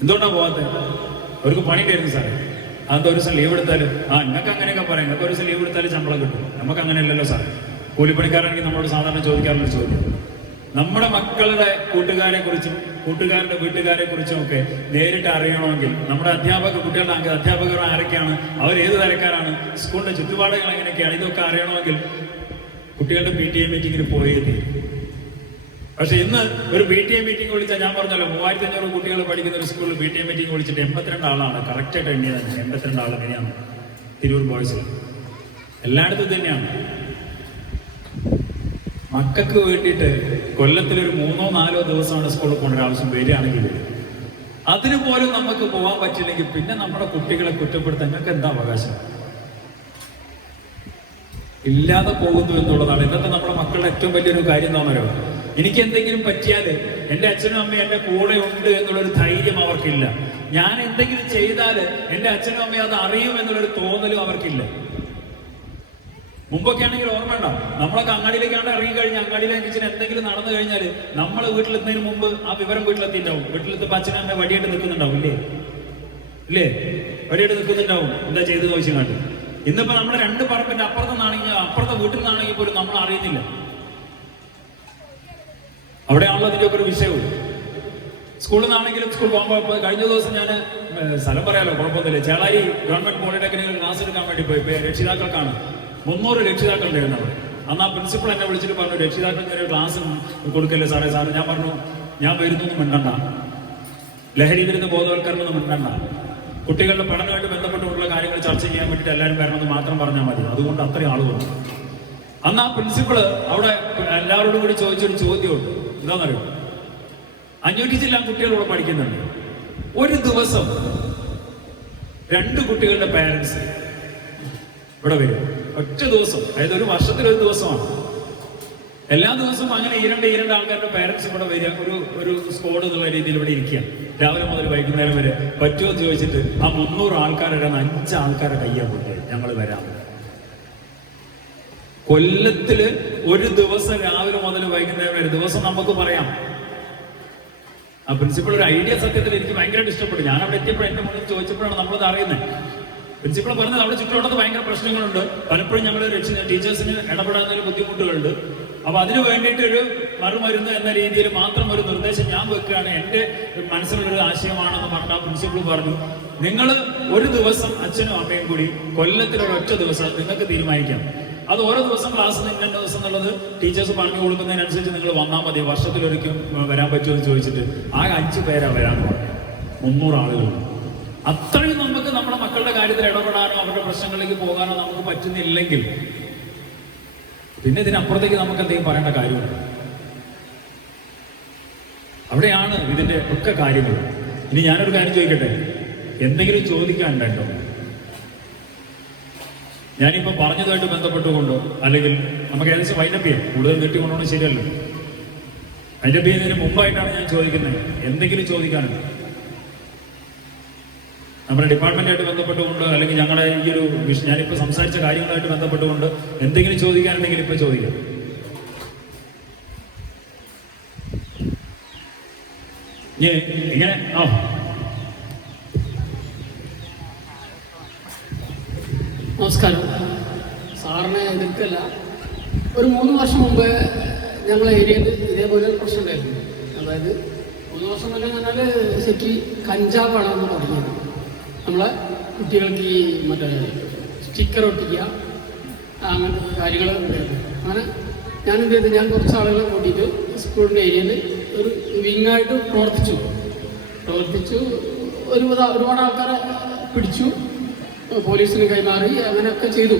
എന്തുകൊണ്ടാണ് പോകാത്ത? അവർക്ക് പണി തരുന്നു സാറേ. അതെന്താ ഒരു ദിവസം ലീവ് എടുത്താലും നിങ്ങൾക്ക് അങ്ങനെയൊക്കെ പറയാം, നിങ്ങൾക്ക് ഒരു ദിവസം ലീവ് എടുത്താലും ശമ്പളം കിട്ടും. നമുക്ക് അങ്ങനെയല്ലല്ലോ സാർ. കൂലിപ്പണിക്കാരാണെങ്കിൽ നമ്മളോട് സാധാരണ ചോദിക്കാറുള്ള ചോദ്യം, നമ്മുടെ മക്കളുടെ കൂട്ടുകാരെ കുറിച്ചും കൂട്ടുകാരുടെ വീട്ടുകാരെ കുറിച്ചും ഒക്കെ നേരിട്ട് അറിയണമെങ്കിൽ നമ്മുടെ കുട്ടികളുടെ അധ്യാപകർ ആരൊക്കെയാണ്, അവർ ഏത് തരക്കാരാണ്, സ്കൂളിന്റെ ചുറ്റുപാടുകൾ എങ്ങനെയൊക്കെയാണ്, ഇതൊക്കെ അറിയണമെങ്കിൽ കുട്ടികളുടെ PTA മീറ്റിങ്ങിന് പോയേ തീരും. പക്ഷെ ഇന്ന് ഒരു PTA മീറ്റിംഗ് വിളിച്ചാൽ, ഞാൻ പറഞ്ഞല്ലോ 3500 കുട്ടികൾ പഠിക്കുന്ന ഒരു സ്കൂളിൽ PTA മീറ്റിംഗ് വിളിച്ചിട്ട് 82 ആളാണ് കറക്റ്റായിട്ട് എണ്ണിയതാണ്. 82 ആൾ എങ്ങനെയാണ് തിരൂർ ബോയ്സിൽ. എല്ലായിടത്തും തന്നെയാണ്. മക്കൾക്ക് വേണ്ടിയിട്ട് കൊല്ലത്തിലൊരു 3-4 ദിവസമാണ് സ്കൂളിൽ പോകേണ്ട ആവശ്യം വരികയാണെങ്കിൽ അതിന് പോലും നമുക്ക് പോകാൻ പറ്റില്ലെങ്കിൽ പിന്നെ നമ്മുടെ കുട്ടികളെ കുറ്റപ്പെടുത്താൻ നിങ്ങൾക്ക് എന്താ അവകാശം? ഇല്ലാതെ പോകുന്നു എന്നുള്ളതാണ് ഇന്നത്തെ നമ്മുടെ മക്കളുടെ ഏറ്റവും വലിയൊരു കാര്യം. എന്താണെന്നോ, എനിക്ക് എന്തെങ്കിലും പറ്റിയാൽ എൻ്റെ അച്ഛനും അമ്മയും എൻ്റെ കൂടെ ഉണ്ട് എന്നുള്ളൊരു ധൈര്യം അവർക്കില്ല. ഞാൻ എന്തെങ്കിലും ചെയ്താൽ എൻ്റെ അച്ഛനും അമ്മയും അത് അറിയും എന്നുള്ളൊരു തോന്നലും അവർക്കില്ല. മുമ്പൊക്കെ ആണെങ്കിൽ ഓർമ്മ നമ്മളൊക്കെ അങ്ങാടിയിലേക്കാണ്ട് ഇറങ്ങി കഴിഞ്ഞാൽ അങ്ങാടിയിലേക്ക് ഇച്ചിരി എന്തെങ്കിലും നടന്നു കഴിഞ്ഞാൽ നമ്മൾ വീട്ടിലെത്തുന്നതിന് മുമ്പ് ആ വിവരം വീട്ടിലെത്തിണ്ടാവും. വീട്ടിലെത്തുമ്പോൾ അച്ഛനും അമ്മ വടിയായിട്ട് നിൽക്കുന്നുണ്ടാവും. ഇല്ലേ? വടിയായിട്ട് നിൽക്കുന്നുണ്ടാവും. എന്താ ചെയ്ത് ചോദിച്ചു. ഇന്നിപ്പോ നമ്മുടെ 2 പറമ്പിന്റെ അപ്പുറത്തെ വീട്ടിൽ നിന്നാണെങ്കിൽ പോലും നമ്മൾ അറിയുന്നില്ല. അവിടെയാണല്ലോ അതിൻ്റെയൊക്കെ ഒരു വിഷയവും. സ്കൂളിൽ നിന്നാണെങ്കിലും സ്കൂൾ പോകുമ്പോൾ കഴിഞ്ഞ ദിവസം ഞാൻ സ്ഥലം പറയാലോ, കുഴപ്പമൊന്നുമില്ല, ചേളാരി ഗവൺമെന്റ് പോളിടെക്നിക്കൽ ക്ലാസ് എടുക്കാൻ വേണ്ടി പോയി. രക്ഷിതാക്കൾക്കാണ് 300 രക്ഷിതാക്കളുണ്ടായിരുന്നു അവിടെ. അന്ന് ആ പ്രിൻസിപ്പൾ എന്നെ വിളിച്ചിട്ട് പറഞ്ഞു, രക്ഷിതാക്കൾക്ക് ഒരു ക്ലാസ് കൊടുക്കല്ലേ സാറേ. ഞാൻ പറഞ്ഞു, ഞാൻ വരുന്നൊന്നും മിണ്ടണ്ട, ലഹരി വിരുദ്ധ ബോധവൽക്കരണം മിണ്ടണ്ട, കുട്ടികളുടെ പഠനമായിട്ട് ബന്ധപ്പെട്ടുള്ള കാര്യങ്ങൾ ചർച്ച ചെയ്യാൻ വേണ്ടിയിട്ട് എല്ലാവരും വരണമെന്ന് മാത്രം പറഞ്ഞാൽ മതി. അതുകൊണ്ട് അത്രയും ആളുകളുണ്ട്. അന്ന് ആ പ്രിൻസിപ്പള് അവിടെ എല്ലാവരോടും കൂടി ചോദിച്ചൊരു ചോദ്യമുണ്ട്. എന്താണെന്നറിയോ? 500 ചില്ലാൻ കുട്ടികളോട് പഠിക്കുന്നുണ്ട്. ഒരു ദിവസം 2 കുട്ടികളുടെ പാരൻസ് ഇവിടെ വരും. ഒറ്റ ദിവസം, അതായത് ഒരു വർഷത്തിലൊരു ദിവസമാണ്. എല്ലാ ദിവസവും അങ്ങനെ 2 ആൾക്കാരുടെ പാരൻസ് ഇവിടെ വരിക, ഒരു സ്ക്വാഡ് എന്നുള്ള രീതിയിൽ ഇവിടെ ഇരിക്കുക. രാവിലെ മുതൽ വൈകുന്നേരം വരെ പറ്റുമോ എന്ന് ചോദിച്ചിട്ട് ആ 300 ആൾക്കാരുടെ 5 ആൾക്കാരെ കയ്യാ പോട്ടെ ഞങ്ങൾ വരാം. കൊല്ലത്തില് ഒരു ദിവസം രാവിലെ മുതൽ വൈകുന്നേരം വരെ ദിവസം നമുക്ക് പറയാം. ആ പ്രിൻസിപ്പൾ ഒരു ഐഡിയ സത്യത്തിൽ എനിക്ക് ഭയങ്കരമായിട്ട് ഇഷ്ടപ്പെട്ടു. ഞാൻ അവിടെ എത്തിയപ്പോൾ എന്റെ മുന്നിൽ ചോദിച്ചപ്പോഴാണ് നമ്മളത് അറിയുന്നത്. പ്രിൻസിപ്പൾ പറഞ്ഞത് അവിടെ ചുറ്റുവട്ടത്ത് ഭയങ്കര പ്രശ്നങ്ങളുണ്ട്, പലപ്പോഴും ഞങ്ങൾ ടീച്ചേഴ്സിന് ഇടപെടാനൊരു ബുദ്ധിമുട്ടുകളുണ്ട്. അപ്പൊ അതിനു വേണ്ടിയിട്ട് ഒരു മറുമരുന്ന് എന്ന രീതിയിൽ മാത്രം ഒരു നിർദ്ദേശം ഞാൻ വെക്കുകയാണ്, എന്റെ മനസ്സിലുള്ളൊരു ആശയമാണെന്ന് പറഞ്ഞ പ്രിൻസിപ്പൾ പറഞ്ഞു, നിങ്ങൾ ഒരു ദിവസം അച്ഛനും അമ്മയും കൂടി കൊല്ലത്തിലൊരൊറ്റ ദിവസം നിങ്ങൾക്ക് തീരുമാനിക്കാം. അത് ഓരോ ദിവസം ക്ലാസ് ഇന്ന ദിവസം എന്നുള്ളത് ടീച്ചേഴ്സ് പറഞ്ഞു കൊടുക്കുന്നതിനനുസരിച്ച് നിങ്ങൾ വന്നാൽ മതി. വർഷത്തിലൊരിക്കലും വരാൻ പറ്റുമോ എന്ന് ചോദിച്ചിട്ട് ആ 5 പേരാ വരാന്ന് പറഞ്ഞു. 300 ആളുകൾ. അത്രയും നമുക്ക് നമ്മുടെ മക്കളുടെ കാര്യത്തിൽ ഇടപെടാനോ അവരുടെ പ്രശ്നങ്ങളിലേക്ക് പോകാനോ നമുക്ക് പറ്റുന്നില്ലെങ്കിൽ പിന്നെ ഇതിനപ്പുറത്തേക്ക് നമുക്ക് എന്തെങ്കിലും പറയേണ്ട കാര്യമുണ്ട്. അവിടെയാണ് ഇതിന്റെ ഒക്കെ കാര്യങ്ങൾ. ഇനി ഞാനൊരു കാര്യം ചോദിക്കട്ടെ, എന്തെങ്കിലും ചോദിക്കാനുണ്ടോ? ഞാനിപ്പോൾ പറഞ്ഞതുമായിട്ട് ബന്ധപ്പെട്ടുകൊണ്ടോ, അല്ലെങ്കിൽ നമുക്ക് ഏകദേശം വൈൻഡപ്പ് ചെയ്യാം, കൂടുതൽ കെട്ടിക്കൊണ്ടോണം ശരിയല്ലോ. വൈൻഡപ്പ് ചെയ്യുന്നതിന് മുമ്പായിട്ടാണ് ഞാൻ ചോദിക്കുന്നത്, എന്തെങ്കിലും ചോദിക്കാനുണ്ടോ? നമ്മുടെ ഡിപ്പാർട്ട്മെന്റായിട്ട് ബന്ധപ്പെട്ടുകൊണ്ട്, അല്ലെങ്കിൽ ഞങ്ങളുടെ ഈ ഒരു ഞാനിപ്പോൾ സംസാരിച്ച കാര്യങ്ങളായിട്ട് ബന്ധപ്പെട്ടുകൊണ്ട് എന്തെങ്കിലും ചോദിക്കാനുണ്ടെങ്കിൽ ഇപ്പൊ ചോദിക്കാം. ഇങ്ങനെ നമസ്കാരം. സാറിനെ എതിർക്കല്ല, ഒരു 3 വർഷം മുമ്പ് ഞങ്ങളെ ഏരിയയിൽ ഇതേപോലെ ഒരു പ്രശ്നം ഉണ്ടായിരുന്നു. അതായത് 3 വർഷം മുന്നേ പറഞ്ഞാൽ ശരിക്കും കഞ്ചാവാണ് എന്ന് തുടങ്ങിയത്. നമ്മളെ കുട്ടികൾക്ക് ഈ മറ്റേ സ്റ്റിക്കർ ഒട്ടിക്കുക അങ്ങനത്തെ കാര്യങ്ങൾ ഉണ്ടായിരുന്നു. അങ്ങനെ ഞാനെന്ത് ചെയ്തു, ഞാൻ കുറച്ച് ആളുകളെ കൂട്ടിയിട്ട് സ്കൂളിൻ്റെ ഏരിയയിൽ ഒരു വിങ്ങായിട്ട് പ്രവർത്തിച്ചു. ഒരുപാട് ആൾക്കാരെ പിടിച്ചു, പോലീസിന് കൈമാറി, അങ്ങനെയൊക്കെ ചെയ്തു.